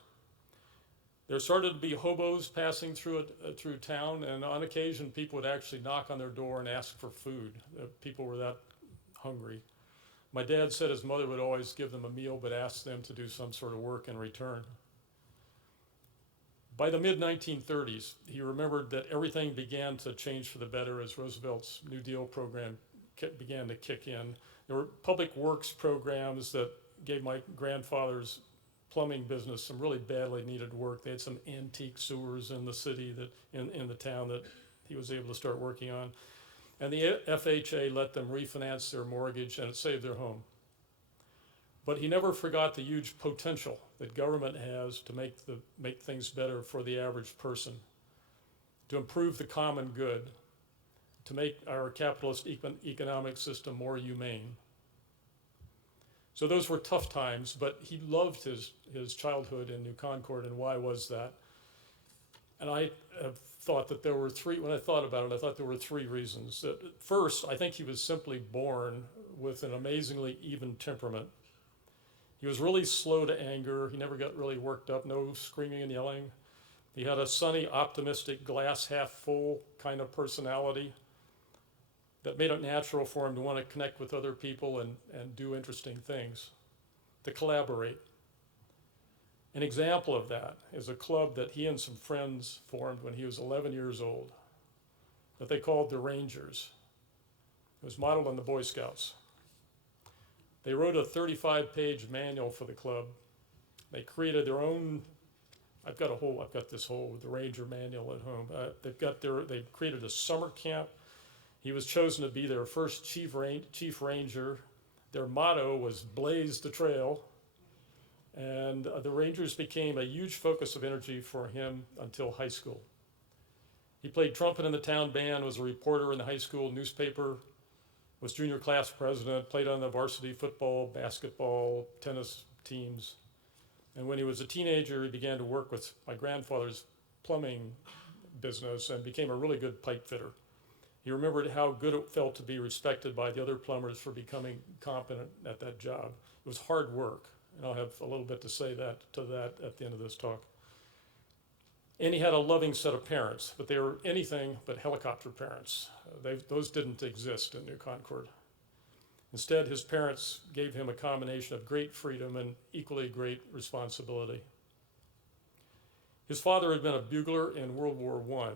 There started to be hobos passing through town, and on occasion people would actually knock on their door and ask for food. People were that hungry. My dad said his mother would always give them a meal but ask them to do some sort of work in return. By the mid-1930s, he remembered that everything began to change for the better as Roosevelt's New Deal program began to kick in. There were public works programs that gave my grandfather's plumbing business some really badly needed work. They had some antique sewers in the city in the town that he was able to start working on. And the FHA let them refinance their mortgage, and it saved their home. But he never forgot the huge potential that government has to make things better for the average person, to improve the common good, to make our capitalist economic system more humane. So those were tough times, but he loved his childhood in New Concord, and why was that? And I have thought that there were 3, when I thought about it, I thought there were 3 reasons. First, I think he was simply born with an amazingly even temperament. He was really slow to anger. He never got really worked up, no screaming and yelling. He had a sunny, optimistic, glass half full kind of personality that made it natural for him to want to connect with other people and do interesting things, to collaborate. An example of that is a club that he and some friends formed when he was 11 years old that they called the Rangers. It was modeled on the Boy Scouts. They wrote a 35-page manual for the club. They created their own, I've got the Ranger manual at home. They created a summer camp. He was chosen to be their first chief ranger. Their motto was blaze the trail. And the Rangers became a huge focus of energy for him until high school. He played trumpet in the town band, was a reporter in the high school newspaper, was junior class president, played on the varsity football, basketball, tennis teams. And when he was a teenager, he began to work with my grandfather's plumbing business and became a really good pipe fitter. He remembered how good it felt to be respected by the other plumbers for becoming competent at that job. It was hard work, and I'll have a little bit to say to that at the end of this talk. And he had a loving set of parents, but they were anything but helicopter parents. Those didn't exist in New Concord. Instead, his parents gave him a combination of great freedom and equally great responsibility. His father had been a bugler in World War I.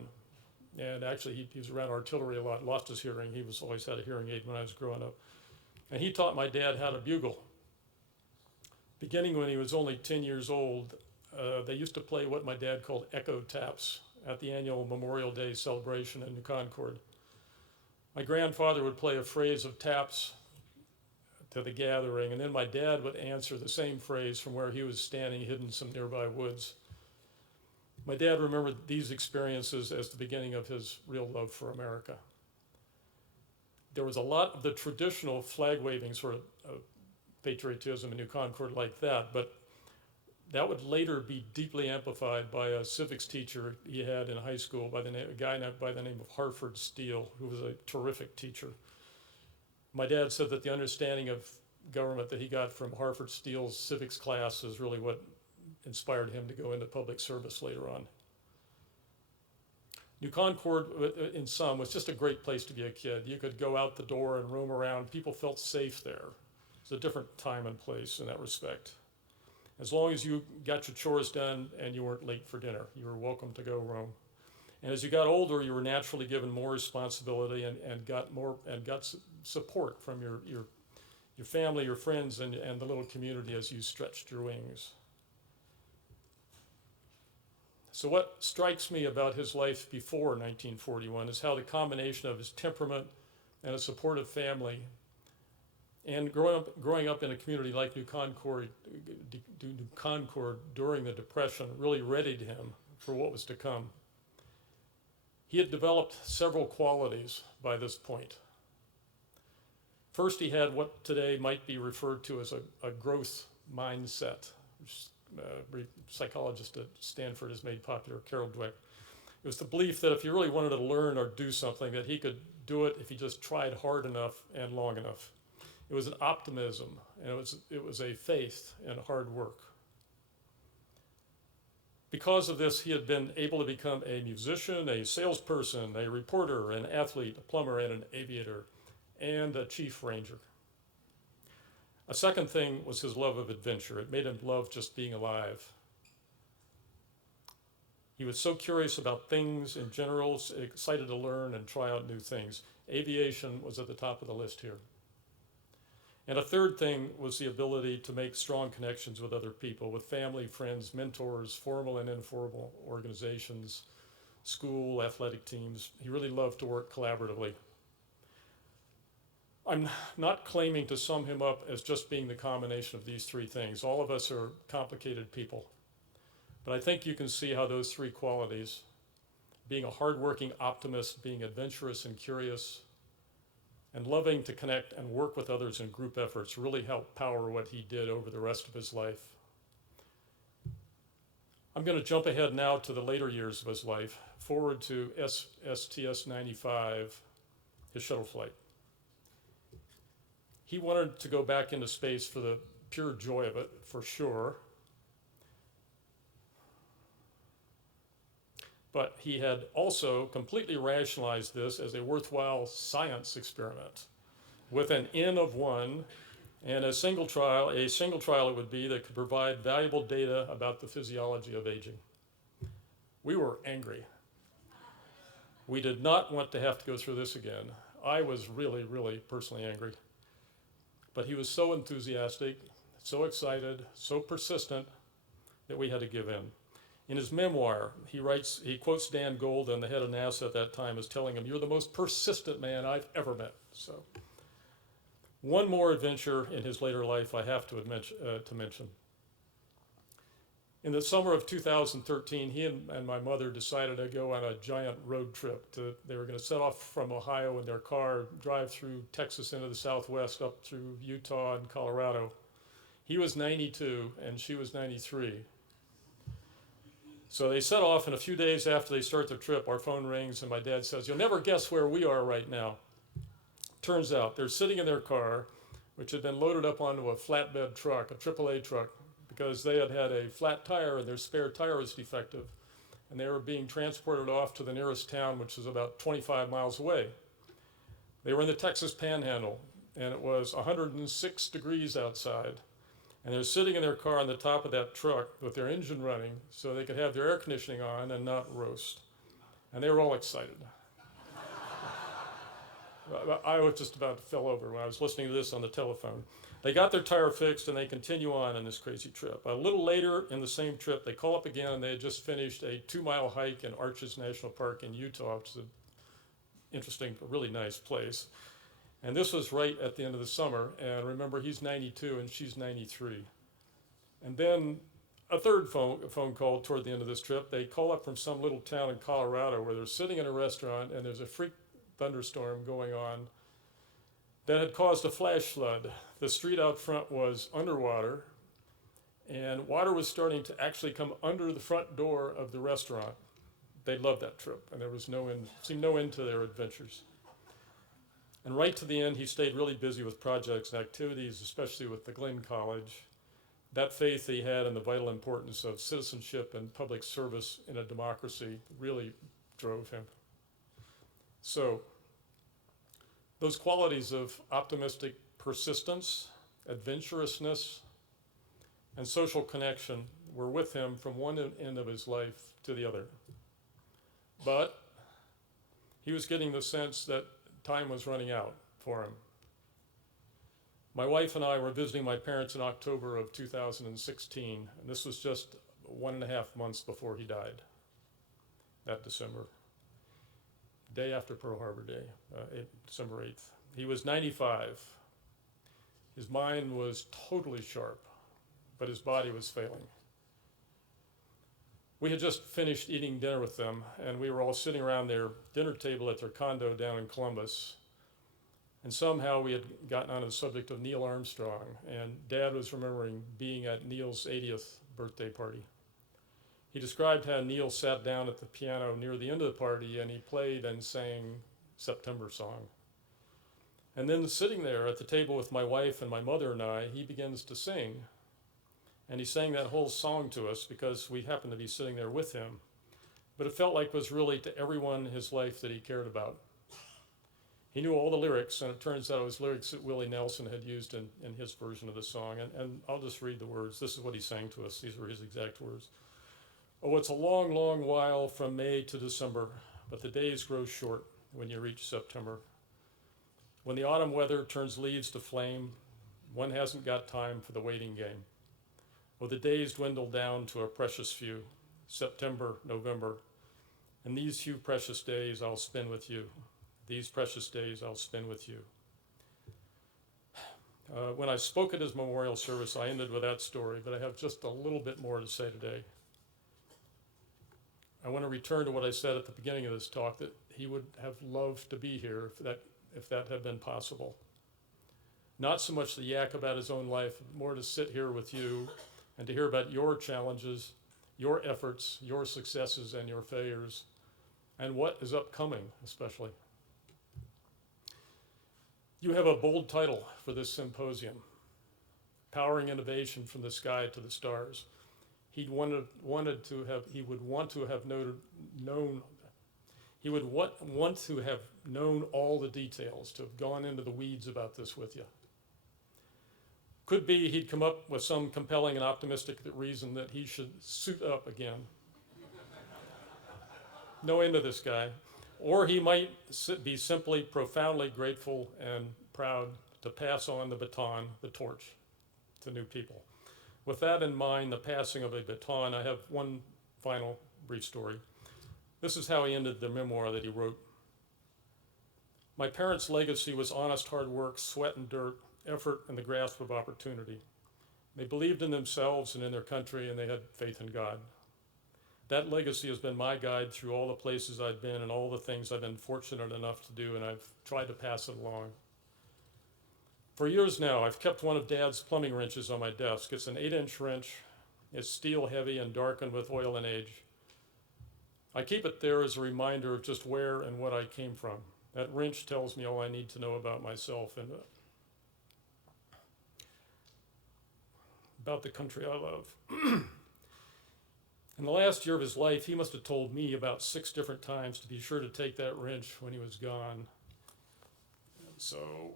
And actually, he was around artillery a lot, lost his hearing. He always had a hearing aid when I was growing up. And he taught my dad how to bugle. Beginning when he was only 10 years old, they used to play what my dad called echo taps at the annual Memorial Day celebration in New Concord. My grandfather would play a phrase of taps to the gathering, and then my dad would answer the same phrase from where he was standing hidden in some nearby woods. My dad remembered these experiences as the beginning of his real love for America. There was a lot of the traditional flag-waving sort of patriotism in New Concord like that, but that would later be deeply amplified by a civics teacher he had in high school, a guy by the name of Harford Steele, who was a terrific teacher. My dad said that the understanding of government that he got from Harford Steele's civics class is really what inspired him to go into public service later on. New Concord, in sum, was just a great place to be a kid. You could go out the door and roam around. People felt safe there. It's a different time and place in that respect. As long as you got your chores done and you weren't late for dinner, you were welcome to go roam. And as you got older, you were naturally given more responsibility and got support from your family, your friends, and the little community as you stretched your wings. So what strikes me about his life before 1941 is how the combination of his temperament and a supportive family and growing up in a community like New Concord during the Depression really readied him for what was to come. He had developed several qualities by this point. First, he had what today might be referred to as a growth mindset, which psychologist at Stanford has made popular, Carol Dweck. It was the belief that if he really wanted to learn or do something, that he could do it if he just tried hard enough and long enough. It was an optimism, and it was a faith in hard work. Because of this, he had been able to become a musician, a salesperson, a reporter, an athlete, a plumber, and an aviator, and a chief ranger. A second thing was his love of adventure. It made him love just being alive. He was so curious about things in general, excited to learn and try out new things. Aviation was at the top of the list here. And a third thing was the ability to make strong connections with other people, with family, friends, mentors, formal and informal organizations, school, athletic teams. He really loved to work collaboratively. I'm not claiming to sum him up as just being the combination of these three things. All of us are complicated people. But I think you can see how those three qualities, being a hardworking optimist, being adventurous and curious, and loving to connect and work with others in group efforts, really helped power what he did over the rest of his life. I'm going to jump ahead now to the later years of his life, forward to STS-95, his shuttle flight. He wanted to go back into space for the pure joy of it, for sure. But he had also completely rationalized this as a worthwhile science experiment with an N of 1 and a single trial it would be that could provide valuable data about the physiology of aging. We were angry. We did not want to have to go through this again. I was really, really personally angry. But he was so enthusiastic, so excited, so persistent that we had to give in. In his memoir, he quotes Dan Goldin, the head of NASA at that time, as telling him, "You're the most persistent man I've ever met." So, one more adventure in his later life I have to mention. In the summer of 2013, he and my mother decided to go on a giant road trip. They were going to set off from Ohio in their car, drive through Texas into the Southwest, up through Utah and Colorado. He was 92 and she was 93. So they set off, and a few days after they start their trip, our phone rings, and my dad says, "You'll never guess where we are right now." Turns out they're sitting in their car, which had been loaded up onto a flatbed truck, a AAA truck, because they had had a flat tire and their spare tire was defective, and they were being transported off to the nearest town, which was about 25 miles away. They were in the Texas Panhandle, and it was 106 degrees outside. And they're sitting in their car on the top of that truck with their engine running so they could have their air conditioning on and not roast. And they were all excited. I was just about to fell over when I was listening to this on the telephone. They got their tire fixed and they continue on this crazy trip. A little later in the same trip, they call up again and they had just finished a 2-mile hike in Arches National Park in Utah, which is an interesting, really nice place. And this was right at the end of the summer. And remember, he's 92 and she's 93. And then a third phone call toward the end of this trip. They call up from some little town in Colorado where they're sitting in a restaurant and there's a freak thunderstorm going on that had caused a flash flood. The street out front was underwater, and water was starting to actually come under the front door of the restaurant. They loved that trip, and there was seemed no end to their adventures. And right to the end, he stayed really busy with projects and activities, especially with the Glenn College. That faith he had in the vital importance of citizenship and public service in a democracy really drove him. So, those qualities of optimistic persistence, adventurousness, and social connection were with him from one end of his life to the other. But he was getting the sense that time was running out for him. My wife and I were visiting my parents in October of 2016, and this was just 1.5 months before he died, that December. Day after Pearl Harbor Day, December 8th. He was 95. His mind was totally sharp, but his body was failing. We had just finished eating dinner with them, and we were all sitting around their dinner table at their condo down in Columbus. And somehow we had gotten onto the subject of Neil Armstrong, and Dad was remembering being at Neil's 80th birthday party. He described how Neil sat down at the piano near the end of the party, and he played and sang September Song. And then sitting there at the table with my wife and my mother and I, he begins to sing. And he sang that whole song to us because we happened to be sitting there with him. But it felt like it was really to everyone in his life that he cared about. He knew all the lyrics, and it turns out it was lyrics that Willie Nelson had used in his version of the song. And I'll just read the words. This is what he sang to us. These were his exact words. Oh, it's a long, long while from May to December, but the days grow short when you reach September. When the autumn weather turns leaves to flame, one hasn't got time for the waiting game. Oh, the days dwindle down to a precious few, September, November, and these few precious days I'll spend with you. These precious days I'll spend with you. When I spoke at his memorial service, I ended with that story, but I have just a little bit more to say today. I want to return to what I said at the beginning of this talk, that he would have loved to be here if that had been possible. Not so much to yak about his own life, more to sit here with you and to hear about your challenges, your efforts, your successes, and your failures, and what is upcoming, especially. You have a bold title for this symposium, Powering Innovation from the Sky to the Stars. He would want to have known all the details, to have gone into the weeds about this with you. Could be he'd come up with some compelling and optimistic reason that he should suit up again. No end to this guy. Or he might be simply profoundly grateful and proud to pass on the baton, the torch, to new people. With that in mind, the passing of a baton, I have one final brief story. This is how he ended the memoir that he wrote. My parents' legacy was honest hard work, sweat and dirt, effort, and the grasp of opportunity. They believed in themselves and in their country, and they had faith in God. That legacy has been my guide through all the places I've been and all the things I've been fortunate enough to do, and I've tried to pass it along. For years now, I've kept one of Dad's plumbing wrenches on my desk. It's an 8-inch wrench. It's steel heavy and darkened with oil and age. I keep it there as a reminder of just where and what I came from. That wrench tells me all I need to know about myself and about the country I love. In the last year of his life, he must have told me about 6 different times to be sure to take that wrench when he was gone. And so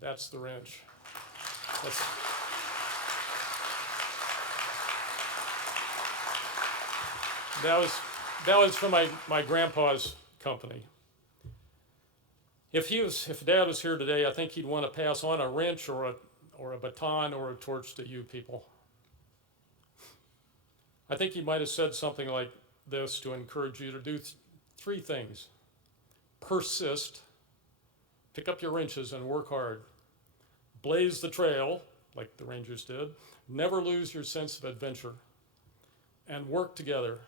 that's the wrench. That was from my grandpa's company. If Dad was here today, I think he'd want to pass on a wrench or a baton or a torch to you people. I think he might have said something like this to encourage you to do 3 things. Persist, pick up your wrenches and work hard. Blaze the trail, like the Rangers did. Never lose your sense of adventure. And work together.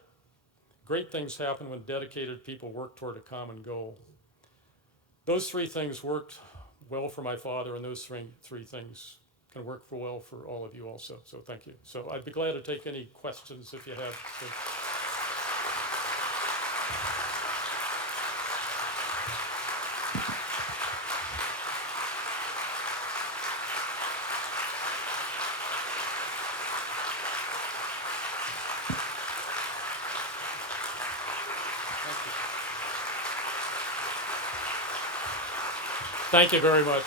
Great things happen when dedicated people work toward a common goal. Those 3 things worked well for my father, and those 3 things can work well for all of you also. So thank you. So I'd be glad to take any questions if you have. Thank you very much.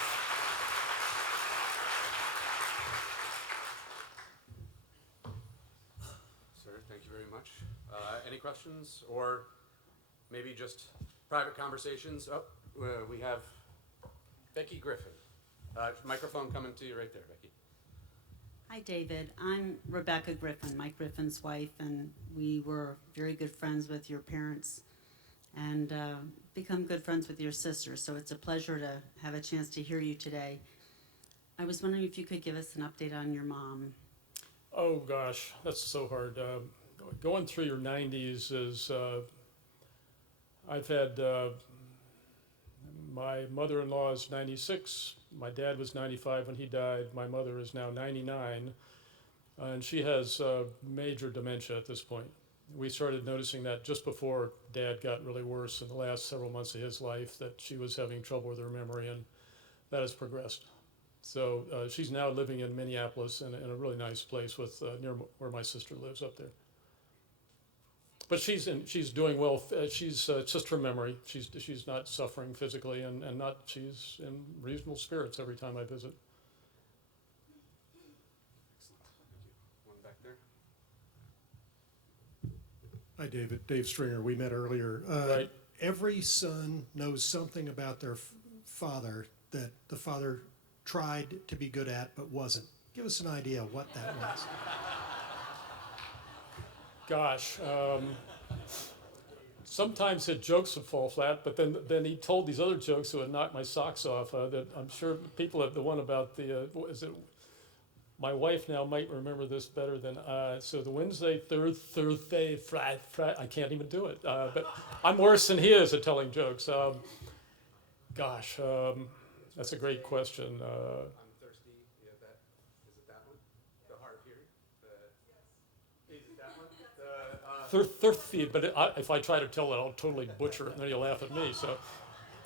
Sir, thank you very much. Any questions or maybe just private conversations? Oh, we have Becky Griffin. Microphone coming to you right there, Becky. Hi, David. I'm Rebecca Griffin, Mike Griffin's wife, and we were very good friends with your parents and become good friends with your sister. So it's a pleasure to have a chance to hear you today. I was wondering if you could give us an update on your mom. Oh gosh, that's so hard. going through your 90s is, I've had, my mother-in-law is 96, my dad was 95 when he died, my mother is now 99, and she has major dementia at this point. We started noticing that just before Dad got really worse in the last several months of his life, that she was having trouble with her memory, and that has progressed. So she's now living in Minneapolis in a really nice place with near where my sister lives up there. But she's doing well. She's just her memory. She's not suffering physically, and she's in reasonable spirits every time I visit. One back there. Hi, David. Dave Stringer. We met earlier. Right. Every son knows something about their father that the father tried to be good at but wasn't. Give us an idea of what that was. Gosh, sometimes his jokes would fall flat, but then he told these other jokes that would knock my socks off. That I'm sure people have the one about the what is it? My wife now might remember this better than so the Wednesday, Thursday, Friday. I can't even do it. But I'm worse than he is at telling jokes. Gosh, that's a great question. I'm thirsty. Yeah, is it that one? The hard of hearing? Is it that one? Thirsty, but if I try to tell it, I'll totally butcher it, and then you'll laugh at me. So,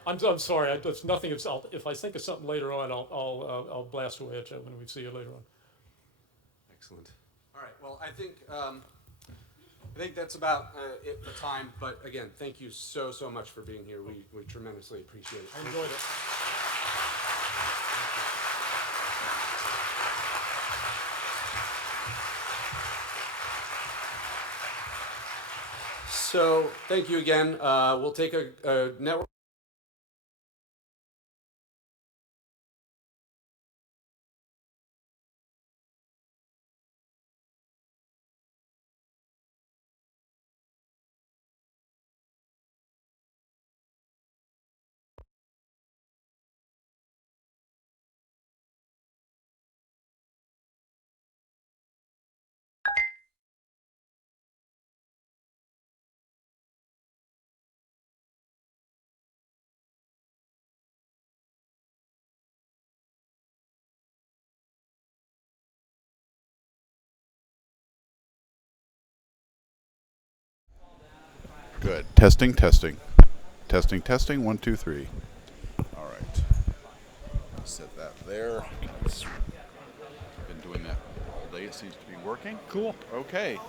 I'm sorry. It's nothing. If I think of something later on, I'll blast away at you when we see you later on. Excellent. All right. Well, I think that's about it for time. But again, thank you so much for being here. We tremendously appreciate it. I enjoyed it. So thank you again. We'll take a network. Good. Testing, testing. Testing, testing. 1, 2, 3. All right. Set that there. Been doing that all day. It seems to be working. Cool. Okay.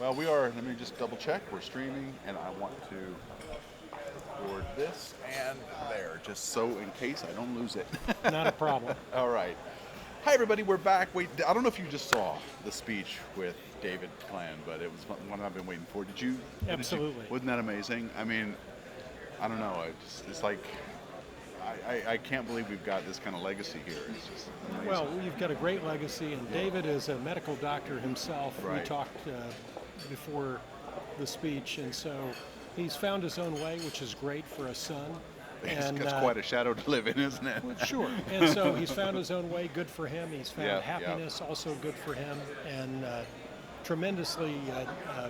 Well, we are, let me just double check. We're streaming, and I want to record this and there, just so in case I don't lose it. Not a problem. All right. Hi, everybody. We're back. Wait, I don't know if you just saw the speech with David Klan, but it was one I've been waiting for. Did you? Absolutely. Wasn't that amazing? I mean, I don't know. It's like, I can't believe we've got this kind of legacy here. It's just amazing. Well, you've got a great legacy, and David is a medical doctor himself. Right. We talked before the speech, and so he's found his own way, which is great for a son. And that's quite a shadow to live in, isn't it? Well, sure. And so he's found his own way, good for him. He's found Yeah, happiness, also good for him, and tremendously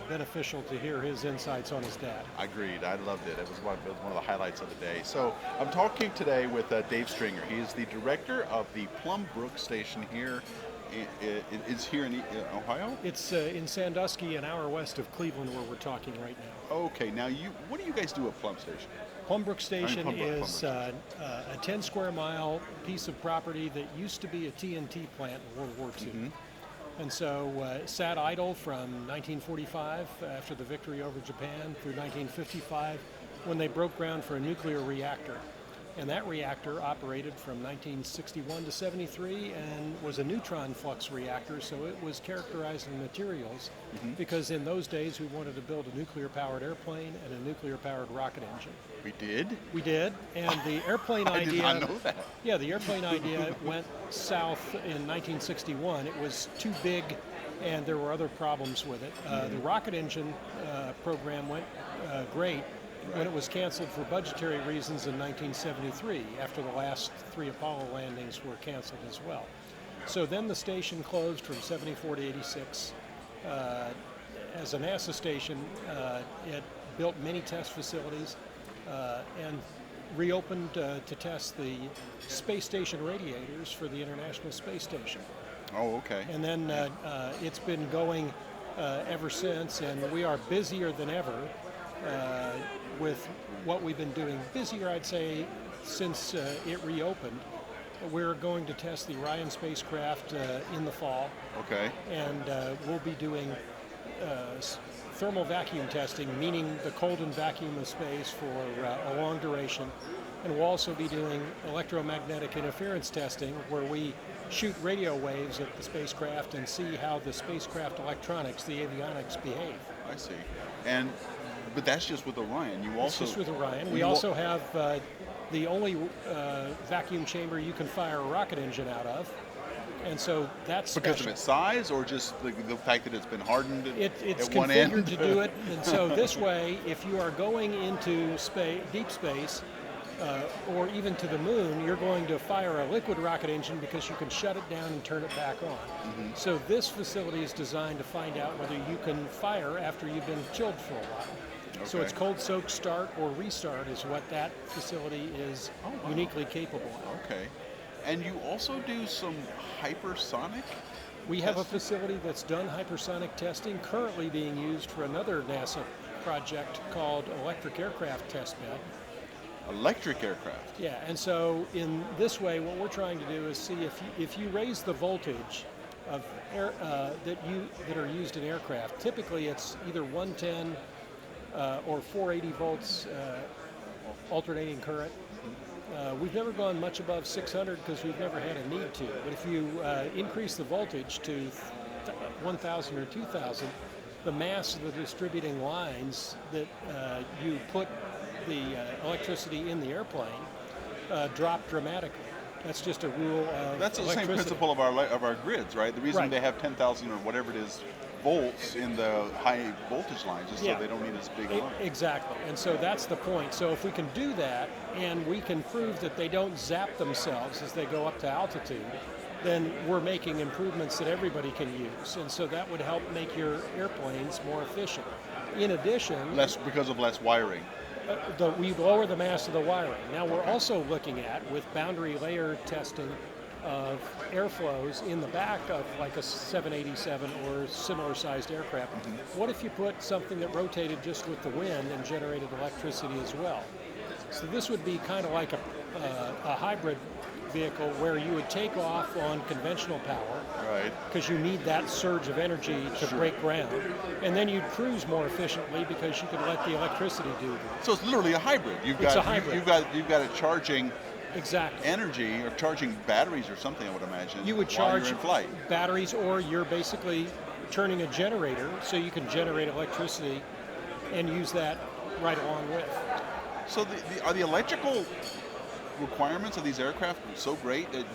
beneficial to hear his insights on his dad. Agreed. I loved it. It was one of the highlights of the day. So I'm talking today with Dave Stringer. He is the director of the Plum Brook station here. It's here in Ohio? It's in Sandusky, an hour west of Cleveland, where we're talking right now. Okay. Now, what do you guys do at Plum Station? Plum Brook Station Plum Brook is a 10 square mile piece of property that used to be a TNT plant in World War II. Mm-hmm. And so it sat idle from 1945 after the victory over Japan through 1955 when they broke ground for a nuclear reactor. And that reactor operated from 1961 to 73 and was a neutron flux reactor, so it was characterized in materials because in those days we wanted to build a nuclear-powered airplane and a nuclear-powered rocket engine. We did? We did, and the airplane I idea... did not know that. Yeah, the airplane idea went south in 1961. It was too big, and there were other problems with it. The rocket engine program went great when it was canceled for budgetary reasons in 1973, after the last 3 Apollo landings were canceled as well. So then the station closed from 74 to 86. as a NASA station, it built many test facilities and reopened to test the space station radiators for the International Space Station. Oh, okay. And then it's been going ever since, and we are busier than ever with what we've been doing. Busier, I'd say, since it reopened. We're going to test the Orion spacecraft in the fall. Okay. And we'll be doing thermal vacuum testing, meaning the cold and vacuum of space for a long duration. And we'll also be doing electromagnetic interference testing, where we shoot radio waves at the spacecraft and see how the spacecraft electronics, the avionics, behave. I see. But that's just with Orion. You also It's just with Orion. We also have the only vacuum chamber you can fire a rocket engine out of. And so that's because special. of its size, or just the fact that it's been hardened It's at one end? configured to do it. And so this way, if you are going into deep space, or even to the moon, you're going to fire a liquid rocket engine because you can shut it down and turn it back on. Mm-hmm. So this facility is designed to find out whether you can fire after you've been chilled for a while. So Okay. it's cold soak start or restart is what that facility is uniquely capable of. Okay. And you also do some hypersonic? We have a facility that's done hypersonic testing, currently being used for another NASA project called Electric Aircraft Testbed. Electric aircraft? Yeah, and so in this way, what we're trying to do is see if you raise the voltage of air that are used in aircraft. Typically, it's either 110 or 480 volts alternating current. We've never gone much above 600 because we've never had a need to. But if you increase the voltage to 1,000 or 2,000, the mass of the distributing lines that you put the electricity in the airplane drop dramatically. That's just a rule of That's the same electricity. principle of our grids, right? The reason Right. they have 10,000 or whatever it is volts in the high voltage lines is Yeah. so they don't need as big a line. Exactly, and so that's the point. So if we can do that, and we can prove that they don't zap themselves as they go up to altitude, then we're making improvements that everybody can use, and so that would help make your airplanes more efficient. In addition, Because of less wiring. we lower the mass of the wiring. Now we're also looking at, with boundary layer testing of airflows in the back of like a 787 or similar sized aircraft, what if you put something that rotated just with the wind and generated electricity as well? So this would be kind of like a hybrid vehicle where you would take off on conventional power, right? Because you need that surge of energy to break ground, and then you'd cruise more efficiently because you could let the electricity do that. So it's literally a hybrid. It's a hybrid. You've got it charging exactly energy or charging batteries or something, I would imagine. You would while charge you're in flight. batteries, or you're basically turning a generator so you can generate electricity and use that right along with. So are the electrical requirements of these aircraft so great that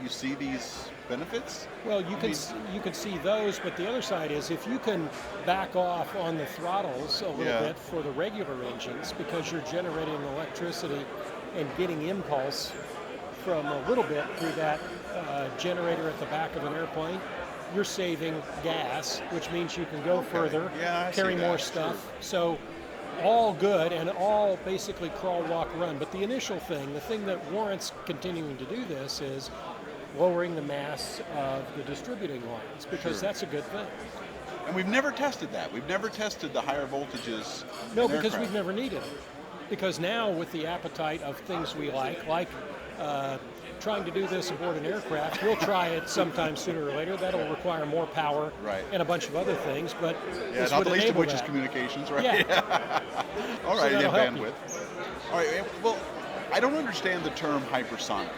you see these benefits? Well, you can see those, but the other side is if you can back off on the throttles a little bit for the regular engines, because you're generating electricity and getting impulse from a little bit through that generator at the back of an airplane, you're saving gas, which means you can go further, carry more stuff. So all good and all basically crawl, walk, run. But the initial thing, the thing that warrants continuing to do this is lowering the mass of the distributing lines, because that's a good thing. And we've never tested that. We've never tested the higher voltages. No, in because aircraft. we've never needed it. Because now with the appetite of things we like trying to do this aboard an aircraft, we'll try it sometime sooner or later. That'll require more power and a bunch of other things, but this not would the least of enable which is that. communications, right? Yeah. All So right, that'll and help you. bandwidth. All right, well, I don't understand the term hypersonic.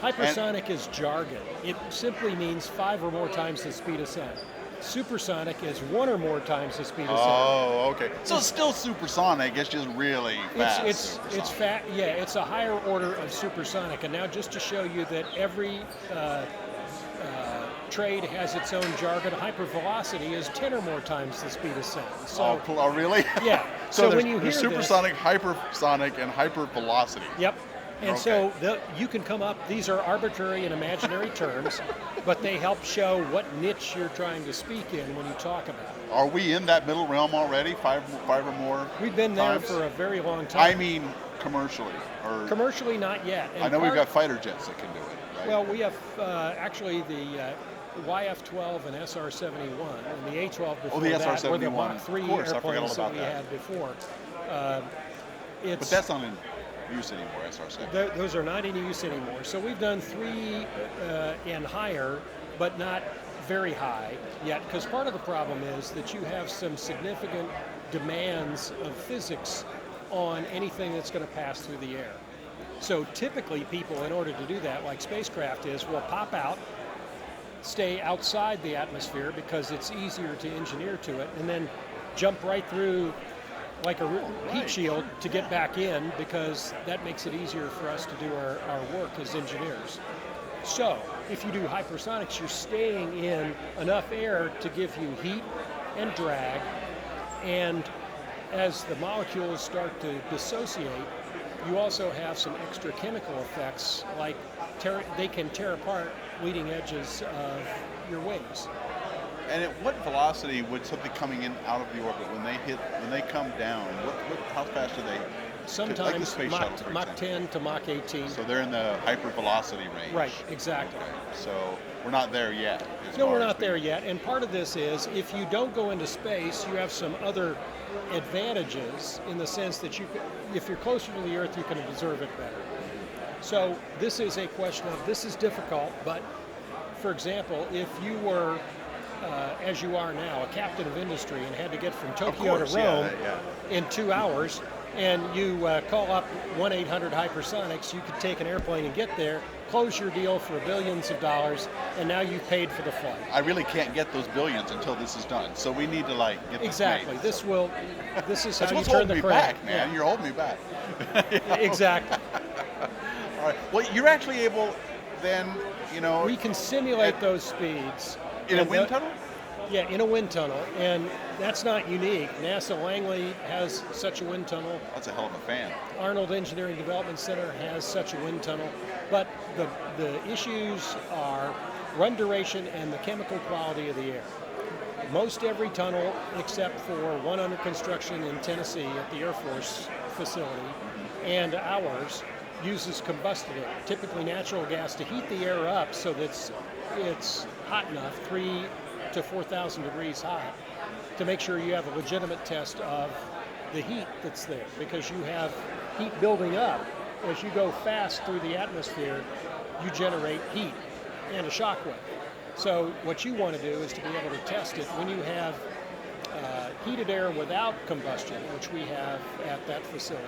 Hypersonic is jargon. It simply means 5 or more times the speed of sound. Supersonic is 1 or more times the speed of sound. Oh, okay. So it's still supersonic. It's just really fast. It's fat. Yeah, it's a higher order of supersonic. And now, just to show you that every trade has its own jargon, hypervelocity is 10 or more times the speed of sound. So, oh, really? Yeah. So when you there's hear supersonic, hypersonic, and hypervelocity. Yep. And so you can come up, these are arbitrary and imaginary terms, but they help show what niche you're trying to speak in when you talk about it. Are we in that middle realm already? Five or more? We've been there times? for a very long time. I mean, commercially, or Commercially, not yet. And I know we've got fighter jets that can do it. Right? Well, we have actually the YF-12 and SR-71, and the A-12 before the that were the SR-71. Mach 3 Of course, I forgot all airplanes that about we that. had before. But that's not in use anymore, SR-71. Those are not in use anymore. So we've done 3 and higher, but not very high yet, because part of the problem is that you have some significant demands of physics on anything that's going to pass through the air. So typically people, in order to do that, like spacecraft will pop out, stay outside the atmosphere because it's easier to engineer to it, and then jump right through like a heat shield to get back in, because that makes it easier for us to do our work as engineers. So if you do hypersonics, you're staying in enough air to give you heat and drag, and as the molecules start to dissociate, you also have some extra chemical effects, like they can tear apart leading edges of your wings. And at what velocity would something coming in out of the orbit, when they come down, how fast do they? Sometimes like the space shuttle, for Mach example. 10 to Mach 18. So they're in the hypervelocity range. Right, exactly. Okay. So we're not there yet. No, we're not there yet. And part of this is, if you don't go into space, you have some other advantages in the sense that if you're closer to the Earth, you can observe it better. So this is a question of, this is difficult, but for example, if you were, as you are now, a captain of industry and had to get from Tokyo to Rome in 2 hours, and you call up 1-800-HYPERSONICS, you could take an airplane and get there, close your deal for billions of dollars, and now you've paid for the flight. I really can't get those billions until this is done. So we need to get this exactly. made. This is That's how you what's turn holding the me crank. back, man. Yeah. You're holding me back. Exactly. All right. Well, you're actually able, then, we can simulate those speeds in a wind tunnel. Yeah, in a wind tunnel, and that's not unique. NASA Langley has such a wind tunnel. That's a hell of a fan. Arnold Engineering Development Center has such a wind tunnel, but the issues are run duration and the chemical quality of the air. Most every tunnel, except for one under construction in Tennessee at the Air Force facility, and ours, uses combustible, typically natural gas, to heat the air up so that it's hot enough, 3,000 to 4,000 degrees hot, to make sure you have a legitimate test of the heat that's there, because you have heat building up. As you go fast through the atmosphere, you generate heat and a shock wave. So what you want to do is to be able to test it when you have heated air without combustion, which we have at that facility.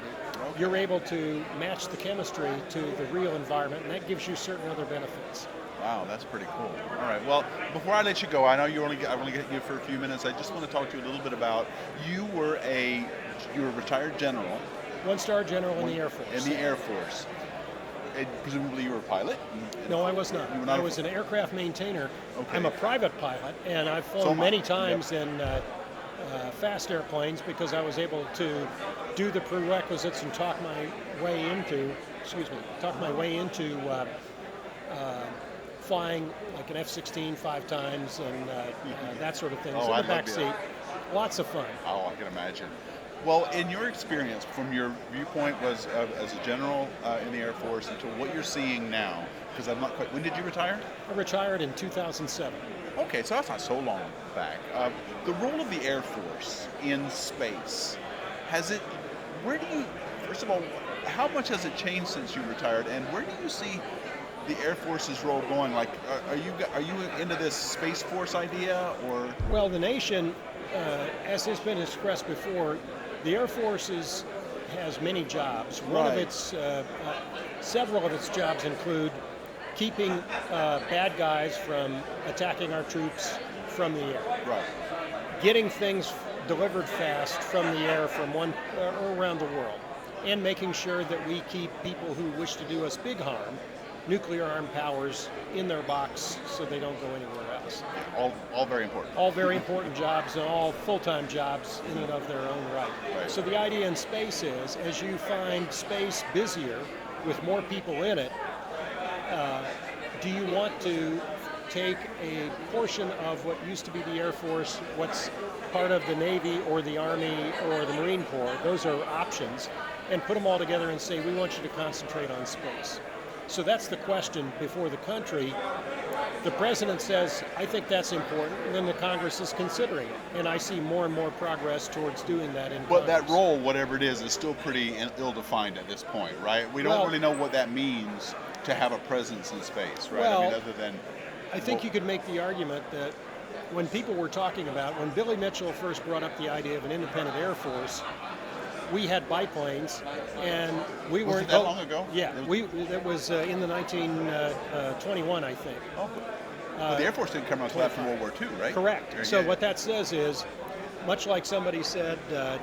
You're able to match the chemistry to the real environment, and that gives you certain other benefits. Wow, that's pretty cool. All right. Well, before I let you go, I know I only get you for a few minutes. I just want to talk to you a little bit about, you were a retired general. One-star general in the Air Force. In the Air Force. And presumably you were a pilot? No, I was not. You were not I was an aircraft maintainer. Okay. I'm a private pilot, and I've flown many times in fast airplanes, because I was able to do the prerequisites and talk my way into flying like an F-16 5 times and that sort of thing. Oh, in I'd the love back to. seat. Lots of fun. Oh, I can imagine. Well, in your experience, from your viewpoint was as a general in the Air Force, into what you're seeing now, because I'm not quite, when did you retire? I retired in 2007. Okay, so that's not so long back. The role of the Air Force in space, first of all, how much has it changed since you retired, and where do you see the Air Force's role going? Like, are you into this Space Force idea, or? Well, the nation, as has been expressed before, the Air Force has many jobs. Several of its jobs include keeping bad guys from attacking our troops from the air. Right. Getting things delivered fast from the air from around the world, and making sure that we keep people who wish to do us big harm, nuclear armed powers, in their box so they don't go anywhere else. All very important. All very important jobs, and all full-time jobs in and of their own right. So the idea in space is, as you find space busier, with more people in it, do you want to take a portion of what used to be the Air Force, what's part of the Navy or the Army or the Marine Corps, those are options, and put them all together and say, we want you to concentrate on space? So that's the question before the country. The president says, I think that's important, and then the Congress is considering it. And I see more and more progress towards doing that in But Congress. that role, whatever it is still pretty ill-defined at this point, right? We don't really know what that means to have a presence in space, right? I mean, other than... I think you could make the argument that when people were talking about, when Billy Mitchell first brought up the idea of an independent Air Force, we had biplanes, and we weren't... Was it that long ago? Yeah, it was in the 1921, I think. But the Air Force didn't come out until after World War II, right? Correct. So what that says is, much like somebody said, a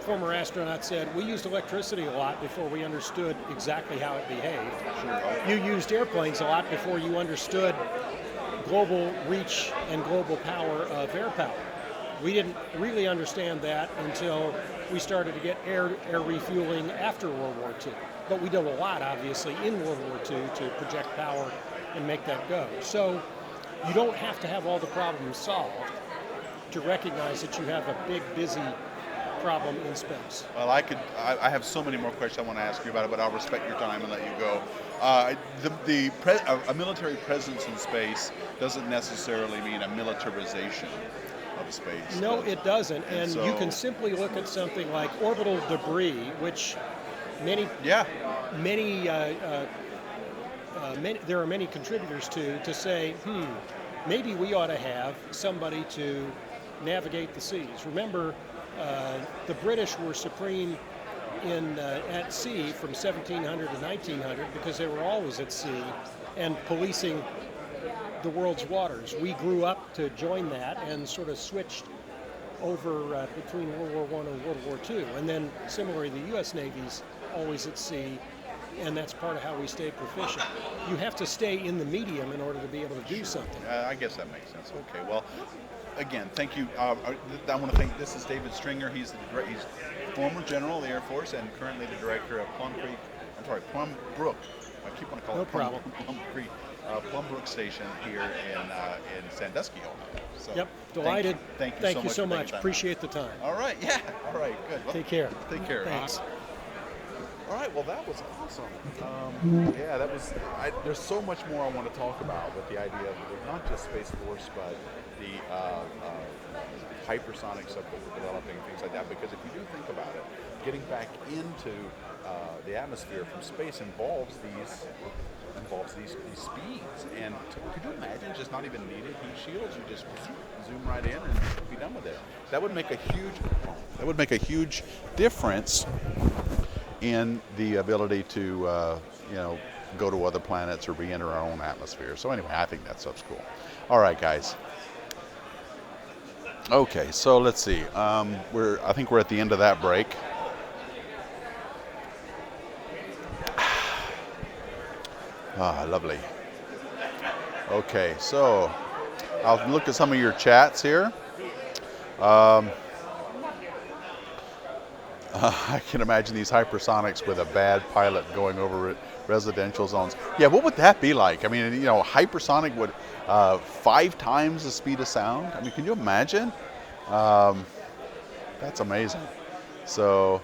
former astronaut said, we used electricity a lot before we understood exactly how it behaved. Sure. You used airplanes a lot before you understood global reach and global power of air power. We didn't really understand that until we started to get air refueling after World War II. But we did a lot, obviously, in World War II to project power and make that go. So you don't have to have all the problems solved to recognize that you have a big, busy problem in space. Well, I have so many more questions I want to ask you about it, but I'll respect your time and let you go. A military presence in space doesn't necessarily mean a militarization of space. No, it doesn't. And so, you can simply look at something like orbital debris, which there are many contributors to say, maybe we ought to have somebody to navigate the seas. Remember, the British were supreme at sea from 1700 to 1900 because they were always at sea and policing the world's waters. We grew up to join that and sort of switched over between World War I and World War II. And then similarly, the U.S. Navy's always at sea, and that's part of how we stay proficient. You have to stay in the medium in order to be able to do something. I guess that makes sense. Okay, well, again, thank you. I want to thank, this is David Stringer. He's former general of the Air Force and currently the director of Plum Brook. I keep wanting to call it Plum Brook Station here in Sandusky, Ohio. So yep, delighted. Thank you so much. Appreciate the time. All right, yeah. All right, good. Well, take care. Take care. Thanks. All right, well, that was awesome. Yeah, there's so much more I want to talk about with the idea of not just Space Force, but the hypersonic stuff that we're developing, things like that. Because if you do think about it, getting back into the atmosphere from space involves these speeds. And could you imagine just not even needing heat shields? You just zoom right in and be done with it. That would make a huge difference in the ability to go to other planets or re-enter our own atmosphere. So anyway, I think that stuff's cool. All right, guys. Okay, so let's see. I think we're at the end of that break. Lovely. Okay, so I'll look at some of your chats here. I can imagine these hypersonics with a bad pilot going over residential zones. Yeah, what would that be like? I mean, hypersonic would 5 times the speed of sound. I mean, can you imagine? That's amazing. So,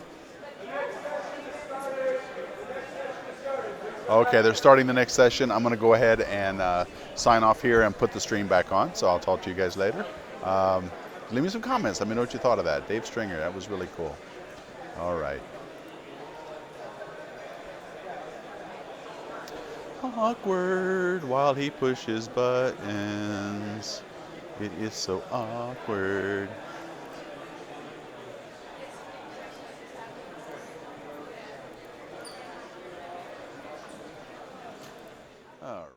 okay, they're starting the next session. I'm going to go ahead and sign off here and put the stream back on. So I'll talk to you guys later. Leave me some comments. Let me know what you thought of that. Dave Stringer, that was really cool. All right. Awkward while he pushes buttons. It is so awkward. All right.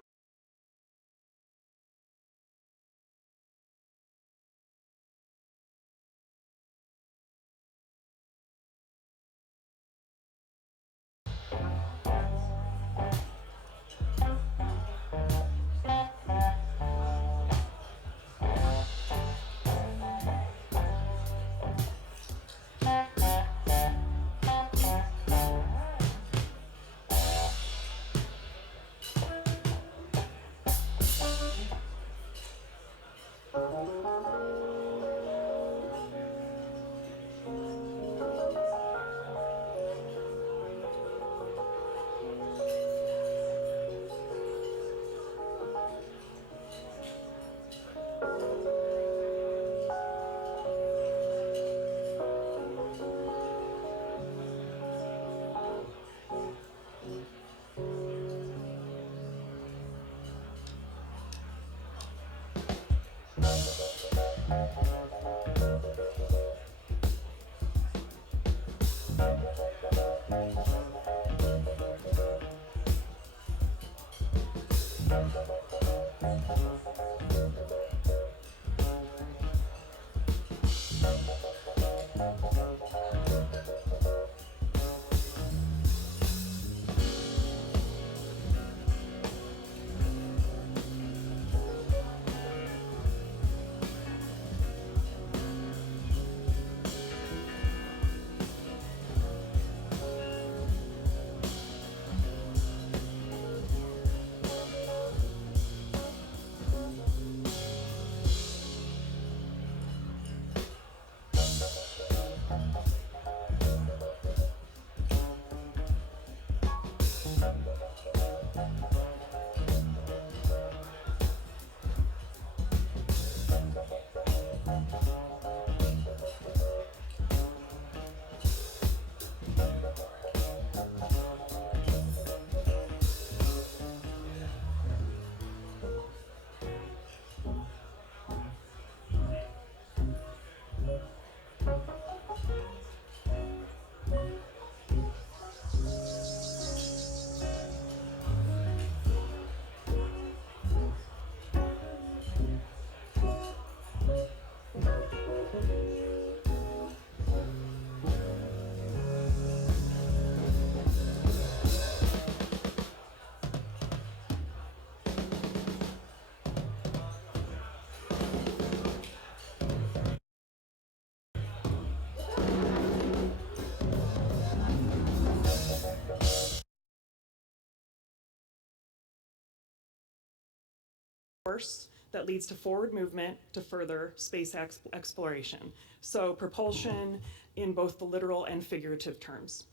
force that leads to forward movement to further space exploration. So propulsion in both the literal and figurative terms.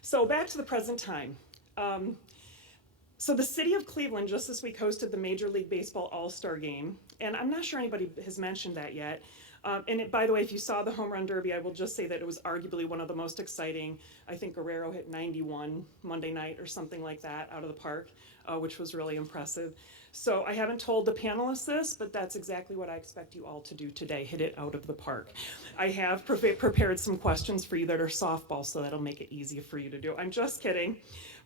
So back to the present time. So the city of Cleveland just this week hosted the Major League Baseball All-Star Game, and I'm not sure anybody has mentioned that yet. By the way, if you saw the home run derby, I will just say that it was arguably one of the most exciting. I think Guerrero hit 91 Monday night or something like that out of the park, which was really impressive. So I haven't told the panelists this, but that's exactly what I expect you all to do today, hit it out of the park. I have prepared some questions for you that are softball, so that'll make it easy for you to do. I'm just kidding,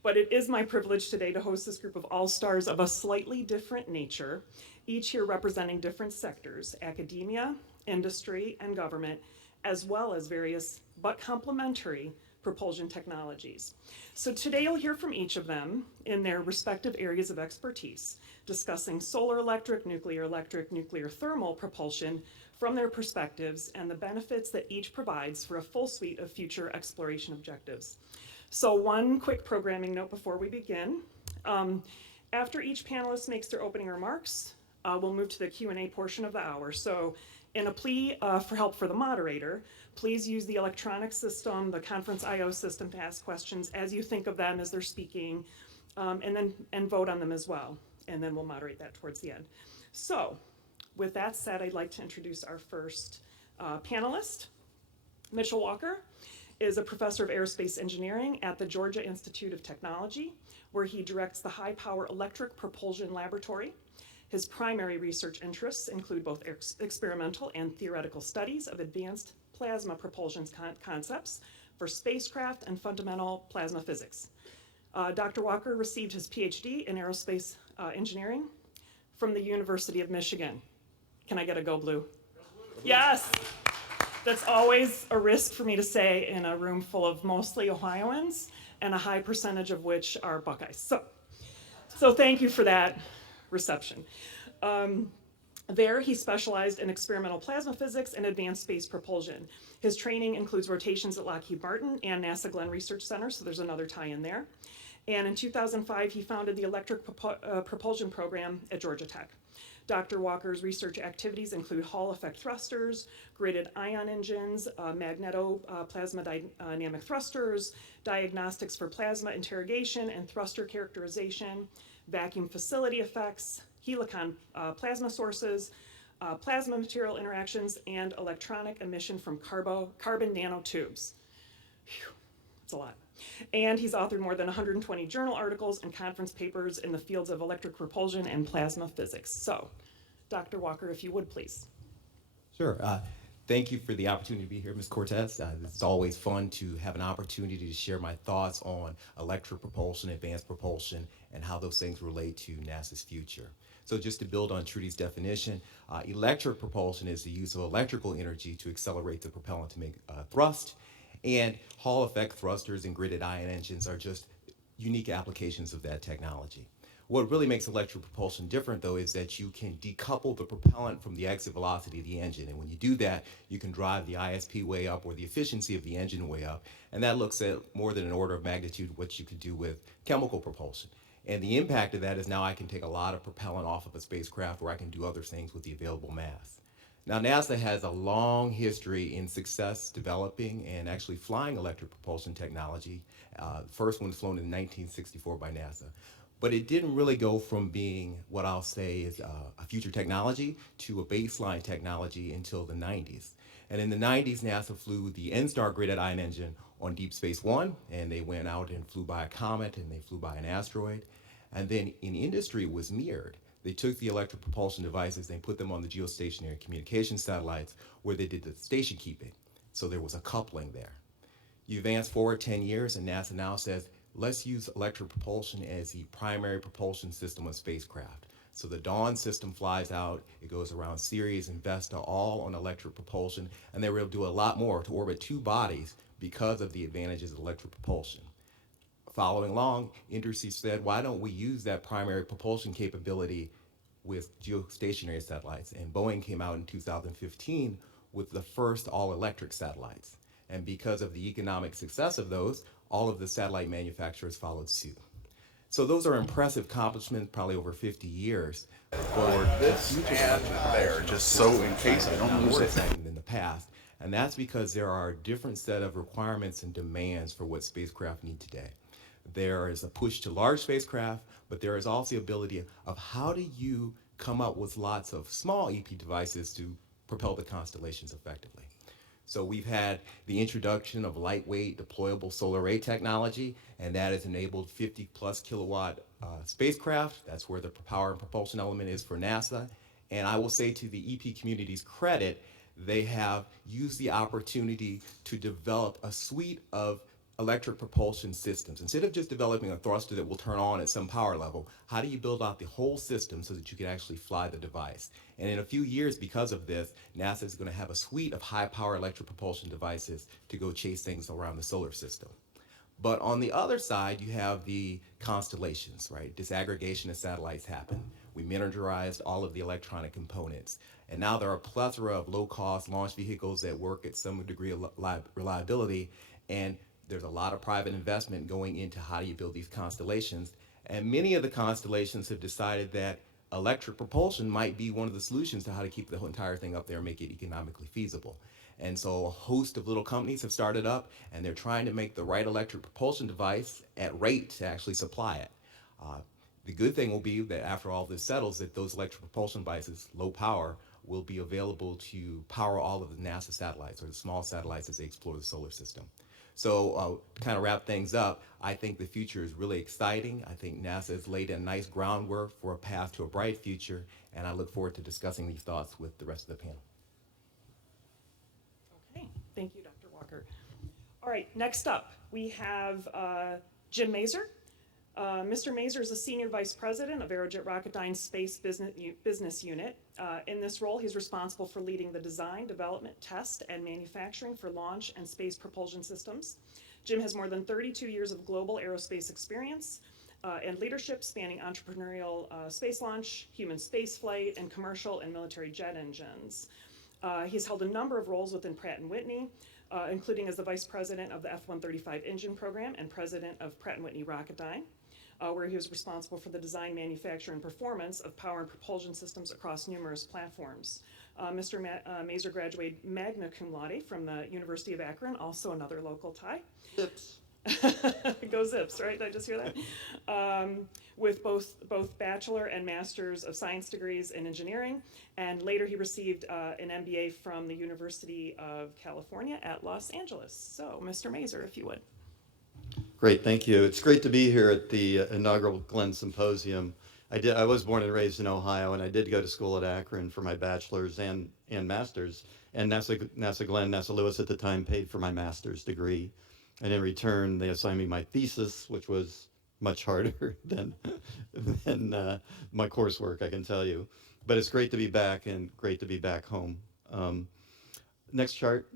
but it is my privilege today to host this group of all-stars of a slightly different nature, each here representing different sectors, academia, industry, and government, as well as various but complementary propulsion technologies. So today you'll hear from each of them in their respective areas of expertise, discussing solar electric, nuclear thermal propulsion from their perspectives and the benefits that each provides for a full suite of future exploration objectives. So one quick programming note before we begin. After each panelist makes their opening remarks, we'll move to the Q&A portion of the hour. So in a plea for help for the moderator, please use the electronic system, the conference I/O system, to ask questions as you think of them as they're speaking, and vote on them as well. And then we'll moderate that towards the end. So with that said, I'd like to introduce our first panelist. Mitchell Walker is a professor of aerospace engineering at the Georgia Institute of Technology, where he directs the High Power Electric Propulsion Laboratory. His primary research interests include both experimental and theoretical studies of advanced plasma propulsion concepts for spacecraft and fundamental plasma physics. Dr. Walker received his PhD in aerospace engineering from the University of Michigan. Can I get a go blue? Yes! That's always a risk for me to say in a room full of mostly Ohioans and a high percentage of which are Buckeyes. So thank you for that reception. There, he specialized in experimental plasma physics and advanced space propulsion. His training includes rotations at Lockheed Martin and NASA Glenn Research Center, so there's another tie in there. And in 2005, he founded the Electric Propulsion Program at Georgia Tech. Dr. Walker's research activities include Hall effect thrusters, gridded ion engines, magnetoplasma dynamic thrusters, diagnostics for plasma interrogation and thruster characterization, vacuum facility effects, helicon plasma sources, plasma material interactions, and electronic emission from carbon nanotubes. Whew, that's a lot. And he's authored more than 120 journal articles and conference papers in the fields of electric propulsion and plasma physics. So, Dr. Walker, if you would, please. Sure. Thank you for the opportunity to be here, Ms. Cortez. It's always fun to have an opportunity to share my thoughts on electric propulsion, advanced propulsion, and how those things relate to NASA's future. So just to build on Trudy's definition, electric propulsion is the use of electrical energy to accelerate the propellant to make thrust. And Hall effect thrusters and gridded ion engines are just unique applications of that technology. What really makes electric propulsion different, though, is that you can decouple the propellant from the exit velocity of the engine. And when you do that, you can drive the ISP way up, or the efficiency of the engine way up. And that looks at more than an order of magnitude what you could do with chemical propulsion. And the impact of that is now I can take a lot of propellant off of a spacecraft, where I can do other things with the available mass. Now, NASA has a long history in success developing and actually flying electric propulsion technology. The first one was flown in 1964 by NASA. But it didn't really go from being what I'll say is a future technology to a baseline technology until the 90s. And in the 90s, NASA flew the NSTAR gridded ion engine on Deep Space One, and they went out and flew by a comet, and they flew by an asteroid. And then in industry, it was mirrored. They took the electric propulsion devices, they put them on the geostationary communication satellites, where they did the station keeping. So there was a coupling there. You advance forward 10 years, and NASA now says, let's use electric propulsion as the primary propulsion system on spacecraft. So the Dawn system flies out, it goes around Ceres and Vesta, all on electric propulsion, and they were able to do a lot more to orbit two bodies because of the advantages of electric propulsion. Following along, industry said, why don't we use that primary propulsion capability with geostationary satellites? And Boeing came out in 2015 with the first all-electric satellites. And because of the economic success of those, all of the satellite manufacturers followed suit. So those are impressive accomplishments, probably over 50 years. Forward this and there, just so in case I don't lose it. In the past, and that's because there are a different set of requirements and demands for what spacecraft need today. There is a push to large spacecraft, but there is also the ability of how do you come up with lots of small EP devices to propel the constellations effectively. So we've had the introduction of lightweight deployable solar array technology, and that has enabled 50 plus kilowatt spacecraft. That's where the power and propulsion element is for NASA. And I will say to the EP community's credit, they have used the opportunity to develop a suite of electric propulsion systems. Instead of just developing a thruster that will turn on at some power level, how do you build out the whole system so that you can actually fly the device? And in a few years, because of this, NASA is going to have a suite of high-power electric propulsion devices to go chase things around the solar system. But on the other side, you have the constellations, right? Disaggregation of satellites happen. We miniaturized all of the electronic components. And now there are a plethora of low-cost launch vehicles that work at some degree of reliability. And there's a lot of private investment going into how do you build these constellations. And many of the constellations have decided that electric propulsion might be one of the solutions to how to keep the whole entire thing up there and make it economically feasible. And so a host of little companies have started up, and they're trying to make the right electric propulsion device at rate to actually supply it. The good thing will be that after all this settles, that those electric propulsion devices, low power, will be available to power all of the NASA satellites or the small satellites as they explore the solar system. So to kind of wrap things up, I think the future is really exciting. I think NASA has laid a nice groundwork for a path to a bright future, and I look forward to discussing these thoughts with the rest of the panel. Okay, thank you, Dr. Walker. All right, next up, we have Jim Mazer. Mr. Mazer is the Senior Vice President of Aerojet Rocketdyne's Space Business Unit. In this role, he's responsible for leading the design, development, test, and manufacturing for launch and space propulsion systems. Jim has more than 32 years of global aerospace experience and leadership spanning entrepreneurial space launch, human spaceflight, and commercial and military jet engines. He's held a number of roles within Pratt & Whitney, including as the Vice President of the F-135 engine program and President of Pratt & Whitney Rocketdyne, where he was responsible for the design, manufacture, and performance of power and propulsion systems across numerous platforms. Mr. Mazer graduated magna cum laude from the University of Akron, also another local tie. Zips. Go Zips, right? Did I just hear that? With both bachelor and master's of science degrees in engineering, and later he received an MBA from the University of California at Los Angeles. So, Mr. Mazer, if you would. Great, thank you. It's great to be here at the inaugural Glenn Symposium. I was born and raised in Ohio, and I did go to school at Akron for my bachelor's and master's. And NASA Glenn, NASA Lewis at the time paid for my master's degree. And in return, they assigned me my thesis, which was much harder than my coursework, I can tell you. But it's great to be back and great to be back home. Next chart.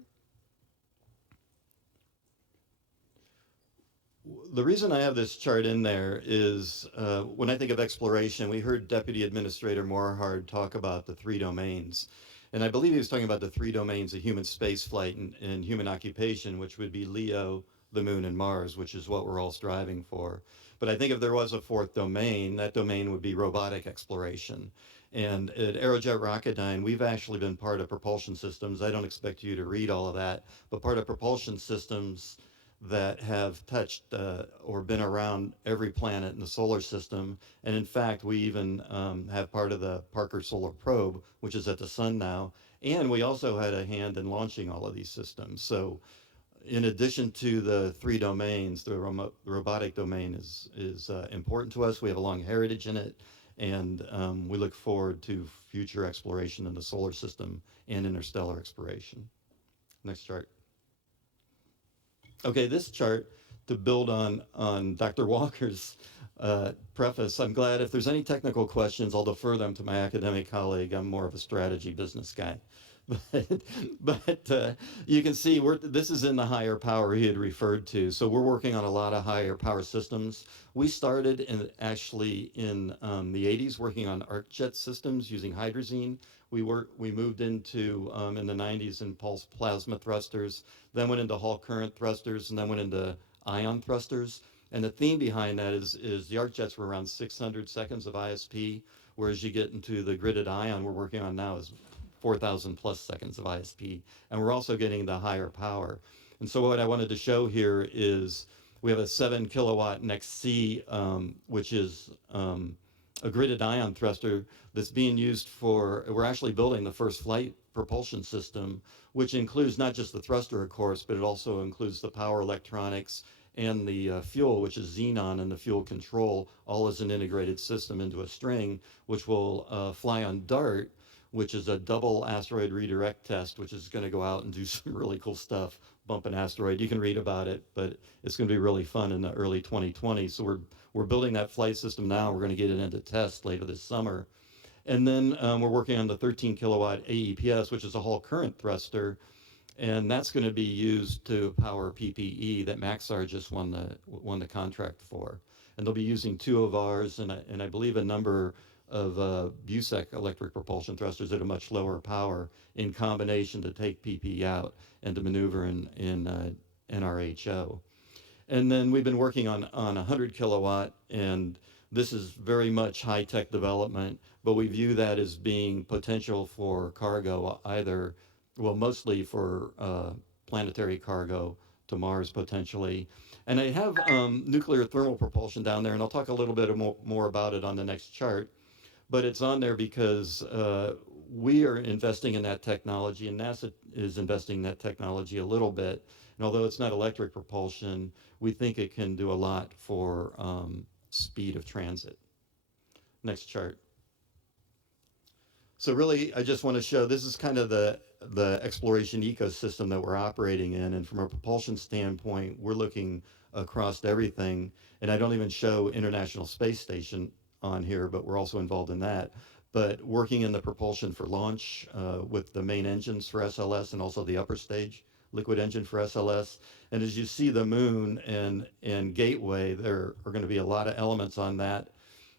The reason I have this chart in there is when I think of exploration, we heard Deputy Administrator Morehard talk about the 3 domains. And I believe he was talking about the 3 domains of human spaceflight and human occupation, which would be LEO, the Moon, and Mars, which is what we're all striving for. But I think if there was a 4th domain, that domain would be robotic exploration. And at Aerojet Rocketdyne, we've actually been part of propulsion systems. I don't expect you to read all of that, but part of propulsion systems that have touched or been around every planet in the solar system. And in fact, we even have part of the Parker Solar Probe, which is at the sun now. And we also had a hand in launching all of these systems. So in addition to the 3 domains, the robotic domain is important to us. We have a long heritage in it. And we look forward to future exploration in the solar system and interstellar exploration. Next chart. Okay, this chart, to build on Dr. Walker's preface, I'm glad if there's any technical questions, I'll defer them to my academic colleague. I'm more of a strategy business guy. But you can see this is in the higher power he had referred to. So we're working on a lot of higher power systems. We started actually in the 80s working on arc jet systems using hydrazine. We moved into in the 90s in pulse plasma thrusters, then went into Hall current thrusters, and then went into ion thrusters. And the theme behind that is the arc jets were around 600 seconds of ISP, whereas you get into the gridded ion we're working on now is 4,000 plus seconds of ISP. And we're also getting the higher power. And so what I wanted to show here is we have a 7 kilowatt NEXT-C, which is a gridded ion thruster that's being used for, we're actually building the first flight propulsion system, which includes not just the thruster, of course, but it also includes the power electronics and the fuel, which is xenon, and the fuel control, all as an integrated system into a string, which will fly on DART, which is a double asteroid redirect test, which is going to go out and do some really cool stuff, bump an asteroid. You can read about it, but it's going to be really fun in the early 2020s. So we're building that flight system now. We're going to get it into test later this summer. And then we're working on the 13 kilowatt AEPS, which is a Hall current thruster. And that's going to be used to power PPE that Maxar just won the contract for. And they'll be using 2 of ours and I believe a number of BUSEC electric propulsion thrusters at a much lower power in combination to take PPE out and to maneuver in NRHO. And then we've been working on 100 kilowatt, and this is very much high-tech development, but we view that as being potential for cargo, either, well, mostly for planetary cargo to Mars potentially. And I have nuclear thermal propulsion down there, and I'll talk a little bit more about it on the next chart. But it's on there because we are investing in that technology, and NASA is investing in that technology a little bit. And although it's not electric propulsion, we think it can do a lot for speed of transit. Next chart. So really, I just want to show, this is kind of the exploration ecosystem that we're operating in. And from a propulsion standpoint, we're looking across everything. And I don't even show International Space Station on here, but we're also involved in that. But working in the propulsion for launch with the main engines for SLS and also the upper stage liquid engine for SLS. And as you see the moon and Gateway, there are going to be a lot of elements on that.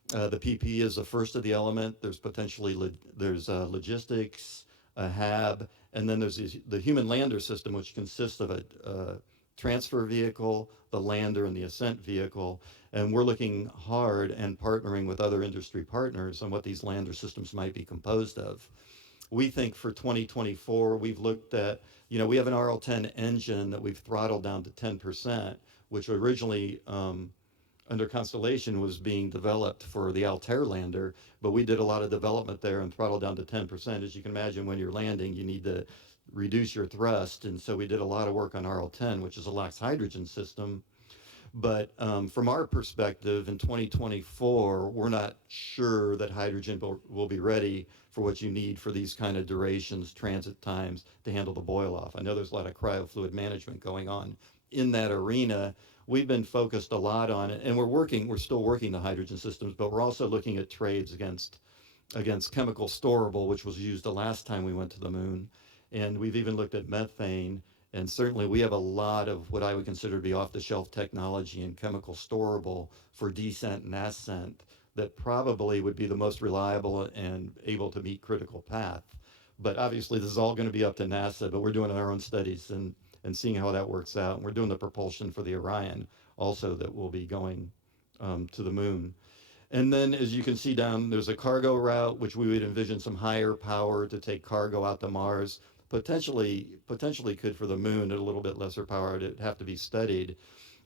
The PPE is the first of the element. There's potentially logistics, a HAB, and then there's the human lander system, which consists of a transfer vehicle, the lander, and the ascent vehicle. And we're looking hard and partnering with other industry partners on what these lander systems might be composed of. We think for 2024, we've looked at, we have an RL-10 engine that we've throttled down to 10%, which originally under Constellation was being developed for the Altair lander, but we did a lot of development there and throttled down to 10%. As you can imagine, when you're landing, you need to reduce your thrust, and so we did a lot of work on RL-10, which is a LOX hydrogen system. But from our perspective, in 2024, we're not sure that hydrogen will be ready for what you need for these kind of durations, transit times to handle the boil off. I know there's a lot of cryofluid management going on in that arena. We've been focused a lot on it, and we're still working the hydrogen systems, but we're also looking at trades against chemical storable, which was used the last time we went to the moon. And we've even looked at methane. And certainly we have a lot of what I would consider to be off-the-shelf technology and chemical storable for descent and ascent that probably would be the most reliable and able to meet critical path. But obviously this is all going to be up to NASA, but we're doing our own studies and seeing how that works out. And we're doing the propulsion for the Orion also that will be going to the moon. And then as you can see down, there's a cargo route, which we would envision some higher power to take cargo out to Mars. Potentially could for the moon at a little bit lesser power. It'd have to be studied.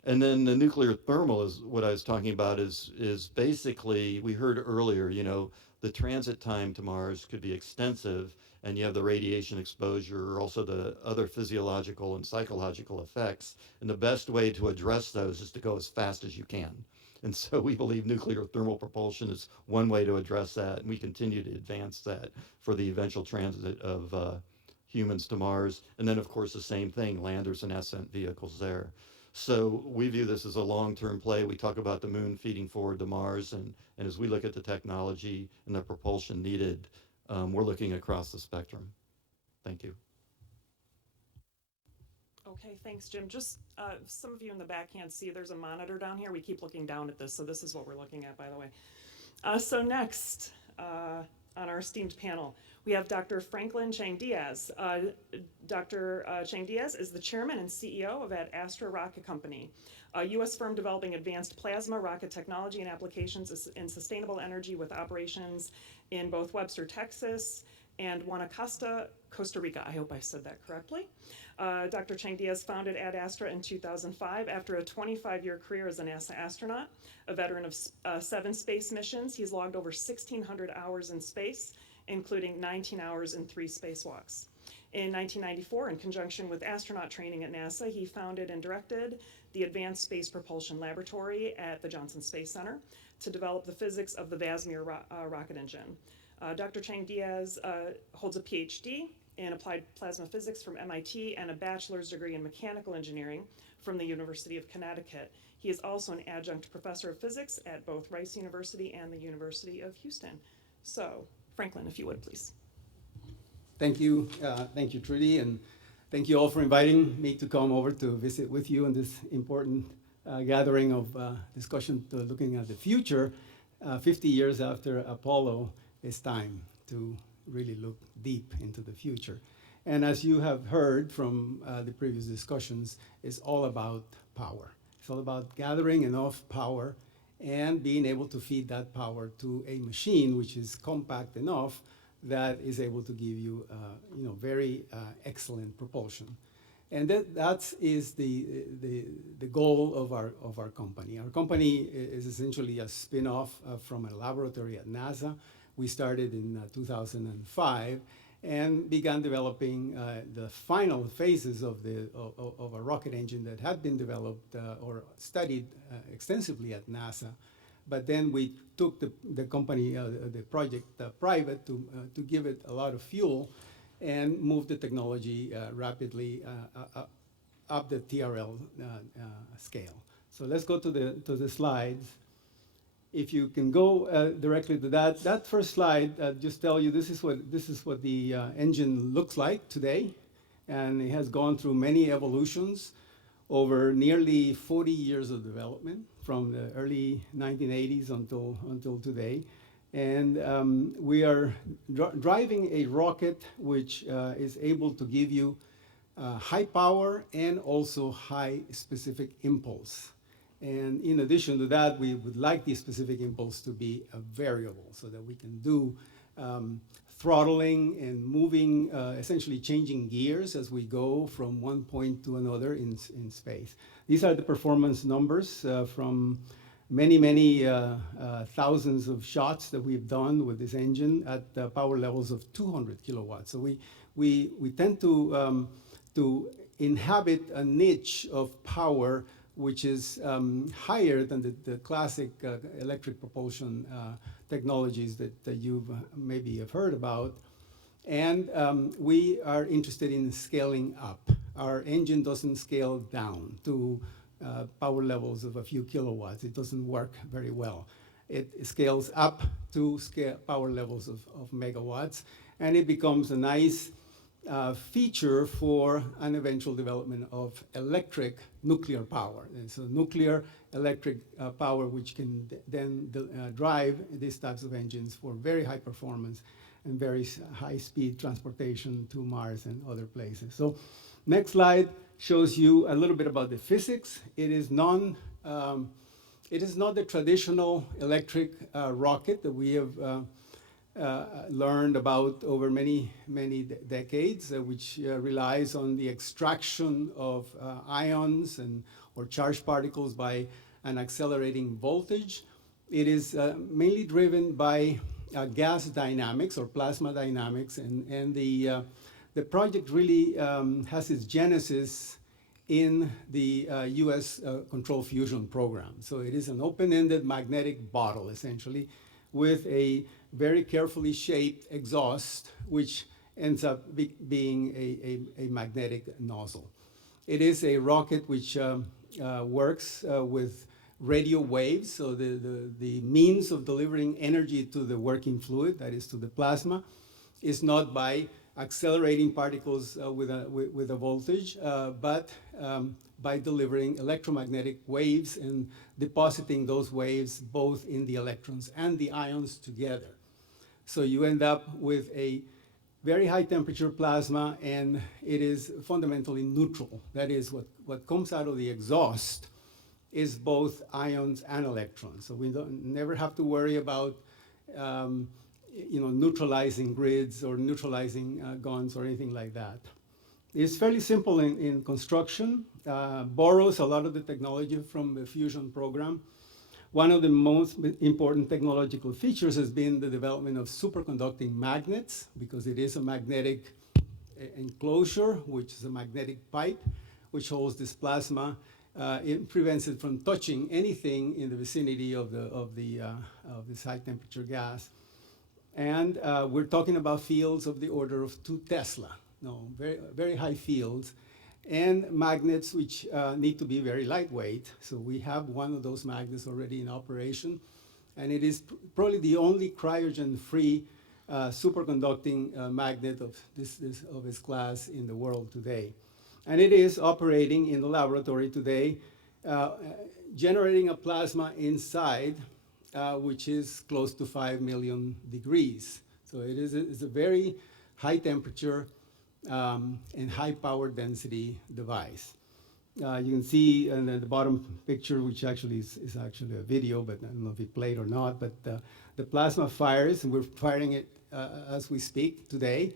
And then the nuclear thermal is what I was talking about is basically, we heard earlier, the transit time to Mars could be extensive, and you have the radiation exposure, also the other physiological and psychological effects. And the best way to address those is to go as fast as you can. And so we believe nuclear thermal propulsion is one way to address that, and we continue to advance that for the eventual transit of humans to Mars. And then, of course, the same thing, landers and ascent vehicles there. So we view this as a long-term play. We talk about the moon feeding forward to Mars, and as we look at the technology and the propulsion needed, we're looking across the spectrum. Thank you. Okay, thanks, Jim. Just some of you in the back can't see, there's a monitor down here. We keep looking down at this, so this is what we're looking at, by the way. So next, on our esteemed panel, We have Dr. Franklin Chang-Diaz. Dr. Chang-Diaz is the chairman and CEO of Astra Rocket Company, a U.S. firm developing advanced plasma rocket technology and applications in sustainable energy with operations in both Webster, Texas, and Guanacaste, Costa Rica. I hope I said that correctly. Dr. Chang-Diaz founded Ad Astra in 2005 after a 25-year career as a NASA astronaut, a veteran of 7 space missions. He's logged over 1,600 hours in space, including 19 hours in 3 spacewalks. In 1994, in conjunction with astronaut training at NASA, he founded and directed the Advanced Space Propulsion Laboratory at the Johnson Space Center to develop the physics of the VASMIR rocket engine. Dr. Chang-Diaz holds a PhD in applied plasma physics from MIT and a bachelor's degree in mechanical engineering from the University of Connecticut. He is also an adjunct professor of physics at both Rice University and the University of Houston. So, Franklin, if you would, please. Thank you, Trudy, and thank you all for inviting me to come over to visit with you in this important gathering of discussion looking at the future. 50 years after Apollo, it's time to really look deep into the future. And as you have heard from the previous discussions, it's all about power. It's all about gathering enough power and being able to feed that power to a machine which is compact enough that is able to give you, very excellent propulsion. And that is the goal of our company. Our company is essentially a spin-off from a laboratory at NASA. We started in 2005 and began developing the final phases of a rocket engine that had been developed or studied extensively at NASA. But then we took the company, the project private to give it a lot of fuel and move the technology rapidly up the TRL scale. So let's go to the slides. If you can go directly to that first slide, just tell you this is what the engine looks like today, and it has gone through many evolutions over nearly 40 years of development from the early 1980s until today. And we are driving a rocket which is able to give you high power and also high specific impulse. And in addition to that, we would like the specific impulse to be a variable so that we can do throttling and moving, essentially changing gears as we go from one point to another in space. These are the performance numbers from many thousands of shots that we've done with this engine at power levels of 200 kilowatts. So we tend to inhabit a niche of power which is higher than the classic electric propulsion technologies that you maybe have heard about. And we are interested in scaling up. Our engine doesn't scale down to power levels of a few kilowatts. It doesn't work very well. It scales up to power levels of megawatts, and it becomes a nice feature for an eventual development of electric nuclear power. And so nuclear electric power, which can then drive these types of engines for very high performance and very high speed transportation to Mars and other places. So next slide shows you a little bit about the physics. It is not the traditional electric rocket that we have learned about over many decades, which relies on the extraction of ions or charged particles by an accelerating voltage. It is mainly driven by gas dynamics or plasma dynamics, and the project really has its genesis in the US control fusion program. So it is an open-ended magnetic bottle, essentially, with a very carefully shaped exhaust, which ends up being a magnetic nozzle. It is a rocket which works with radio waves, so the means of delivering energy to the working fluid, that is to the plasma, is not by accelerating particles with a voltage, but by delivering electromagnetic waves and depositing those waves both in the electrons and the ions together. So you end up with a very high temperature plasma, and it is fundamentally neutral. That is, what comes out of the exhaust is both ions and electrons. So we never have to worry about neutralizing grids or neutralizing guns or anything like that. It's fairly simple in construction, borrows a lot of the technology from the fusion program. One of the most important technological features has been the development of superconducting magnets, because it is a magnetic enclosure, which is a magnetic pipe, which holds this plasma. It prevents it from touching anything in the vicinity of this high temperature gas. And we're talking about fields of the order of 2 Tesla. No, very, very high fields, and magnets which need to be very lightweight. So we have one of those magnets already in operation, and it is probably the only cryogen-free superconducting magnet of its class in the world today. And it is operating in the laboratory today, generating a plasma inside, which is close to 5 million degrees. So it's a very high temperature and high power density device. You can see in the bottom picture, which actually is actually a video, but I don't know if it played or not, but the plasma fires, and we're firing it as we speak today.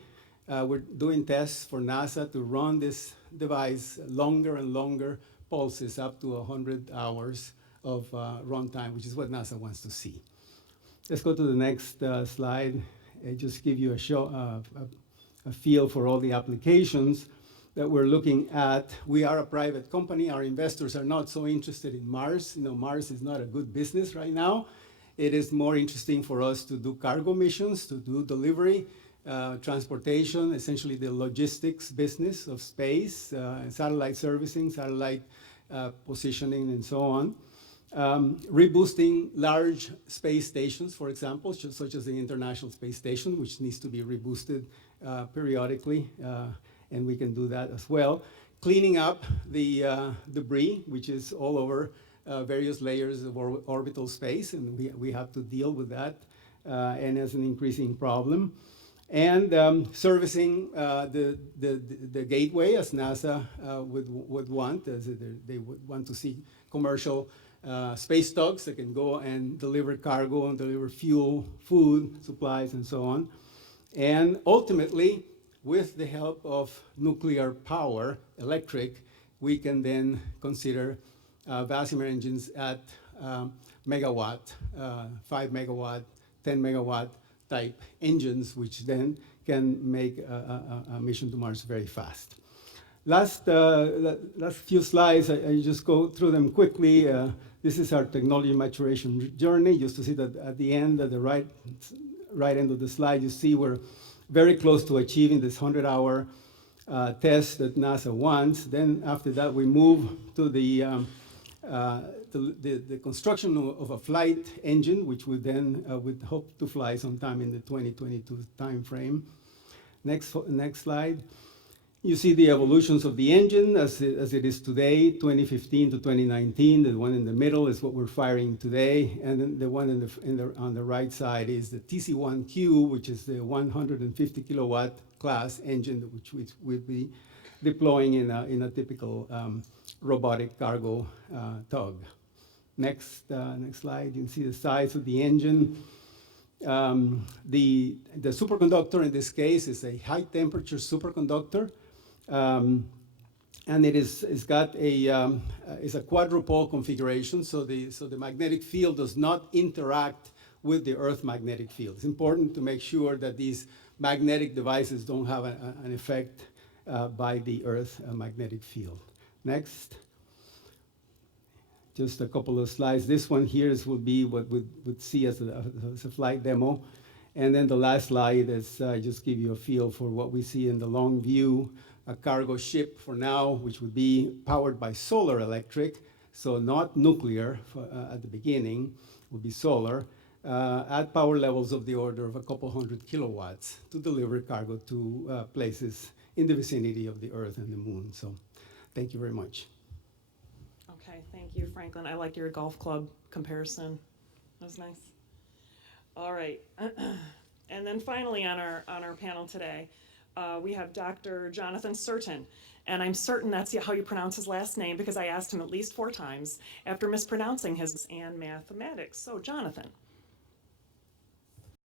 We're doing tests for NASA to run this device longer and longer pulses, up to 100 hours of runtime, which is what NASA wants to see. Let's go to the next slide and just give you a feel for all the applications that we're looking at. We are a private company. Our investors are not so interested in Mars. Mars is not a good business right now. It is more interesting for us to do cargo missions, to do delivery, transportation, essentially the logistics business of space, satellite servicing, satellite positioning, and so on. Reboosting large space stations, for example, such as the International Space Station, which needs to be reboosted periodically, and we can do that as well. Cleaning up the debris, which is all over various layers of orbital space, and we have to deal with that, and as an increasing problem. And servicing the gateway, as NASA would want, as they would want to see commercial space tugs that can go and deliver cargo and deliver fuel, food, supplies, and so on. And ultimately, with the help of nuclear power, electric, we can then consider Vasimer engines at megawatt, 5 megawatt, 10 megawatt type engines, which then can make a mission to Mars very fast. Last few slides, I just go through them quickly. This is our technology maturation journey. Just to see that at the end, at the right end of the slide, you see we're very close to achieving this 100-hour test that NASA wants. Then after that, we move to the construction of a flight engine, which would then would hope to fly sometime in the 2022 timeframe. Next slide. You see the evolutions of the engine as it is today, 2015 to 2019. The one in the middle is what we're firing today, and then the one on the right side is the TC-1Q, which is the 150 kilowatt class engine, which we'll be deploying in a typical robotic cargo tug. Next slide. You can see the size of the engine. The superconductor in this case is a high temperature superconductor. And it's got it's a quadrupole configuration, so the magnetic field does not interact with the Earth magnetic field. It's important to make sure that these magnetic devices don't have an effect by the Earth magnetic field. Next. Just a couple of slides. This one here will be what we would see as a flight demo. And then the last slide is just give you a feel for what we see in the long view. A cargo ship for now, which would be powered by solar electric, so not nuclear at the beginning, would be solar, at power levels of the order of a couple hundred kilowatts to deliver cargo to places in the vicinity of the Earth and the Moon. So thank you very much. Okay, thank you, Franklin. I liked your golf club comparison. That was nice. All right. And then finally on our panel today, we have Dr. Jonathan Certain. And I'm certain that's how you pronounce his last name because I asked him at least 4 times after mispronouncing his and mathematics. So Jonathan.